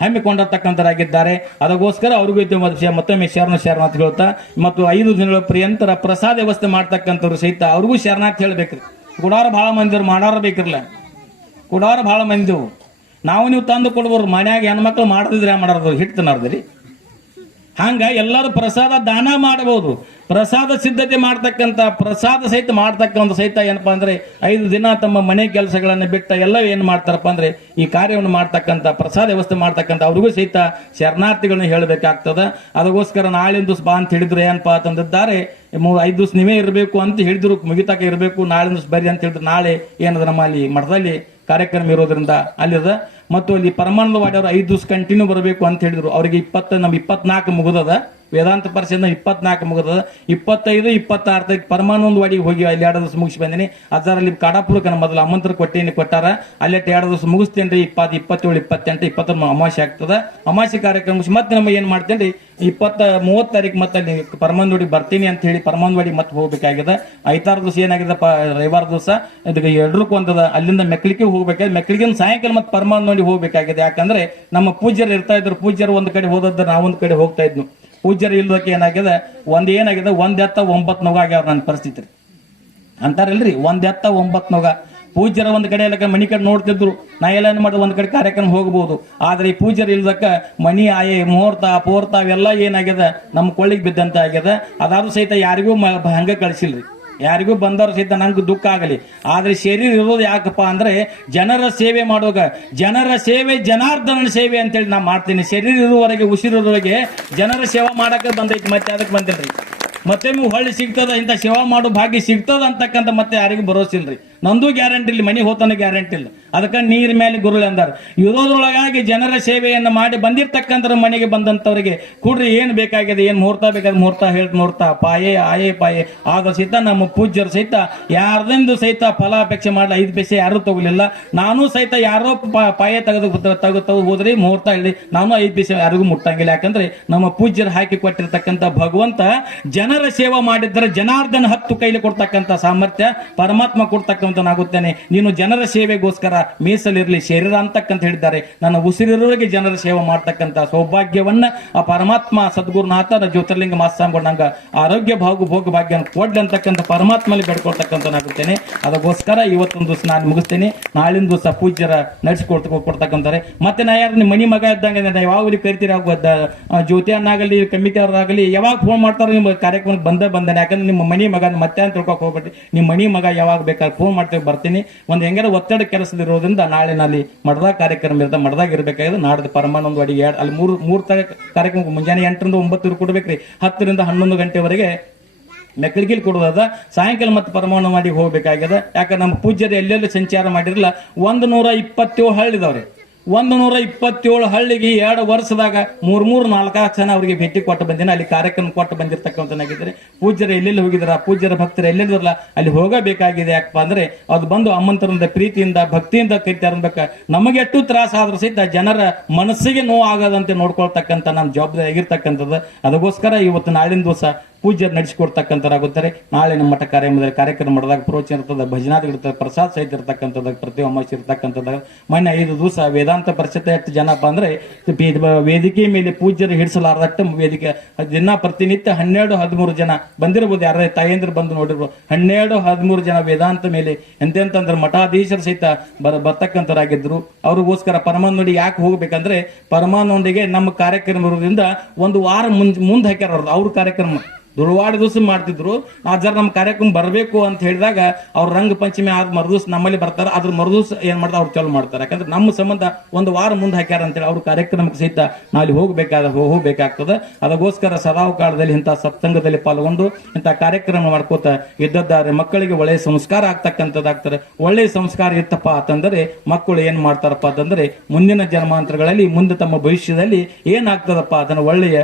ಹಮ್ಮಿಕೊಂಡಿರ್ತಕ್ಕಂಥರಾಗಿದ್ದಾರೆ. ಅದಕ್ಕೋಸ್ಕರ ಅವ್ರಿಗೂ ಮತ್ತೊಮ್ಮೆ ಶರಣಾರ್ಥಿ ಹೇಳ್ತಾ, ಮತ್ತು 5 ದಿನಗಳ ಪರ್ಯಂತರ ಪ್ರಸಾದ ವ್ಯವಸ್ಥೆ ಮಾಡ್ತಕ್ಕಂಥವ್ರು ಸಹಿತ ಅವ್ರಿಗೂ ಶರಣಾರ್ಥಿ ಹೇಳ್ಬೇಕ್ರಿ. ಕೊಡಾರ ಬಹಳ ಮಂದಿವ್ರು, ಮಾಡಾರ ಬೇಕಿರ್ಲ, ಕೊಡಾರ ಬಹಳ ಮಂದಿವು. ನಾವು ನೀವು ತಂದು ಕೊಡ್ಬೋದು, ಮನ್ಯಾಗ ಹೆಣ್ಮಕ್ಳು ಮಾಡದಿದ್ರೆ ಮಾಡೋದು ಹಿಟ್ಟು ತಿನ್ನೋದ್ರಿ. ಹಂಗ ಎಲ್ಲರೂ ಪ್ರಸಾದ ದಾನ ಮಾಡಬಹುದು. ಪ್ರಸಾದ ಸಿದ್ಧತೆ ಮಾಡ್ತಕ್ಕಂಥ, ಪ್ರಸಾದ ಸಹಿತ ಮಾಡ್ತಕ್ಕಂಥ ಸಹಿತ ಏನಪ್ಪಾ ಅಂದ್ರೆ 5 ದಿನ ತಮ್ಮ ಮನೆ ಕೆಲಸಗಳನ್ನು ಬಿಟ್ಟ ಎಲ್ಲ ಏನ್ ಮಾಡ್ತಾರಪ್ಪ ಅಂದ್ರೆ ಈ ಕಾರ್ಯವನ್ನು ಮಾಡ್ತಕ್ಕಂಥ, ಪ್ರಸಾದ ವ್ಯವಸ್ಥೆ ಮಾಡ್ತಕ್ಕಂಥ ಅವ್ರಿಗೂ ಸಹಿತ ಶರಣಾರ್ಥಿಗಳನ್ನ ಹೇಳಬೇಕಾಗ್ತದ. ಅದಕ್ಕೋಸ್ಕರ ನಾಳಿನ ದಿವಸ ಬಾ ಅಂತ ಹೇಳಿದ್ರು. ಏನಪ್ಪಾ ಅಂತಂದಿದ್ದಾರೆ, 5 ದಿವಸ ನೀವೇ ಇರಬೇಕು ಅಂತ ಹೇಳಿದ್ರು, ಮುಗಿತಾಕ ಇರಬೇಕು, ನಾಳಿನ ದಿವಸ ಬರ್ರಿ ಅಂತ ಹೇಳಿದ್ರು. ನಾಳೆ ಏನದ ನಮ್ಮ ಅಲ್ಲಿ ಮಠದಲ್ಲಿ ಕಾರ್ಯಕ್ರಮ ಇರೋದ್ರಿಂದ ಅಲ್ಲಿದ. ಮತ್ತು ಅಲ್ಲಿ ಪರಮಾನಂದವಾಡಿ ಅವರು 5 ದಿವಸ ಕಂಟಿನ್ಯೂ ಬರಬೇಕು ಅಂತ ಹೇಳಿದ್ರು. ಅವ್ರಿಗೆ 24 ಮುಗಿದದ, ವೇದಾಂತ ಪರಿಷತ್ನ 24 ಮುಗಿದದ. 25, 26 ಪರಮಾನಂದವಾಡಿಗೆ ಹೋಗಿ ಅಲ್ಲಿ 2 ದಿವಸ ಮುಗಿಸಿ ಬಂದಿನಿ. ಅದರಲ್ಲಿ ಕಾಡಾಪುರಕ್ಕೆ ಮೊದಲು ಆಮಂತ್ರ ಕೊಟ್ಟಾರ, ಅಲ್ಲೇ 2 ದಿವಸ ಮುಗಿಸ್ತೇನ್ರಿ. 20, 27, 28, 29 ಅಮಾವಾಸ್ಯೆ ಆಗ್ತದ. ಅಮಾವಾಸ್ಯೆ ಕಾರ್ಯಕ್ರಮ ಮುಗಿಸಿ ಮತ್ತೆ ನಮ್ಮ ಏನ್ ಮಾಡ್ತೇನ್ರಿ 20, 30 ತಾರೀಕು ಮತ್ತೆ ಅಲ್ಲಿ ಪರಮಾನಂದವಾಡಿ ಬರ್ತೀನಿ ಅಂತ ಹೇಳಿ ಪರಮಾನಂದವಾಡಿ ಮತ್ತೆ ಹೋಗ್ಬೇಕಾಗಿದೆ. 5-6 ದಿವಸ ಏನಾಗಿದೆ, ರವಿವಾರ ದಿವಸ ಇದಕ್ಕೆ 2ಕ್ಕೂ ಒಂದದ. ಅಲ್ಲಿಂದ ಮೆಕ್ಲಿಗೆ ಹೋಗ್ಬೇಕಾದ್ರೆ ಮೆಕ್ಲಿಗೆ ಸಾಯಂಕಾಲ ಮತ್ತೆ ಪರಮಾನಂದವಾಡಿ ಹೋಗ್ಬೇಕಾಗಿದೆ. ಯಾಕಂದ್ರೆ ನಮ್ಮ ಪೂಜ್ಯರು ಇರ್ತಾ ಇದ್ರು, ಪೂಜ್ಯರು ಒಂದ್ ಕಡೆ ಹೋದದ್ದು ನಾವೊಂದ್ ಕಡೆ ಹೋಗ್ತಾ ಇದ್ನು. ಪೂಜ್ಯರು ಇಲ್ದಕ್ಕೆ ಏನಾಗಿದೆ, ಏನಾಗಿದೆ 1 ಎತ್ತ 9 ನೋಗ ಆಗ್ಯಾವ ನನ್ನ ಪರಿಸ್ಥಿತಿ ಅಂತಾರಲ್ರಿ. 1 ಎತ್ತ 9 ನೋಗ. ಪೂಜ್ಯರ ಒಂದ್ ಕಡೆ ಎಲ್ಲ ಮನಿ ಕಡೆ ನೋಡ್ತಿದ್ರು, ನಾ ಎಲ್ಲ ಏನ್ ಮಾಡಿದ್ರು ಒಂದ್ ಕಡೆ ಕಾರ್ಯಕ್ರಮ ಹೋಗ್ಬೋದು. ಆದ್ರೆ ಈ ಪೂಜ್ಯರು ಇಲ್ದಕ್ಕ ಮನಿ ಆಯೆ ಮುಹೂರ್ತ ಪೋರ್ತ ಅವೆಲ್ಲ ಏನಾಗ್ಯದ ನಮ್ಮ ಕೊಳ್ಳಿಗೆ ಬಿದ್ದಂತ ಆಗ್ಯದ. ಅದಾದ್ರೂ ಸಹಿತ ಯಾರಿಗೂ ಹಂಗ ಕಳಿಸಿಲ್ರಿ, ಯಾರಿಗೂ ಬಂದವ್ರು ಸಹಿತ ನಂಗೆ ದುಃಖ ಆಗಲಿ. ಆದ್ರೆ ಶರೀರ ಇರೋದು ಯಾಕಪ್ಪ ಅಂದ್ರೆ ಜನರ ಸೇವೆ ಮಾಡುವಾಗ, ಜನರ ಸೇವೆ ಜನಾರ್ದನ ಸೇವೆ ಅಂತೇಳಿ ನಾ ಮಾಡ್ತೀನಿ. ಶರೀರ ಇರುವವರೆಗೆ, ಉಸಿರಿರುವವರೆಗೆ ಜನರ ಸೇವಾ ಮಾಡಕ್ಕೆ ಬಂದೈತಿ, ಮತ್ತೆ ಅದಕ್ಕೆ ಬಂದಿಲ್ರಿ. ಮತ್ತೆ ಹೊಳ್ಳಿ ಸಿಗ್ತದ, ಇಂಥ ಸೇವಾ ಮಾಡೋ ಭಾಗ್ಯ ಸಿಗ್ತದ ಅಂತಕ್ಕಂಥ ಮತ್ತೆ ಯಾರಿಗೂ ಭರೋಸಿಲ್ರಿ. ನಂದು ಗ್ಯಾರಂಟಿ ಇಲ್ಲ, ಮನೆ ಹೋತನ ಗ್ಯಾರಂಟಿ ಇಲ್ಲ. ಅದಕ್ಕೆ ನೀರ್ ಮೇಲೆ ಗುರುಳು ಅಂದಾರ. ಇರೋದ್ರೊಳಗಾಗಿ ಜನರ ಸೇವೆಯನ್ನು ಮಾಡಿ ಬಂದಿರ್ತಕ್ಕಂಥ ಮನೆಗೆ ಬಂದಂತವರಿಗೆ ಕೂಡ್ರಿ ಏನ್ ಬೇಕಾಗಿದೆ, ಏನ್ ಮುಹೂರ್ತ ಬೇಕಾದ್ರೆ ಮುಹೂರ್ತ ಹೇಳ್ತ ಮುಹೂರ್ತ ಪಾಯೆ ಆಯೆ ಪಾಯೆ ಆಗ ಸಹಿತ ನಮ್ಮ ಪೂಜ್ಯರು ಸಹಿತ ಯಾರ್ದಿಂದ ಸಹಿತ ಫಲಾಪೇಕ್ಷೆ ಮಾಡಲಿ 5 ಪೈಸೆ ಯಾರು ತಗೊಲಿಲ್ಲ. ನಾನು ಸಹಿತ ಯಾರೋ ಪಾಯೆ ತೆಗೆದು ಹೋದ್ರಿ ಮುಹೂರ್ತ ಹೇಳಿ ನಾನು 5 ಪೈಸೆ ಯಾರಿಗೂ ಮುಟ್ಟಂಗಿಲ್ಲ. ಯಾಕಂದ್ರೆ ನಮ್ಮ ಪೂಜ್ಯರು ಹಾಕಿ ಕೊಟ್ಟಿರ್ತಕ್ಕಂಥ ಭಗವಂತ ಜನರ ಸೇವೆ ಮಾಡಿದ್ರೆ ಜನಾರ್ದನ 10 ಕೈಲಿ ಕೊಡ್ತಕ್ಕಂಥ ಸಾಮರ್ಥ್ಯ ಪರಮಾತ್ಮ ಕೊಡ್ತಕ್ಕಂಥನಾಗುತ್ತೇನೆ. ನೀನು ಜನರ ಸೇವೆಗೋಸ್ಕರ ಮೀಸಲಿರಲಿ ಶರೀರ ಅಂತಕ್ಕಂತ ಹೇಳಿದ್ದಾರೆ. ನನ್ನ ಉಸಿರಿರುವವರೆಗೆ ಜನರ ಸೇವೆ ಮಾಡ್ತಕ್ಕಂಥ ಸೌಭಾಗ್ಯವನ್ನ ಆ ಪರಮಾತ್ಮ ಸದ್ಗುರುನಾಥ ಜ್ಯೋತಿರ್ಲಿಂಗ ಮಾಸ್ವಾಮಿಗೊಂಡಂಗ ಆರೋಗ್ಯ ಭೋಗ ಭಾಗ್ಯ ಕೊಡ್ಲಿ ಅಂತಕ್ಕಂಥ ಪರಮಾತ್ಮಲ್ಲಿ ಬೇಡ್ಕೊಳ್ತಕ್ಕಂಥನಾಗುತ್ತೇನೆ. ಅದಕ್ಕೋಸ್ಕರ ಇವತ್ತೊಂದು ದಿವಸ ನಾನು ಮುಗಿಸ್ತೇನೆ. ನಾಳಿನ ದಿವಸ ಪೂಜ್ಯರ ನಡೆಸಿಕೊಡ್ತಕ್ಕಂತಾರೆ. ಮತ್ತೆ ನಾ ಯಾರು ನಿಮ್ಮ ಮನಿ ಮಗ ಇದ್ದಂಗೆ ಯಾವಾಗ ಕರಿತೀರಿ, ಜ್ಯೋತಿ ಅನ್ನಾಗಲಿ ಕಮಿಟಿ ಅವರಾಗಲಿ ಯಾವಾಗ ಫೋನ್ ಮಾಡ್ತಾರೋ ನಿಮ್ಮ ಕಾರ್ಯಕ್ರಮಕ್ಕೆ ಬಂದೇನೆ. ಯಾಕಂದ್ರೆ ನಿಮ್ಮ ಮನಿ ಮಗ ಮತ್ತೆ ಅಂತ ತಿಳ್ಕೊಕ್ ಹೋಗ್ಬೇಡಿ. ನಿಮ್ಮ ಮನಿ ಮಗ ಯಾವಾಗ ಬೇಕಾದ್ರೆ ಫೋನ್ ಮಾಡ್ತೀವಿ, ಬರ್ತೀನಿ. ಒಂದು ಹೆಂಗಾರ ಒತ್ತಡ ಕೆಲಸದಿರೋದ್ರಿಂದ ನಾಳೆ ನಲ್ಲಿ ಮಠದಾಗ ಕಾರ್ಯಕ್ರಮ ಇರುತ್ತೆ, ಮಠದಾಗ ಇರಬೇಕಾದ್ರೆ ನಾಡ್ದು ಪರಮಾನಂದ ಅಡಿ ಅಲ್ಲಿ ಮೂರು ಕಾರ್ಯಕ್ರಮ ಮುಂಜಾನೆ 8 ರಿಂದ 9 ಕೊಡ್ಬೇಕ್ರಿ. 10 ರಿಂದ 11 ಗಂಟೆವರೆಗೆ ಮೆಕ್ಕಳಿಗೆ ಕೊಡೋದ. ಸಾಯಂಕಾಲ ಮತ್ತೆ ಪರಮಾಣು ಮಾಡಿ ಹೋಗ್ಬೇಕಾಗ್ಯದ. ಯಾಕಂದ್ರೆ ನಮ್ಮ ಪೂಜ್ಯರು ಎಲ್ಲೆಲ್ಲಿ ಸಂಚಾರ ಮಾಡಿರಲ್ಲ 127 ಹಳ್ಳಿದವ್ರಿ. 127 ಹಳ್ಳಿಗೆ 2 ವರ್ಷದಾಗ 3-4 ಜನ ಅವರಿಗೆ ಭೇಟಿ ಕೊಟ್ಟು ಬಂದಿನ, ಅಲ್ಲಿ ಕಾರ್ಯಕ್ರಮ ಕೊಟ್ಟು ಬಂದಿರ್ತಕ್ಕಂಥನಾಗಿದ್ರೆ ಪೂಜ್ಯರು ಎಲ್ಲೆಲ್ಲಿ ಹೋಗಿದಾರ, ಪೂಜ್ಯರ ಭಕ್ತರು ಎಲ್ಲೆಲ್ಲಿರಲ್ಲ ಅಲ್ಲಿ ಹೋಗಬೇಕಾಗಿದೆ. ಯಾಕಪ್ಪ ಅಂದ್ರೆ ಅದು ಬಂದು ಅಮ್ಮಂತರಿಂದ ಪ್ರೀತಿಯಿಂದ ಭಕ್ತಿಯಿಂದ ಕರಿತಾರ ಅನ್ಬೇಕ. ನಮಗೆ ಎಷ್ಟು ತ್ರಾಸ ಆದ್ರೂ ಸಹಿತ ಜನರ ಮನಸ್ಸಿಗೆ ನೋವು ಆಗದಂತೆ ನೋಡ್ಕೊಳ್ತಕ್ಕಂಥ ನಮ್ಮ ಜವಾಬ್ದಾರಿ ಆಗಿರ್ತಕ್ಕಂಥದ್ದು. ಅದಕ್ಕೋಸ್ಕರ ಇವತ್ತು ನಾಳಿನ ದಿವಸ ಪೂಜ್ಯರು ನಡೆಸಿಕೊಡ್ತಕ್ಕಂಥರಾಗುತ್ತಾರೆ. ನಾಳೆ ನಮ್ಮ ಮಠ ಕಾರ್ಯಕ್ರಮ ಮಾಡಿದಾಗ ಪ್ರೋಚನ ಇರ್ತದೆ, ಭಜನಾದಿ ಇರ್ತದೆ, ಪ್ರಸಾದ ಸಹಿತ ಇರ್ತಕ್ಕಂಥದ್ದು, ಪ್ರತಿ ಅಮಾವಾಸ್ಯೆ ಇರ್ತಕ್ಕಂಥದ್ದು. ಮೊನ್ನೆ 5 ದಿವಸ ವೇದಾಂತ ಪರಿಷತ್ ಎಷ್ಟು ಜನಪ್ಪ ಅಂದ್ರೆ ವೇದಿಕೆ ಮೇಲೆ ಪೂಜ್ಯರು ಹಿಡಿಸಲಾರದಟ್ಟು ವೇದಿಕೆ ದಿನ ಪ್ರತಿನಿತ್ಯ 12-13 ಜನ ಬಂದಿರಬಹುದು. ಯಾರ ತಾಯಂದ್ರು ಬಂದು ನೋಡಿರ್ಬೋದು. 12-13 ಜನ ವೇದಾಂತ ಮೇಲೆ ಎಂತೆಂತಂದ್ರೆ ಮಠಾಧೀಶರು ಸಹಿತ ಬರ್ತಕ್ಕಂಥರಾಗಿದ್ರು. ಅವ್ರಿಗೋಸ್ಕರ ಪರಮಾನಂದಿ ಯಾಕೆ ಹೋಗ್ಬೇಕಂದ್ರೆ ಪರಮಾನಂದಿಗೆ ನಮ್ಮ ಕಾರ್ಯಕ್ರಮ ಇರೋದ್ರಿಂದ 1 ವಾರ ಮುಂದೆ ಹಾಕ್ಯಾರ. ಅವ್ರ ಕಾರ್ಯಕ್ರಮ ದುರ್ವಾಡ ದಿವಸ ಮಾಡ್ತಿದ್ರು. ಜರ ನಮ್ಮ ಕಾರ್ಯಕ್ರಮ ಬರಬೇಕು ಅಂತ ಹೇಳಿದಾಗ ಅವ್ರ ರಂಗ ಪಂಚಮಿ ಆದ ಮರುದಿವ್ಸ ನಮ್ಮಲ್ಲಿ ಬರ್ತಾರೆ. ಅದ್ರ ಮರುದಿವ್ಸ ಏನ್ ಮಾಡ್ತಾರೆ ಅವ್ರು ಚಾಲು ಮಾಡ್ತಾರೆ. ಯಾಕಂದ್ರೆ ನಮ್ಮ ಸಂಬಂಧ 1 ವಾರ ಮುಂದೆ ಹಾಕ್ಯಾರ ಅಂತೇಳಿ ಅವ್ರ ಕಾರ್ಯಕ್ರಮಕ್ಕೆ ಸಹಿತ ನಾವು ಹೋಗ್ಬೇಕಾಗ್ತದೆ. ಅದಕ್ಕೋಸ್ಕರ ಸದಾವ ಕಾಲದಲ್ಲಿ ಇಂಥ ಸತ್ಸಂಗದಲ್ಲಿ ಪಾಲ್ಗೊಂಡು ಇಂಥ ಕಾರ್ಯಕ್ರಮ ಮಾಡ್ಕೋತ ಇದ್ದದ್ದಾರೆ. ಮಕ್ಕಳಿಗೆ ಒಳ್ಳೆಯ ಸಂಸ್ಕಾರ ಆಗ್ತಕ್ಕಂಥದ್ದಾಗ್ತಾರೆ. ಒಳ್ಳೆಯ ಸಂಸ್ಕಾರ ಇತ್ತಪ್ಪ ಅಂತಂದ್ರೆ ಮಕ್ಕಳು ಏನ್ ಮಾಡ್ತಾರಪ್ಪ ಅಂತಂದ್ರೆ ಮುಂದಿನ ಜನ್ಮಾಂತರಗಳಲ್ಲಿ ಮುಂದೆ ತಮ್ಮ ಭವಿಷ್ಯದಲ್ಲಿ ಏನಾಗ್ತದಪ್ಪ ಅದನ್ನು ಒಳ್ಳೆಯ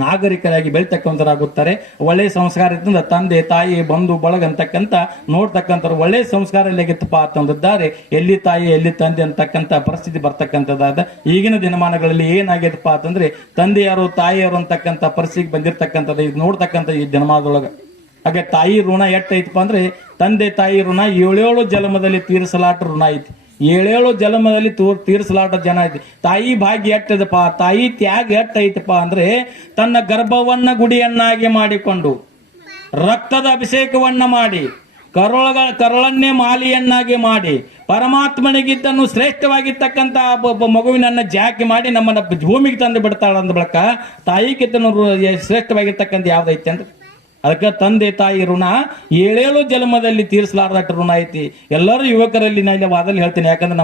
ನಾಗರಿಕರಾಗಿ ಬೆಳಿತಕ್ಕಂಥರಾಗುತ್ತಾರೆ. ಒಳ್ಳೆಯ ಸಂಸ್ಕಾರ ಇರ್ತಂದ್ರೆ ತಂದೆ ತಾಯಿ ಬಂಧು ಬಳಗ ಅಂತಕ್ಕಂಥ ನೋಡ್ತಕ್ಕಂಥ ಒಳ್ಳೆಯ ಸಂಸ್ಕಾರ ಎಲ್ಲಿಗಿತ್ತಪ್ಪ ಅಂತಂದಿದ್ದಾರೆ. ಎಲ್ಲಿ ತಾಯಿ ಎಲ್ಲಿ ತಂದೆ ಅಂತಕ್ಕಂಥ ಪರಿಸ್ಥಿತಿ ಬರ್ತಕ್ಕಂಥದ್ದಾದ ಈಗಿನ ದಿನಮಾನಗಳಲ್ಲಿ ಏನಾಗಿದೆಪ್ಪ ಅಂತಂದ್ರೆ ತಂದೆಯಾರು ತಾಯಿಯರು ಅಂತಕ್ಕಂಥ ಪರಿಸ್ಥಿತಿ ಬಂದಿರತಕ್ಕಂಥದ್ದು ಇದು ನೋಡ್ತಕ್ಕಂಥ ಈ ದಿನಮಾನದೊಳಗೆ. ಹಾಗೆ ತಾಯಿ ಋಣ ಎಟ್ಟೈತಪ್ಪ ಅಂದ್ರೆ ತಂದೆ ತಾಯಿ ಋಣ 7 ಜನ್ಮದಲ್ಲಿ ತೀರಿಸಲಾಟ ಋಣ ಐತಿ. 7 ಜನ್ಮದಲ್ಲಿ ತೀರಿಸಲಾಟ ಜನ ಐತಿ. ತಾಯಿ ಭಾಗ್ಯ ಎಟ್ಟದಪ್ಪ, ತಾಯಿ ತ್ಯಾಗ ಎಟ್ಟೈತಪ್ಪ ಅಂದ್ರೆ ತನ್ನ ಗರ್ಭವನ್ನ ಗುಡಿಯನ್ನಾಗಿ ಮಾಡಿಕೊಂಡು ರಕ್ತದ ಅಭಿಷೇಕವನ್ನ ಮಾಡಿ ಕರಳನ್ನೇ ಮಾಲಿಯನ್ನಾಗಿ ಮಾಡಿ ಪರಮಾತ್ಮನಿಗಿದ್ದನ್ನು ಶ್ರೇಷ್ಠವಾಗಿರ್ತಕ್ಕಂಥ ಮಗುವಿನನ್ನ ಜಾಕಿ ಮಾಡಿ ನಮ್ಮನ್ನ ಭೂಮಿಗೆ ತಂದು ಬಿಡ್ತಾಳ ಅಂದ ಬಳಿಕ ತಾಯಿಗಿದ್ದನ್ನು ಶ್ರೇಷ್ಠವಾಗಿರ್ತಕ್ಕಂಥ ಯಾವ್ದೈತೆ ಅಂದ್ರೆ ಅದಕ್ಕೆ ತಂದೆ ತಾಯಿ ಋಣ 7 ಜನ್ಮದಲ್ಲಿ ತೀರಿಸಲಾರ್ದಟ್ಟು ಋಣ ಐತಿ. ಎಲ್ಲರೂ ಯುವಕರಲ್ಲಿ ನಾನು ವಾದಲ್ಲಿ ಹೇಳ್ತೀನಿ. ಯಾಕಂದ್ರೆ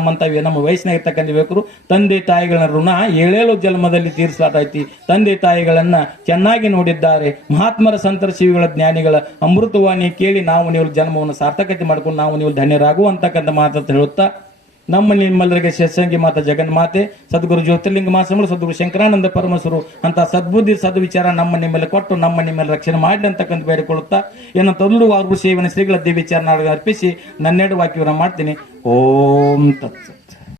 ನಮ್ಮ ವಯಸ್ಸಿನಾಗ ಇರ್ತಕ್ಕಂಥ ಯುವಕರು ತಂದೆ ತಾಯಿಗಳ ಋಣ 7 ಜನ್ಮದಲ್ಲಿ ತೀರಿಸಲಾಟ ಐತಿ. ತಂದೆ ತಾಯಿಗಳನ್ನ ಚೆನ್ನಾಗಿ ನೋಡಿದ್ದಾರೆ. ಮಹಾತ್ಮರ ಸಂತರ ಶಿವಿಗಳ ಜ್ಞಾನಿಗಳ ಅಮೃತವಾಣಿ ಕೇಳಿ ನಾವು ನೀವು ಜನ್ಮವನ್ನು ಸಾರ್ಥಕತೆ ಮಾಡ್ಕೊಂಡು ನಾವು ನೀವು ಧನ್ಯರಾಗುವಂತಕ್ಕಂಥ ಮಾತಂತ ಹೇಳುತ್ತಾ ನಮ್ಮ ನಿಮ್ಮಲ್ಲರಿಗೆ ಶಸ್ಸಂಗಿ ಮಾತಾ ಜಗನ್ಮಾತೆ ಸದ್ಗುರು ಜ್ಯೋತಿರ್ಲಿಂಗ ಮಾಸಗಳು ಸದ್ಗುರು ಶಂಕರಾನಂದ ಪರಮಸರು ಅಂತ ಸದ್ಬುದ್ಧಿ ಸದ್ವಿಚಾರ ನಮ್ಮ ನಿಮ್ಮಲ್ಲಿ ಕೊಟ್ಟು ನಮ್ಮ ನಿಮ್ಮಲ್ಲಿ ರಕ್ಷಣೆ ಮಾಡಿ ಅಂತಕ್ಕಂಥ ಬೇಡಿಕೊಳ್ಳುತ್ತಾ ಏನು ತೊದಲು ಅವ್ರಿಗೂ ಸೇವನೆ ಶ್ರೀಗಳ ದಿವ್ಯ ವಿಚಾರ ಅರ್ಪಿಸಿ ನನ್ನೆರಡು ವಾಕ್ಯವನ್ನು ಮಾಡ್ತೀನಿ. ಓಂ ತತ್ಸತ್.